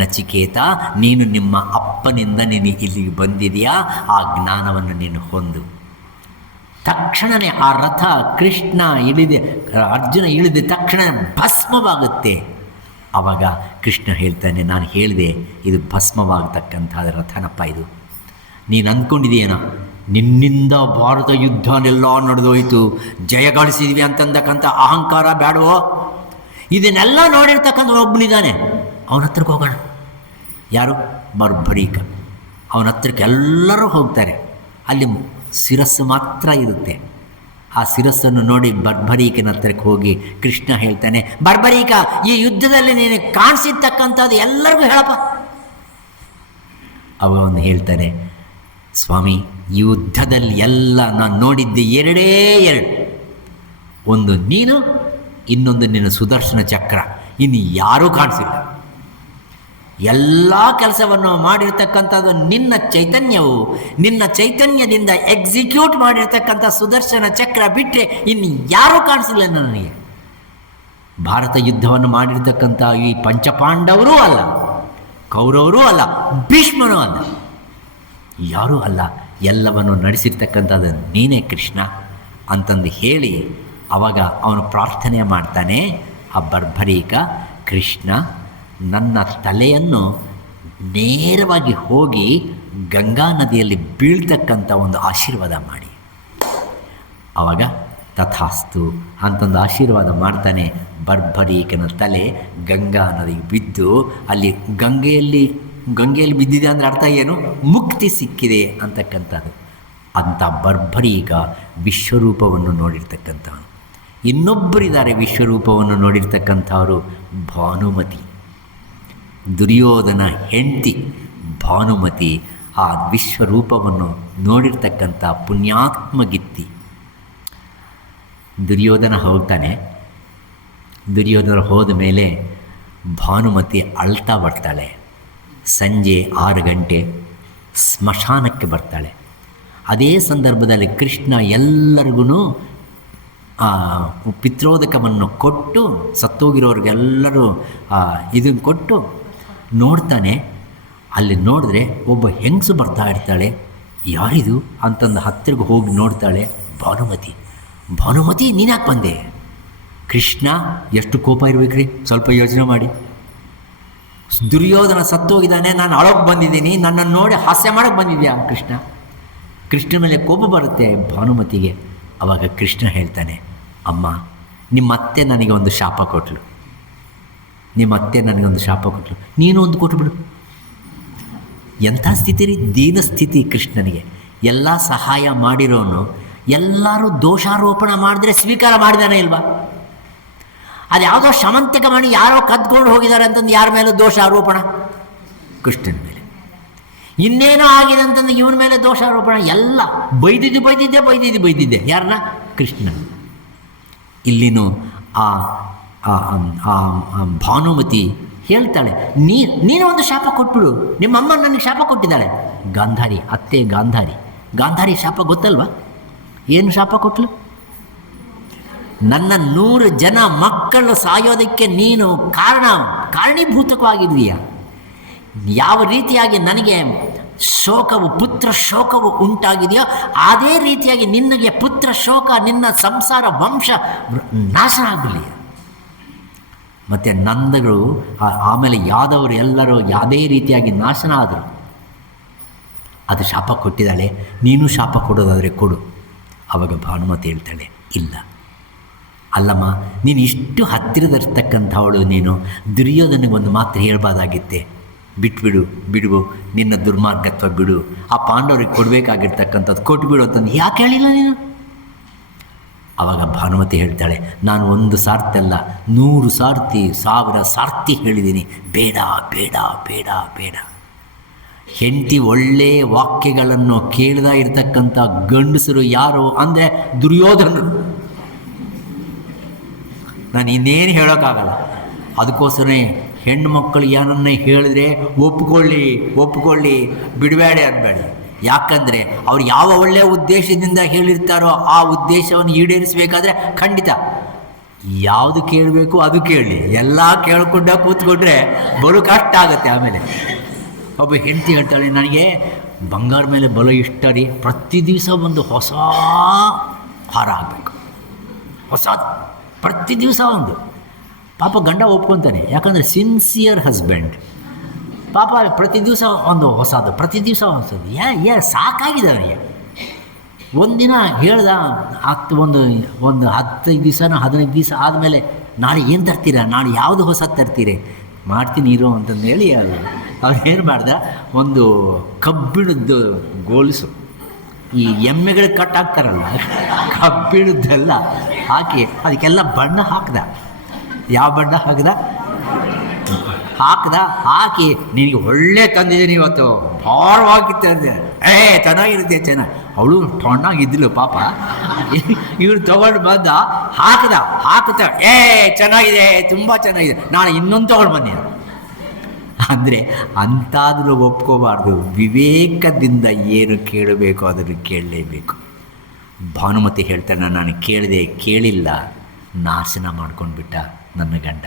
ನಚಿಕೇತ, ನೀನು ನಿಮ್ಮ ಅಪ್ಪನಿಂದ ನೀನು ಇಲ್ಲಿಗೆ ಬಂದಿದೆಯಾ, ಆ ಜ್ಞಾನವನ್ನು ನೀನು ಹೊಂದು. ತಕ್ಷಣವೇ ಆ ರಥ ಕೃಷ್ಣ ಅರ್ಜುನ ಇಳಿದ ತಕ್ಷಣ ಭಸ್ಮವಾಗುತ್ತೆ. ಆವಾಗ ಕೃಷ್ಣ ಹೇಳ್ತಾನೆ, ನಾನು ಹೇಳಿದೆ ಇದು ಭಸ್ಮವಾಗತಕ್ಕಂಥ ರಥನಪ್ಪ ಇದು. ನೀನು ಅಂದ್ಕೊಂಡಿದೆಯೇನೋ ನಿನ್ನಿಂದ ಭಾರತ ಯುದ್ಧನೆಲ್ಲ ನಡೆದೋಯ್ತು, ಜಯ ಗಳಿಸಿದ್ವಿ ಅಂತಂದಕ್ಕಂಥ ಅಹಂಕಾರ ಬೇಡವೋ? ಇದನ್ನೆಲ್ಲ ನೋಡಿರ್ತಕ್ಕಂಥ ಒಬ್ಬನಿದ್ದಾನೆ, ಅವನ ಹತ್ರಕ್ಕೆ ಹೋಗೋಣ. ಯಾರು? ಬರ್ಭರೀಕ. ಅವನ ಹತ್ರಕ್ಕೆ ಎಲ್ಲರೂ ಹೋಗ್ತಾರೆ. ಅಲ್ಲಿ ಶಿರಸ್ಸು ಮಾತ್ರ ಇರುತ್ತೆ. ಆ ಶಿರಸ್ಸನ್ನು ನೋಡಿ ಬರ್ಭರೀಕನ ಹತ್ರಕ್ಕೆ ಹೋಗಿ ಕೃಷ್ಣ ಹೇಳ್ತಾನೆ, ಬರ್ಭರೀಕ, ಈ ಯುದ್ಧದಲ್ಲಿ ನೀನು ಕಾಣಿಸಿರ್ತಕ್ಕಂಥದ್ದು ಎಲ್ಲರಿಗೂ ಹೇಳಪ್ಪ. ಅವನು ಹೇಳ್ತಾನೆ, ಸ್ವಾಮಿ, ಯುದ್ಧದಲ್ಲಿ ಎಲ್ಲ ನಾನು ನೋಡಿದ್ದೆ ಎರಡೇ ಎರಡು, ಒಂದು ನೀನು, ಇನ್ನೊಂದು ನಿನ್ನ ಸುದರ್ಶನ ಚಕ್ರ, ಇನ್ನು ಯಾರೂ ಕಾಣಿಸಿಲ್ಲ. ಎಲ್ಲ ಕೆಲಸವನ್ನು ಮಾಡಿರ್ತಕ್ಕಂಥದ್ದು ನಿನ್ನ ಚೈತನ್ಯವು, ನಿನ್ನ ಚೈತನ್ಯದಿಂದ ಎಕ್ಸಿಕ್ಯೂಟ್ ಮಾಡಿರ್ತಕ್ಕಂಥ ಸುದರ್ಶನ ಚಕ್ರ ಬಿಟ್ಟರೆ ಇನ್ನು ಯಾರೂ ಕಾಣಿಸಿಲ್ಲ ನನಗೆ. ಭಾರತ ಯುದ್ಧವನ್ನು ಮಾಡಿರ್ತಕ್ಕಂಥ ಈ ಪಂಚಪಾಂಡವರೂ ಅಲ್ಲ, ಕೌರವರೂ ಅಲ್ಲ, ಭೀಷ್ಮನೂ ಅಲ್ಲ, ಯಾರೂ ಅಲ್ಲ, ಎಲ್ಲವನ್ನು ನಡೆಸಿರ್ತಕ್ಕಂಥದ್ದು ನೀನೇ ಕೃಷ್ಣ ಅಂತಂದು ಹೇಳಿ ಆವಾಗ ಅವನು ಪ್ರಾರ್ಥನೆ ಮಾಡ್ತಾನೆ. ಆ ಬರ್ಭರೀಕ, ಕೃಷ್ಣ ನನ್ನ ತಲೆಯನ್ನು ನೇರವಾಗಿ ಹೋಗಿ ಗಂಗಾ ನದಿಯಲ್ಲಿ ಬೀಳ್ತಕ್ಕಂಥ ಒಂದು ಆಶೀರ್ವಾದ ಮಾಡಿ. ಆವಾಗ ತಥಾಸ್ತು ಅಂತಂದು ಆಶೀರ್ವಾದ ಮಾಡ್ತಾನೆ. ಬರ್ಭರೀಕನ ತಲೆ ಗಂಗಾ ನದಿಗೆ ಬಿದ್ದು, ಅಲ್ಲಿ ಗಂಗೆಯಲ್ಲಿ ಬಿದ್ದಿದೆ ಅಂದರೆ ಅರ್ಥ ಏನು? ಮುಕ್ತಿ ಸಿಕ್ಕಿದೆ ಅಂತಕ್ಕಂಥದ್ದು. ಅಂಥ ಬರ್ಭರೀಕ ವಿಶ್ವರೂಪವನ್ನು ನೋಡಿರ್ತಕ್ಕಂಥವನು. ಇನ್ನೊಬ್ಬರಿದ್ದಾರೆ ವಿಶ್ವರೂಪವನ್ನು ನೋಡಿರ್ತಕ್ಕಂಥವರು, ಭಾನುಮತಿ, ದುರ್ಯೋಧನ ಹೆಂಡತಿ ಭಾನುಮತಿ. ಆ ವಿಶ್ವರೂಪವನ್ನು ನೋಡಿರ್ತಕ್ಕಂಥ ಪುಣ್ಯಾತ್ಮಗಿತ್ತಿ. ದುರ್ಯೋಧನ ಹೋಗ್ತಾನೆ. ದುರ್ಯೋಧನ ಹೋದ ಮೇಲೆ ಭಾನುಮತಿ ಅಳ್ತಾ ಬರ್ತಾಳೆ. ಸಂಜೆ 6 ಗಂಟೆ ಸ್ಮಶಾನಕ್ಕೆ ಬರ್ತಾಳೆ. ಅದೇ ಸಂದರ್ಭದಲ್ಲಿ ಕೃಷ್ಣ ಎಲ್ಲರಿಗೂ ಪಿತ್ರೋದಕವನ್ನು ಕೊಟ್ಟು, ಸತ್ತೋಗಿರೋರಿಗೆಲ್ಲರೂ ಇದನ್ನು ಕೊಟ್ಟು ನೋಡ್ತಾನೆ. ಅಲ್ಲಿ ನೋಡಿದ್ರೆ ಒಬ್ಬ ಹೆಂಗಸು ಬರ್ತಾ ಇರ್ತಾಳೆ. ಯಾರಿದು ಅಂತಂದು ಹತ್ತಿರಗೆ ಹೋಗಿ ನೋಡ್ತಾಳೆ. ಭಾನುಮತಿ. ಭಾನುಮತಿ, ನೀನ್ಯಾಕೆ ಬಂದೆ? ಕೃಷ್ಣ ಎಷ್ಟು ಕೋಪ ಇರಬೇಕ್ರಿ, ಸ್ವಲ್ಪ ಯೋಚನೆ ಮಾಡಿ. ದುರ್ಯೋಧನ ಸತ್ತೋಗಿದ್ದಾನೆ, ನಾನು ಅಳೋಕ್ಕೆ ಬಂದಿದ್ದೀನಿ, ನನ್ನನ್ನು ನೋಡಿ ಹಾಸ್ಯ ಮಾಡೋಕ್ಕೆ ಬಂದಿದ್ಯಾ ಕೃಷ್ಣ? ಕೃಷ್ಣನ ಮೇಲೆ ಕೋಪ ಬರುತ್ತೆ ಭಾನುಮತಿಗೆ. ಆವಾಗ ಕೃಷ್ಣ ಹೇಳ್ತಾನೆ, ಅಮ್ಮ, ನಿಮ್ಮ ಅತ್ತೆ ನನಗೆ ಒಂದು ಶಾಪ ಕೊಟ್ಟಳು, ನೀನು ಒಂದು ಕೊಟ್ಟುಬಿಡು. ಎಂಥ ಸ್ಥಿತಿ ರೀ, ದೀನ ಸ್ಥಿತಿ ಕೃಷ್ಣನಿಗೆ. ಎಲ್ಲ ಸಹಾಯ ಮಾಡಿರೋನು ಎಲ್ಲರೂ ದೋಷಾರೋಪಣ ಮಾಡಿದ್ರೆ ಸ್ವೀಕಾರ ಮಾಡಿದಾನೆ ಇಲ್ವಾ? ಅದು ಯಾವುದೋ ಶಮಂತಿಕ ಮಾಡಿ ಯಾರೋ ಕದ್ಕೊಂಡು ಹೋಗಿದ್ದಾರೆ ಅಂತಂದು ಯಾರ ಮೇಲೂ ದೋಷ ಆರೋಪಣ? ಕೃಷ್ಣನ ಮೇಲೆ. ಇನ್ನೇನೋ ಆಗಿದೆ ಅಂತಂದು ಇವನ ಮೇಲೆ ದೋಷಾರೋಪಣ. ಎಲ್ಲ ಬೈದಿದ್ದೆ ಯಾರನ್ನ? ಕೃಷ್ಣ. ಇಲ್ಲಿನೂ ಆ ಭಾನುಮತಿ ಹೇಳ್ತಾಳೆ, ನೀನು ಒಂದು ಶಾಪ ಕೊಟ್ಬಿಡು. ನಿಮ್ಮಮ್ಮ ನನಗೆ ಶಾಪ ಕೊಟ್ಟಿದ್ದಾಳೆ. ಗಾಂಧಾರಿ, ಅತ್ತೆ ಗಾಂಧಾರಿ ಶಾಪ ಗೊತ್ತಲ್ವಾ? ಏನು ಶಾಪ ಕೊಟ್ಟಳು? ನನ್ನ 100 ಜನ ಮಕ್ಕಳು ಸಾಯೋದಕ್ಕೆ ನೀನು ಕಾರಣೀಭೂತವಾಗಿದೀಯ. ಯಾವ ರೀತಿಯಾಗಿ ನನಗೆ ಪುತ್ರ ಶೋಕವು ಉಂಟಾಗಿದೆಯೋ ಅದೇ ರೀತಿಯಾಗಿ ನಿನಗೆ ಪುತ್ರ ಶೋಕ, ನಿನ್ನ ಸಂಸಾರ ವಂಶ ನಾಶ ಆಗಲಿ. ಮತ್ತು ನಂದಗಳು ಆಮೇಲೆ ಯಾದವರು ಎಲ್ಲರೂ ಯಾವುದೇ ರೀತಿಯಾಗಿ ನಾಶನ ಆದರು. ಅದು ಶಾಪ ಕೊಟ್ಟಿದ್ದಾಳೆ. ನೀನು ಶಾಪ ಕೊಡೋದಾದರೆ ಕೊಡು. ಆವಾಗ ಭಾನುಮತಿ ಹೇಳ್ತಾಳೆ, ಇಲ್ಲ, ಅಲ್ಲಮ್ಮ, ನೀನು ಇಷ್ಟು ಹತ್ತಿರದಿರ್ತಕ್ಕಂಥವಳು, ನೀನು ದುರ್ಯೋಧನಿಗೊಂದು ಮಾತ್ರ ಹೇಳ್ಬಾರ್ದಾಗಿತ್ತೆ. ಬಿಡು, ನಿನ್ನ ದುರ್ಮಾರ್ಗತ್ವ ಬಿಡು, ಆ ಪಾಂಡವರಿಗೆ ಕೊಡಬೇಕಾಗಿರ್ತಕ್ಕಂಥದ್ದು ಕೊಟ್ಬಿಡು ಅಂತಂದು ಯಾಕೆ ಹೇಳಿಲ್ಲ ನೀನು? ಆವಾಗ ಭಾನುಮತಿ ಹೇಳ್ತಾಳೆ, ನಾನು 1 ಸಾರ್ತಿ ಅಲ್ಲ 100 ಸಾರ್ತಿ 1000 ಸಾರ್ತಿ ಹೇಳಿದ್ದೀನಿ, ಬೇಡ. ಹೆಂಡತಿ ಒಳ್ಳೆ ವಾಕ್ಯಗಳನ್ನು ಕೇಳ್ದ ಇರ್ತಕ್ಕಂಥ ಗಂಡಸರು ಯಾರು ಅಂದರೆ ದುರ್ಯೋಧನರು. ನಾನು ಇನ್ನೇನು ಹೇಳೋಕ್ಕಾಗಲ್ಲ. ಅದಕ್ಕೋಸ್ಕರ ಹೆಣ್ಣು ಮಕ್ಕಳು ಏನನ್ನ ಹೇಳಿದ್ರೆ ಒಪ್ಕೊಳ್ಳಿ, ಬಿಡಬೇಡಿ ಅನ್ಬೇಡಿ. ಯಾಕಂದರೆ ಅವ್ರು ಯಾವ ಒಳ್ಳೆಯ ಉದ್ದೇಶದಿಂದ ಹೇಳಿರ್ತಾರೋ ಆ ಉದ್ದೇಶವನ್ನು ಈಡೇರಿಸಬೇಕಾದ್ರೆ ಖಂಡಿತ ಯಾವುದು ಕೇಳಬೇಕು ಅದು ಕೇಳಿ, ಎಲ್ಲ ಕೇಳ್ಕೊಂಡ ಕೂತ್ಕೊಂಡ್ರೆ ಬಲು ಕಷ್ಟ ಆಗುತ್ತೆ. ಆಮೇಲೆ ಒಬ್ಬ ಹೆಂಡತಿ ಹೇಳ್ತಾಳೆ, ನನಗೆ ಬಂಗಾರ ಮೇಲೆ ಬಲು ಇಷ್ಟ ರೀ, ಪ್ರತಿ ದಿವಸ ಒಂದು ಹೊಸ ಹಾರ ಆಗಬೇಕು, ಹೊಸದು ಪ್ರತಿ ದಿವಸ ಒಂದು. ಪಾಪ ಗಂಡ ಒಪ್ಕೊತಾನೆ, ಯಾಕಂದರೆ ಸಿನ್ಸಿಯರ್ ಹಸ್ಬೆಂಡ್. ಪಾಪ ಪ್ರತಿ ದಿವಸ ಒಂದು ಹೊಸದು, ಪ್ರತಿ ದಿವಸ ಹೊಸದು. ಸಾಕಾಗಿದೆ ಅವನಿಗೆ. ಒಂದಿನ ಹೇಳ್ದ, ಒಂದು 15 ದಿವಸನೋ 15 ದಿವಸ ಆದಮೇಲೆ, ನಾಳೆ ಏನು ತರ್ತೀರಾ, ನಾಳೆ ಯಾವುದು ಹೊಸದು ತರ್ತೀರಿ, ಮಾಡ್ತೀನಿ ಇರೋ ಅಂತಂದು ಹೇಳಿ ಅವ್ರೇನು ಮಾಡ್ದ, ಒಂದು ಕಬ್ಬಿಣದ್ದು ಗೋಲ್ಸು, ಈ ಎಮ್ಮೆಗಳಿಗೆ ಕಟ್ಟಾಕ್ತಾರಲ್ಲ ಕಬ್ಬಿಣದ್ದೆಲ್ಲ ಹಾಕಿ ಅದಕ್ಕೆಲ್ಲ ಬಣ್ಣ ಹಾಕ್ದ. ಯಾವ ಬಣ್ಣ ಹಾಕಿ ನಿನಗೆ ಒಳ್ಳೆ ತಂದಿದ್ದೀನಿ ಇವತ್ತು, ಭಾರವಾಗಿ ತಂದೆ, ಚೆನ್ನಾಗಿರುತ್ತೆ, ಅವಳು ಟೊಣ್ಣಾಗಿದ್ಲು ಪಾಪ. ಇವ್ರು ತೊಗೊಂಡು ಬಂದ, ಹಾಕ್ತಾ ಚೆನ್ನಾಗಿದೆ, ತುಂಬ ಚೆನ್ನಾಗಿದೆ, ನಾಳೆ ಇನ್ನೊಂದು ತೊಗೊಂಡು ಬನ್ನಿ. ಅಂದರೆ ಅಂತಾದರೂ ಒಪ್ಕೋಬಾರ್ದು. ವಿವೇಕದಿಂದ ಏನು ಕೇಳಬೇಕು ಅದನ್ನು ಕೇಳಲೇಬೇಕು. ಭಾನುಮತಿ ಹೇಳ್ತಾನೆ, ನಾನು ಕೇಳಿಲ್ಲ, ನಾಶನ ಮಾಡ್ಕೊಂಡ್ಬಿಟ್ಟ ನನ್ನ ಗಂಡ.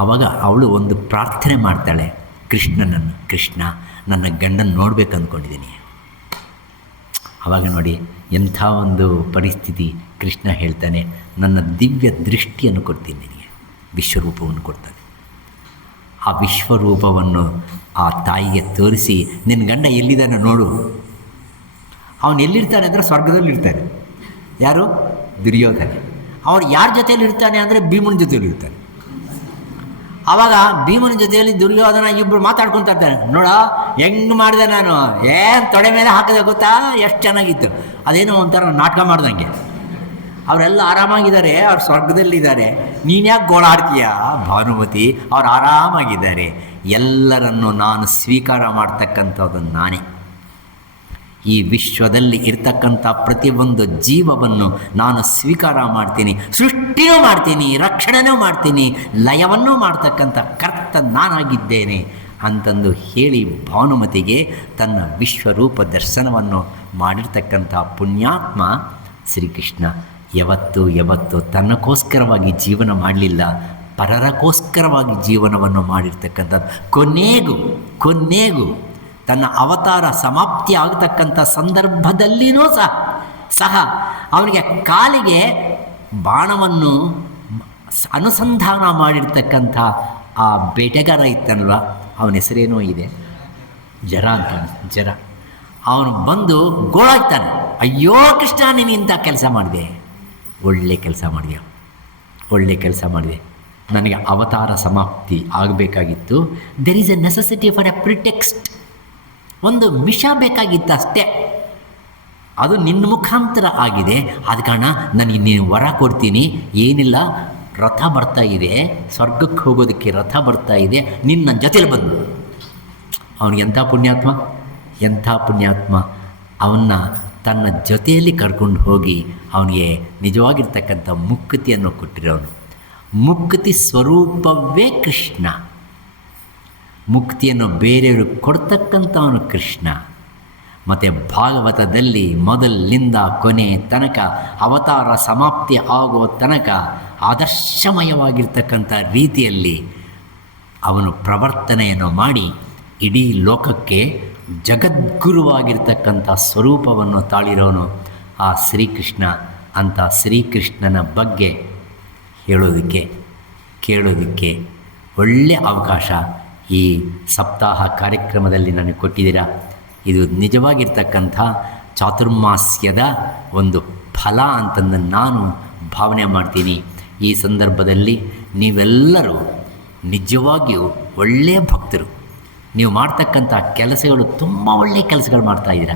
ಆವಾಗ ಅವಳು ಒಂದು ಪ್ರಾರ್ಥನೆ ಮಾಡ್ತಾಳೆ ಕೃಷ್ಣನನ್ನು, ಕೃಷ್ಣ ನನ್ನ ಗಂಡನ ನೋಡ್ಬೇಕು ಅಂದ್ಕೊಂಡಿದ್ದೀನಿ. ಆವಾಗ ನೋಡಿ ಎಂಥ ಒಂದು ಪರಿಸ್ಥಿತಿ. ಕೃಷ್ಣ ಹೇಳ್ತಾನೆ, ನನ್ನ ದಿವ್ಯ ದೃಷ್ಟಿಯನ್ನು ಕೊಡ್ತೀನಿ ನಿನಗೆ, ವಿಶ್ವರೂಪವನ್ನು ಕೊಡ್ತಾನೆ. ಆ ವಿಶ್ವರೂಪವನ್ನು ಆ ತಾಯಿಗೆ ತೋರಿಸಿ, ನಿನ್ನ ಗಂಡ ಎಲ್ಲಿದ್ದಾನೆ ನೋಡು. ಅವನು ಎಲ್ಲಿರ್ತಾನೆ ಅಂದರೆ ಸ್ವರ್ಗದಲ್ಲಿರ್ತಾನೆ. ಯಾರು? ದುರ್ಯೋಧನ. ಅವ್ರು ಯಾರ ಜೊತೆಯಲ್ಲಿ ಇರ್ತಾನೆ ಅಂದರೆ ಭೀಮನ ಜೊತೆಯಲ್ಲಿ ಇರ್ತಾನೆ. ಆವಾಗ ಭೀಮನ ಜೊತೆಯಲ್ಲಿ ದುರ್ಯೋಧನ ಇಬ್ಬರು ಮಾತಾಡ್ಕೊತಾ ಇರ್ತಾರೆ. ನೋಡ ಹೆಂಗೆ ಮಾಡಿದೆ ನಾನು, ತೊಡೆ ಮೇಲೆ ಹಾಕಿದೆ ಗೊತ್ತಾ, ಎಷ್ಟು ಚೆನ್ನಾಗಿತ್ತು. ಅದೇನೋ ಒಂಥರ ನಾಟಕ ಮಾಡ್ದಂಗೆ. ಅವರೆಲ್ಲ ಆರಾಮಾಗಿದ್ದಾರೆ, ಅವ್ರು ಸ್ವರ್ಗದಲ್ಲಿದ್ದಾರೆ, ನೀನು ಯಾಕೆ ಗೋಳಾಡ್ತೀಯ ಭಾನುಮತಿ, ಅವ್ರು ಆರಾಮಾಗಿದ್ದಾರೆ. ಎಲ್ಲರನ್ನು ನಾನು ಸ್ವೀಕಾರ ಮಾಡ್ತಕ್ಕಂಥದ್ದು ನಾನೇ. ಈ ವಿಶ್ವದಲ್ಲಿ ಇರ್ತಕ್ಕಂಥ ಪ್ರತಿಯೊಂದು ಜೀವವನ್ನು ನಾನು ಸ್ವೀಕಾರ ಮಾಡ್ತೀನಿ, ಸೃಷ್ಟಿನೂ ಮಾಡ್ತೀನಿ, ರಕ್ಷಣೆನೂ ಮಾಡ್ತೀನಿ, ಲಯವನ್ನೂ ಮಾಡ್ತಕ್ಕಂಥ ಕರ್ತ ನಾನಾಗಿದ್ದೇನೆ ಅಂತಂದು ಹೇಳಿ ಭಾನುಮತಿಗೆ ತನ್ನ ವಿಶ್ವರೂಪ ದರ್ಶನವನ್ನು ಮಾಡಿರ್ತಕ್ಕಂಥ ಪುಣ್ಯಾತ್ಮ ಶ್ರೀಕೃಷ್ಣ ಯಾವತ್ತೂ ತನ್ನಕ್ಕೋಸ್ಕರವಾಗಿ ಜೀವನ ಮಾಡಲಿಲ್ಲ, ಪರರಕ್ಕೋಸ್ಕರವಾಗಿ ಜೀವನವನ್ನು ಮಾಡಿರ್ತಕ್ಕಂಥದ್ದು. ಕೊನೆಗೂ ತನ್ನ ಅವತಾರ ಸಮಾಪ್ತಿ ಆಗತಕ್ಕಂಥ ಸಂದರ್ಭದಲ್ಲಿಯೂ ಸಹ ಅವನಿಗೆ ಕಾಲಿಗೆ ಬಾಣವನ್ನು ಅನುಸಂಧಾನ ಮಾಡಿರ್ತಕ್ಕಂಥ ಆ ಬೇಟೆಗಾರ ಇತ್ತಲ್ವ, ಅವನ ಹೆಸರೇನೋ ಇದೆ, ಜರ ಅಂತಾನೆ, ಜರ. ಅವನು ಬಂದು ಗೋಳಾಗ್ತಾನೆ, ಅಯ್ಯೋ ಕೃಷ್ಣ ನೀನು ಇಂಥ ಕೆಲಸ ಮಾಡಿದೆ, ಒಳ್ಳೆ ಕೆಲಸ ಮಾಡಿದೆ, ನನಗೆ ಅವತಾರ ಸಮಾಪ್ತಿ ಆಗಬೇಕಾಗಿತ್ತು. There is A necessity for A pretext. ಒಂದು ಮಿಷ ಬೇಕಾಗಿತ್ತು ಅಷ್ಟೇ, ಅದು ನಿನ್ನ ಮುಖಾಂತರ ಆಗಿದೆ. ಆದ ಕಾರಣ ನನಗೆ ನೀನು ವರ ಕೊಡ್ತೀನಿ, ಏನಿಲ್ಲ, ರಥ ಬರ್ತಾ ಇದೆ, ಸ್ವರ್ಗಕ್ಕೆ ಹೋಗೋದಕ್ಕೆ ರಥ ಬರ್ತಾ ಇದೆ, ನಿನ್ನ ಜೊತೆಲಿ ಬಂದು. ಅವನಿಗೆ ಎಂಥ ಪುಣ್ಯಾತ್ಮ, ಅವನ್ನ ತನ್ನ ಜೊತೆಯಲ್ಲಿ ಕರ್ಕೊಂಡು ಹೋಗಿ ಅವನಿಗೆ ನಿಜವಾಗಿರ್ತಕ್ಕಂಥ ಮುಕ್ತಿಯನ್ನು ಕೊಟ್ಟಿರೋನು. ಮುಕ್ತಿ ಸ್ವರೂಪವೇ ಕೃಷ್ಣ. ಮುಕ್ತಿಯನ್ನು ಬೇರೆಯವರು ಕೊಡ್ತಕ್ಕಂಥವನು ಕೃಷ್ಣ. ಮತ್ತು ಭಾಗವತದಲ್ಲಿ ಮೊದಲಿನಿಂದ ಕೊನೆ ತನಕ, ಅವತಾರ ಸಮಾಪ್ತಿ ಆಗೋ ತನಕ ಆದರ್ಶಮಯವಾಗಿರ್ತಕ್ಕಂಥ ರೀತಿಯಲ್ಲಿ ಅವನು ಪ್ರವರ್ತನೆಯನ್ನು ಮಾಡಿ ಇಡೀ ಲೋಕಕ್ಕೆ ಜಗದ್ಗುರುವಾಗಿರ್ತಕ್ಕಂಥ ಸ್ವರೂಪವನ್ನು ತಾಳಿರೋನು ಆ ಶ್ರೀಕೃಷ್ಣ. ಅಂತ ಶ್ರೀಕೃಷ್ಣನ ಬಗ್ಗೆ ಹೇಳೋದಕ್ಕೆ ಕೇಳೋದಕ್ಕೆ ಒಳ್ಳೆಯ ಅವಕಾಶ ಈ ಸಪ್ತಾಹ ಕಾರ್ಯಕ್ರಮದಲ್ಲಿ ನನಗೆ ಕೊಟ್ಟಿದ್ದೀರಾ. ಇದು ನಿಜವಾಗಿರ್ತಕ್ಕಂಥ ಚಾತುರ್ಮಾಸ್ಯದ ಒಂದು ಫಲ ಅಂತಂದು ನಾನು ಭಾವನೆ ಮಾಡ್ತೀನಿ. ಈ ಸಂದರ್ಭದಲ್ಲಿ ನೀವೆಲ್ಲರೂ ನಿಜವಾಗಿಯೂ ಒಳ್ಳೆಯ ಭಕ್ತರು. ನೀವು ಮಾಡ್ತಕ್ಕಂಥ ಕೆಲಸಗಳು ತುಂಬ ಒಳ್ಳೆಯ ಕೆಲಸಗಳು ಮಾಡ್ತಾಯಿದ್ದೀರ.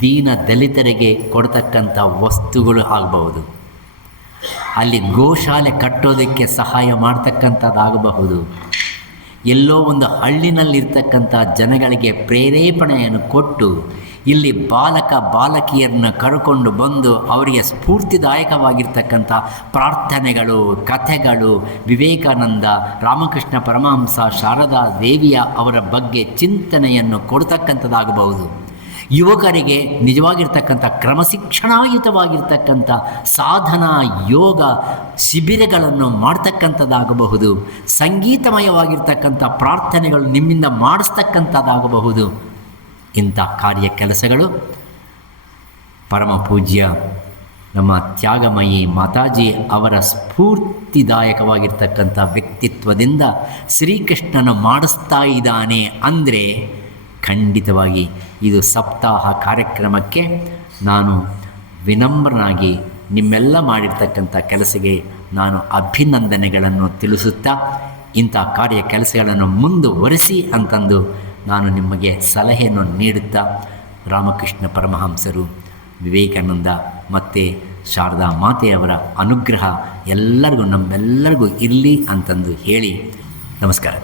ದೀನ ದಲಿತರಿಗೆ ಕೊಡ್ತಕ್ಕಂಥ ವಸ್ತುಗಳು ಆಗಬಹುದು, ಅಲ್ಲಿ ಗೋಶಾಲೆ ಕಟ್ಟೋದಕ್ಕೆ ಸಹಾಯ ಮಾಡ್ತಕ್ಕಂಥದ್ದಾಗಬಹುದು, ಎಲ್ಲೋ ಒಂದು ಹಳ್ಳಿನಲ್ಲಿರ್ತಕ್ಕಂಥ ಜನಗಳಿಗೆ ಪ್ರೇರೇಪಣೆಯನ್ನು ಕೊಟ್ಟು ಇಲ್ಲಿ ಬಾಲಕ ಬಾಲಕಿಯರನ್ನ ಕರ್ಕೊಂಡು ಬಂದು ಅವರಿಗೆ ಸ್ಫೂರ್ತಿದಾಯಕವಾಗಿರ್ತಕ್ಕಂಥ ಪ್ರಾರ್ಥನೆಗಳು, ಕಥೆಗಳು, ವಿವೇಕಾನಂದ, ರಾಮಕೃಷ್ಣ ಪರಮಹಂಸ, ಶಾರದಾ ದೇವಿಯ ಅವರ ಬಗ್ಗೆ ಚಿಂತನೆಯನ್ನು ಕೊಡ್ತಕ್ಕಂಥದ್ದಾಗಬಹುದು. ಯುವಕರಿಗೆ ನಿಜವಾಗಿರ್ತಕ್ಕಂಥ ಕ್ರಮಶಿಕ್ಷಣಾಯುತವಾಗಿರ್ತಕ್ಕಂಥ ಸಾಧನಾ ಯೋಗ ಶಿಬಿರಗಳನ್ನು ಮಾಡ್ತಕ್ಕಂಥದ್ದಾಗಬಹುದು. ಸಂಗೀತಮಯವಾಗಿರ್ತಕ್ಕಂಥ ಪ್ರಾರ್ಥನೆಗಳು ನಿಮ್ಮಿಂದ ಮಾಡಿಸ್ತಕ್ಕಂಥದ್ದಾಗಬಹುದು. ಇಂಥ ಕಾರ್ಯ ಕೆಲಸಗಳು ಪರಮ ಪೂಜ್ಯ ನಮ್ಮ ತ್ಯಾಗಮಯಿ ಮಾತಾಜಿ ಅವರ ಸ್ಫೂರ್ತಿದಾಯಕವಾಗಿರ್ತಕ್ಕಂಥ ವ್ಯಕ್ತಿತ್ವದಿಂದ ಶ್ರೀಕೃಷ್ಣನು ಮಾಡಿಸ್ತಾ ಇದ್ದಾನೆ ಅಂದರೆ ಖಂಡಿತವಾಗಿ ಇದು ಸಪ್ತಾಹ ಕಾರ್ಯಕ್ರಮಕ್ಕೆ ನಾನು ವಿನಮ್ರನಾಗಿ ನಿಮ್ಮೆಲ್ಲ ಮಾಡಿರ್ತಕ್ಕಂಥ ಕೆಲಸಕ್ಕೆ ನಾನು ಅಭಿನಂದನೆಗಳನ್ನು ತಿಳಿಸುತ್ತಾ ಇಂಥ ಕಾರ್ಯ ಕೆಲಸಗಳನ್ನು ಮುಂದುವರಿಸಿ ಅಂತಂದು ನಾನು ನಿಮಗೆ ಸಲಹೆಯನ್ನು ನೀಡುತ್ತಾ ರಾಮಕೃಷ್ಣ ಪರಮಹಂಸರು, ವಿವೇಕಾನಂದ ಮತ್ತು ಶಾರದಾ ಮಾತೆಯವರ ಅನುಗ್ರಹ ಎಲ್ಲರಿಗೂ ನಮ್ಮೆಲ್ಲರಿಗೂ ಇರಲಿ ಅಂತಂದು ಹೇಳಿ ನಮಸ್ಕಾರ.